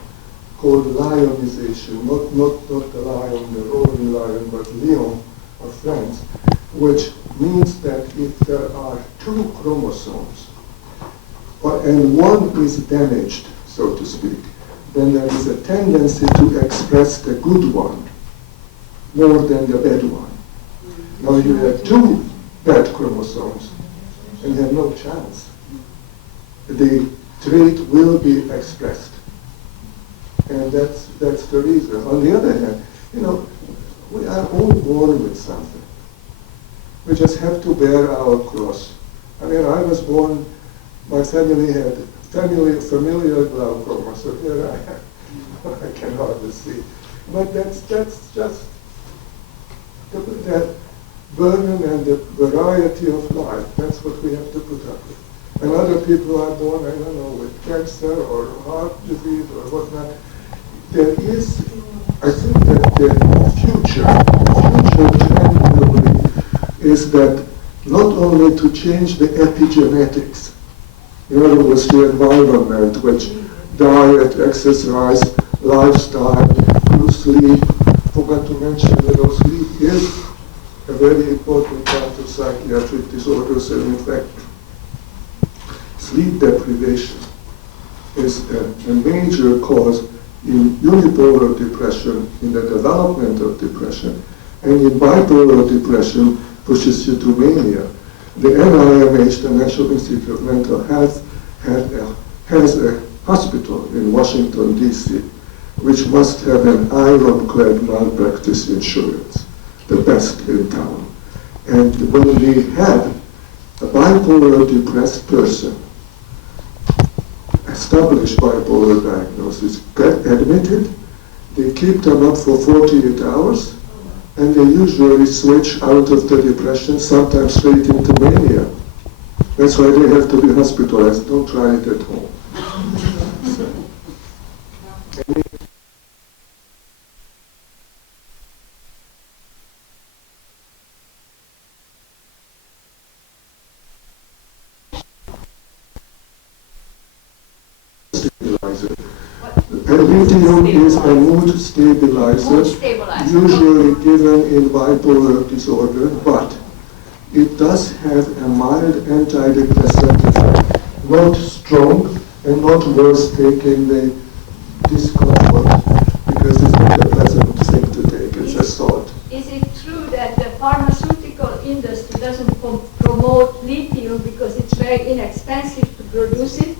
called lionization, not the lion, the roaring lion, but Leon of France, which means that if there are two chromosomes, and one is damaged, so to speak, then there is a tendency to express the good one more than the bad one. Now you have two bad chromosomes, and you have no chance. The trait will be expressed. And that's the reason. On the other hand, we are all born with something. We just have to bear our cross. I was born, my family had familial glaucoma, so here I am. I can hardly see. But that's just that burden and the variety of life. That's what we have to put up with. And other people are born, I don't know, with cancer or heart disease or whatnot. There is, I think that the future trend will be is that not only to change the epigenetics, in other words, the environment, which diet, exercise, lifestyle, sleep. Forgot to mention that sleep is a very important part of psychiatric disorders, and in fact, sleep deprivation is a major cause in unipolar depression, in the development of depression, and in bipolar depression, pushes you to mania. The NIMH, the National Institute of Mental Health, has a hospital in Washington, D.C., which must have an ironclad malpractice insurance, the best in town. And when they have a bipolar depressed person, established bipolar diagnosis, get admitted, they keep them up for 48 hours, and they usually switch out of the depression, sometimes straight into mania. That's why they have to be hospitalized. Don't try it at home. Lithium is a mood stabilizer, usually given in bipolar disorder, but it does have a mild antidepressant effect, not strong and not worth taking the discomfort, because it's not a pleasant thing to take, it's a salt. Is it true that the pharmaceutical industry doesn't promote lithium because it's very inexpensive to produce it,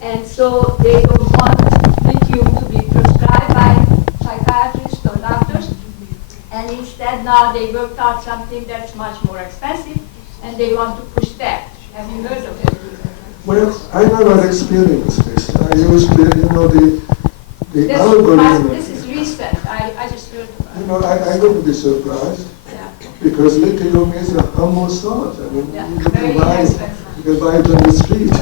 and so they don't want lithium to be prescribed by psychiatrists or doctors, and instead now they worked out something that's much more expensive, and they want to push that. Have you heard of it? Well, I never experienced this. I used the algorithm. This is recent. I just heard about it. I wouldn't be surprised, because lithium is a humble salt. I mean, you can buy it on the street.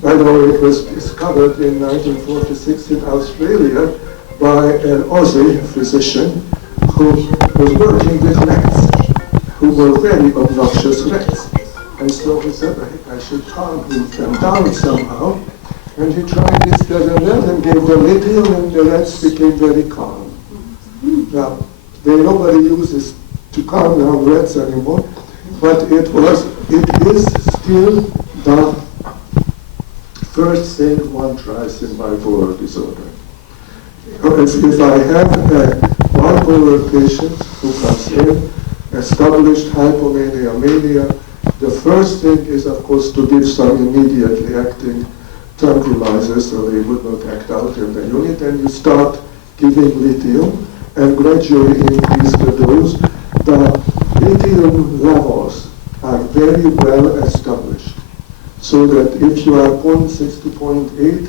By the way, it was discovered in 1946 in Australia by an Aussie physician who was working with rats, who were very obnoxious rats. And so he said, I should calm him down somehow. And he tried this, that, and that, and gave the lithium, and the rats became very calm. Now, nobody uses to calm down rats anymore, but it is still the first thing one tries in bipolar disorder. If I have a bipolar patient who comes in, established hypomania, mania, the first thing is, of course, to give some immediately acting tranquilizers so they would not act out in the unit, and you start giving lithium and gradually increase the dose. The lithium levels are very well established, so that if you are 0.6 to 0.8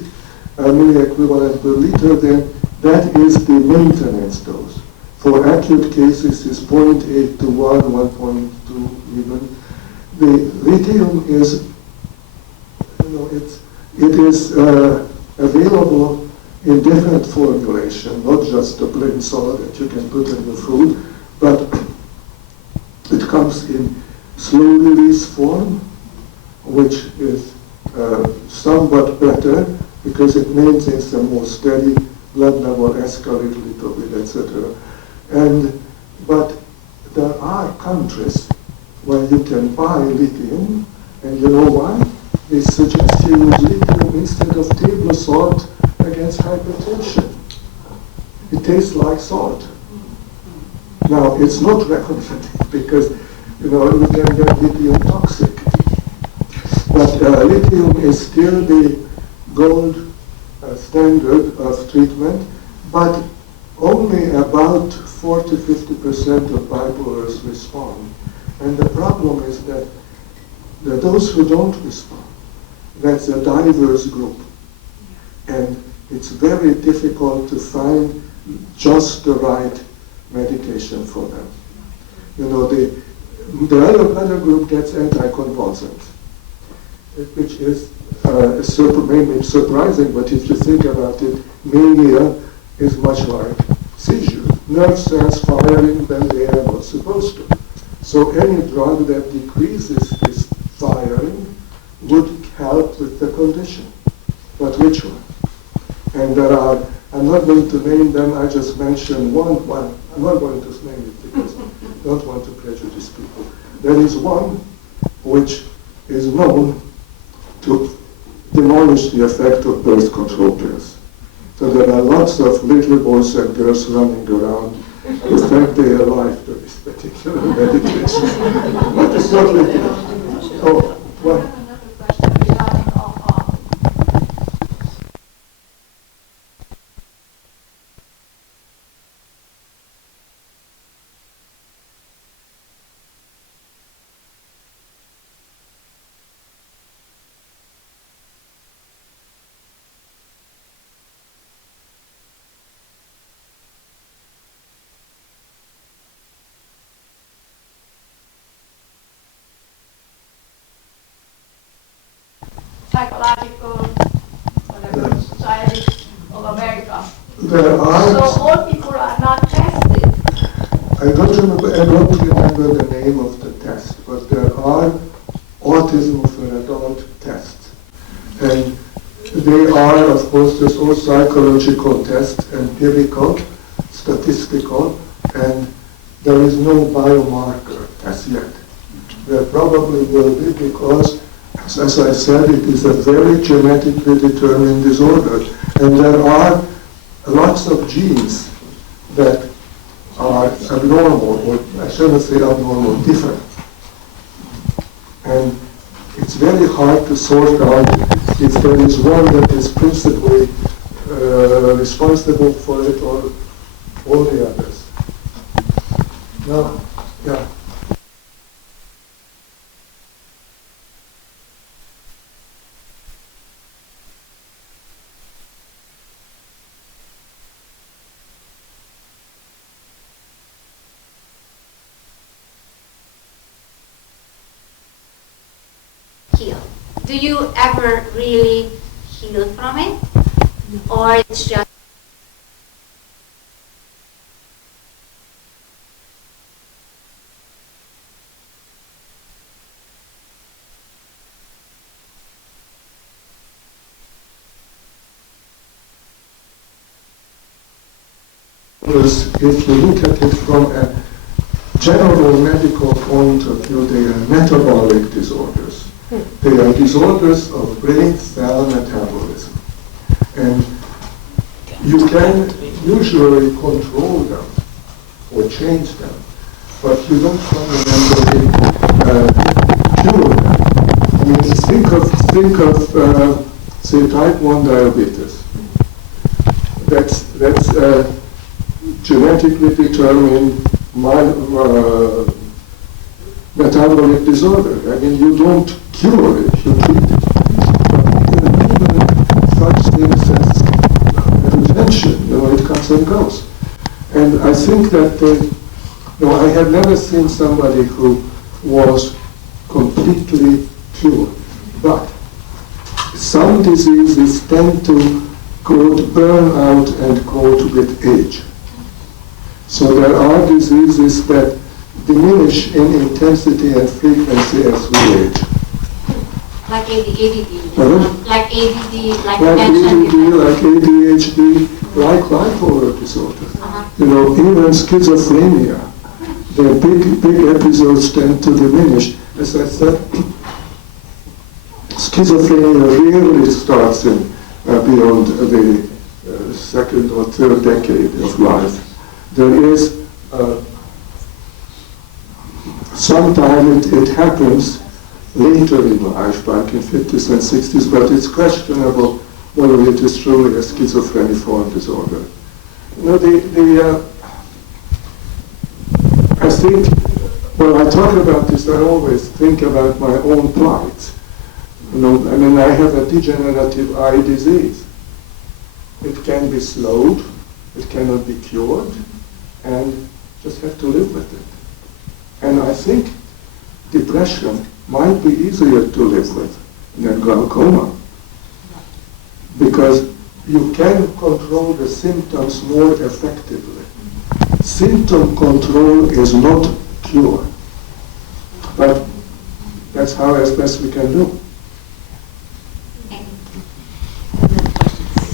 milliequivalent per liter, then that is the maintenance dose. For acute cases, it's 0.8 to 1, 1.2 even. The lithium is, it is available in different formulation, not just the plain solid that you can put in the food, but it comes in slow release form, which is somewhat better because it maintains a more steady blood level, escalate a little bit, etc. But there are countries where you can buy lithium, and you know why? They suggest you use lithium instead of table salt against hypertension. It tastes like salt. Now, it's not recommended because, you can get lithium toxic. But lithium is still the gold standard of treatment, but only about 40-50% of bipolars respond. And the problem is that those who don't respond, that's a diverse group. And it's very difficult to find just the right medication for them. The other group gets anticonvulsants, which is maybe surprising, but if you think about it, mania is much like seizure. Nerve cells firing when they are not supposed to. So any drug that decreases this firing would help with the condition. But which one? And there are, I'm not going to name them, I just mentioned one. I'm not going to name it because I don't want to prejudice people. There is one which is known to demolish the effect of birth control pills. So there are lots of little boys and girls running around who thank their life to this particular medication. But it's not little. Oh, what? Another question regarding Psychological, whatever, Society of America. There are, So all people are not tested. I don't remember the name of the test, but there are autism for adult tests. And they are, of course, there's all psychological tests, empirical, statistical, and there is no biomarker as yet. There probably will be because, as I said, it is a very genetically determined disorder. And there are lots of genes that are abnormal, or I shouldn't say abnormal, different. And it's very hard to sort out if there is one that is principally responsible for it or all the others. Now, yeah. Heal. Do you ever really heal from it? Or it's just disorders, if you look at it from a general medical point of view, they are metabolic disorders. They are disorders of brain cell metabolism. And you can usually control them or change them, but you don't fundamentally cure them. I mean, think of say, type 1 diabetes. That's genetically determined metabolic disorder. I mean, you don't cure it, you treat it. But even such things as prevention, it comes and goes. And I think that, I have never seen somebody who was completely cured. But some diseases tend to go to burn out and go to with age. So there are diseases that diminish in intensity and frequency as we age. Like ADD, Pardon? like ADD, like Like attention ADD, like ADHD, like bipolar disorder. Even schizophrenia, the big episodes tend to diminish. As I said, schizophrenia really starts in beyond the second or third decade of life. There is sometimes it happens later in life, back in 50s and 60s, but it's questionable whether it is truly a schizophreniform disorder. I think when I talk about this, I always think about my own plight. I have a degenerative eye disease. It can be slowed, it cannot be cured, and just have to live with it. And I think depression might be easier to live with than glaucoma, because you can control the symptoms more effectively. Symptom control is not cure, but that's how as best we can do.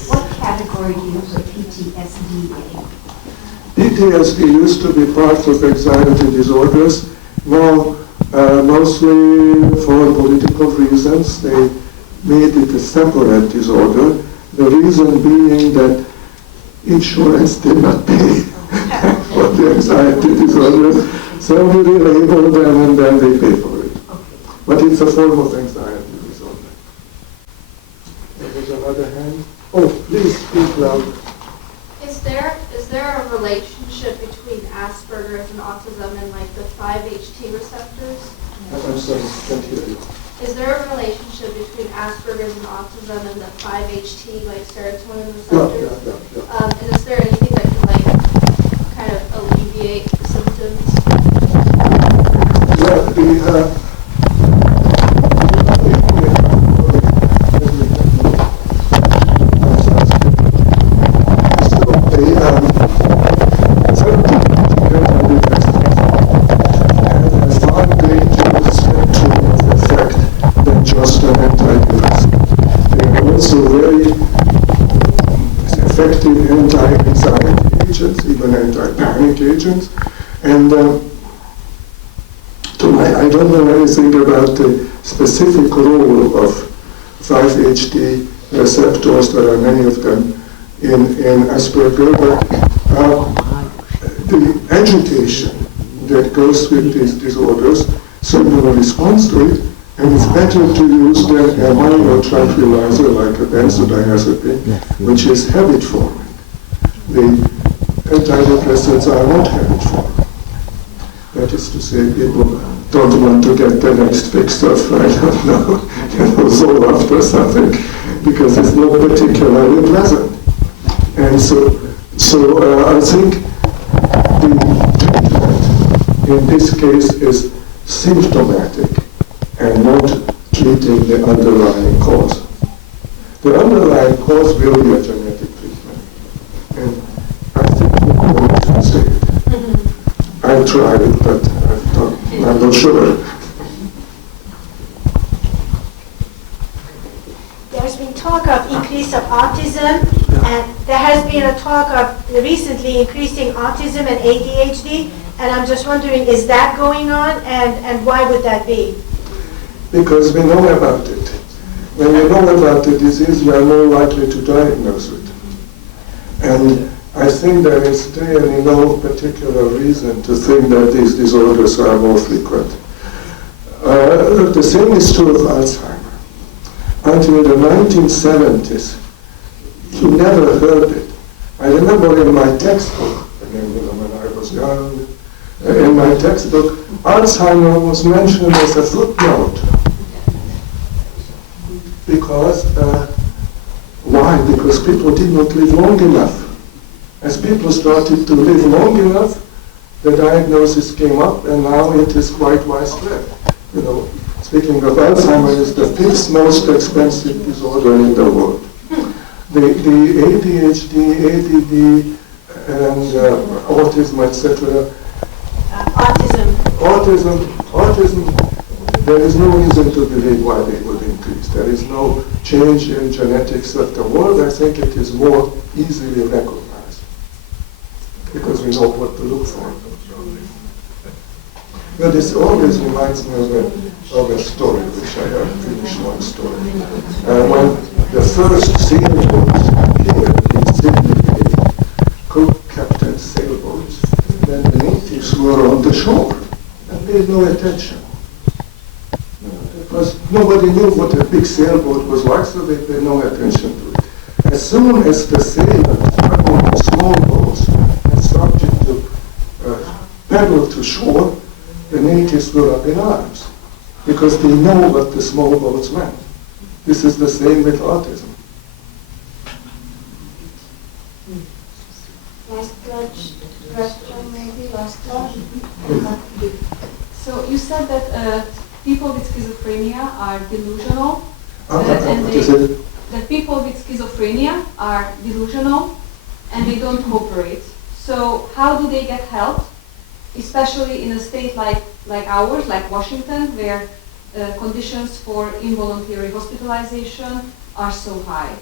What category do you put PTSD in? PTSD used to be part of anxiety disorders. Now, mostly for political reasons, they made it a separate disorder. The reason being that insurance did not pay for the anxiety disorders, so we relabeled them and then they pay for it. But it's a form of anxiety disorder. There's another hand. Oh, please speak loud. Is there a relationship between Asperger's and autism and like the 5-HT receptors? I'm sorry, can't hear you. Is there a relationship between Asperger's and autism and the 5-HT like serotonin receptors? Yeah. And is there anything that can like kind of alleviate the symptoms? Effective anti-anxiety agents, even anti-panic agents, and I don't know anything about the specific role of 5-HT receptors. There are many of them in Asperger, but the agitation that goes with these disorders certainly responds to it, and it's better to use than a minor tranquilizer like a benzodiazepine, which is habit-forming. The antidepressants are not habit-forming. That is to say, people don't want to get the next fix of, I don't know, Zoloft or something, because it's not particularly pleasant. And so I think the treatment in this case is symptomatic and not treating the underlying cause. The underlying cause will be a genetic treatment. And I think we're going to say it. I tried it, but I'm not sure. There's been talk of increase of autism And there has been a talk of recently increasing autism and ADHD, and I'm just wondering, is that going on, and why would that be? Because we know about it. When you know about the disease, you are more likely to diagnose it. And I think there is really no particular reason to think that these disorders are more frequent. The same is true of Alzheimer. Until the 1970s, you never heard it. I remember in my textbook, again, when I was young, in my textbook, Alzheimer was mentioned as a footnote. Because, why? Because people did not live long enough. As people started to live long enough, the diagnosis came up, and now it is quite widespread. You know, speaking of Alzheimer, it's the 5th most expensive disorder in the world. The ADHD, ADD, and autism, etc. Autism, there is no reason to believe why they would increase. There is no change in genetics of the world. I think it is more easily recognized because we know what to look for. But this always reminds me of a story, which I have finished one story. When the first sailboats appeared in Sydney, cook-captain sailboats, then the natives were on the shore and paid no attention. Because nobody knew what a big sailboat was like, so they paid no attention to it. As soon as the sailors got on the small boats and started to paddle to shore, the natives were up in arms because they know what the small boats meant. This is the same with autism. Last question, maybe last question. So you said that people with schizophrenia are delusional, that people with schizophrenia are delusional and they don't cooperate. So how do they get help, especially in a state like ours, like Washington, where conditions for involuntary hospitalization are so high?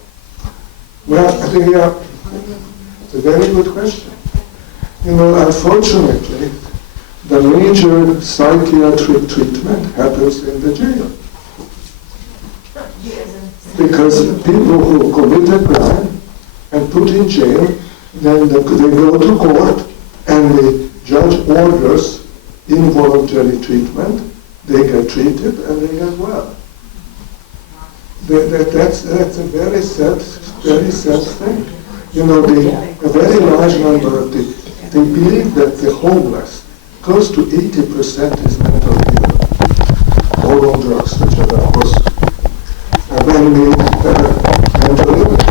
Well, I think it's a very good question. You know, unfortunately, the major psychiatric treatment happens in the jail. Because people who commit a crime and put in jail, then they go to court and the judge orders involuntary treatment, they get treated and they get well. That's a very sad thing. You know, a very large number of they believe that the homeless, close to 80% is mental illness, or on drugs, which are of course mainly mental illness.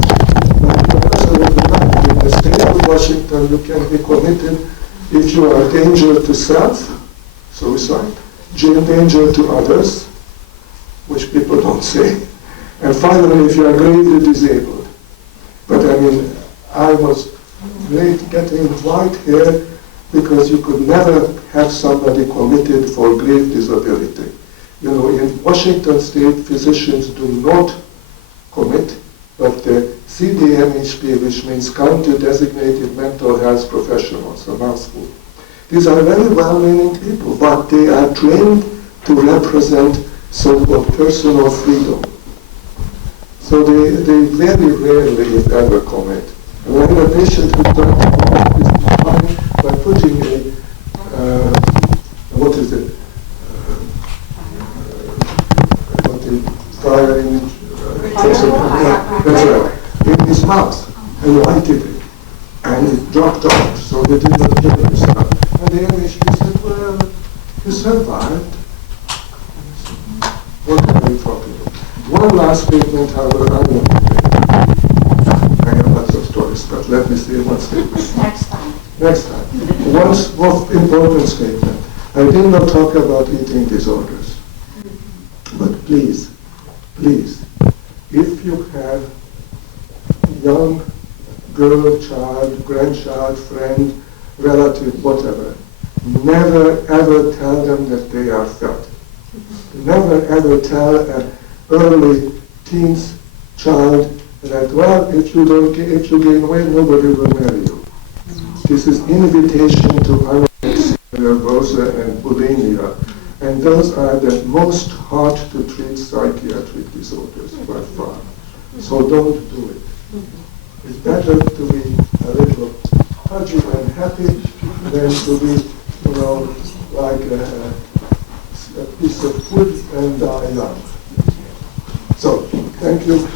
In the state of Washington, you can be committed if you are a danger to self, suicide, danger to others, which people don't say, and finally, if you are gravely disabled. But I mean, I was getting white hair because you could never have somebody committed for grave disability. You know, in Washington State, physicians do not commit, but the CDMHP, which means County Designated Mental Health Professionals, a mouthful. These are very well-meaning people, but they are trained to represent so-called personal freedom. So they very rarely, if ever, commit. And when a patient who tries to commit is defined by putting fire in his mouth and lighted it, and it dropped out, so they did not kill himself. And the MHP said, well, he survived. What are we talking about? One last statement, however, I won't make. I have lots of stories, but let me say one statement. Next time. One more important statement. I did not talk about eating disorders. But please, if you have young girl, child, grandchild, friend, relative, whatever, never ever tell them that they are fat. Never ever tell an early teens child That, well, if you gain weight, nobody will marry you. This is invitation to anorexia nervosa and bulimia. And those are the most hard to treat psychiatric disorders by far. So don't do it. It's better to be a little pudgy and happy than to be, like a piece of wood and die young. So, thank you.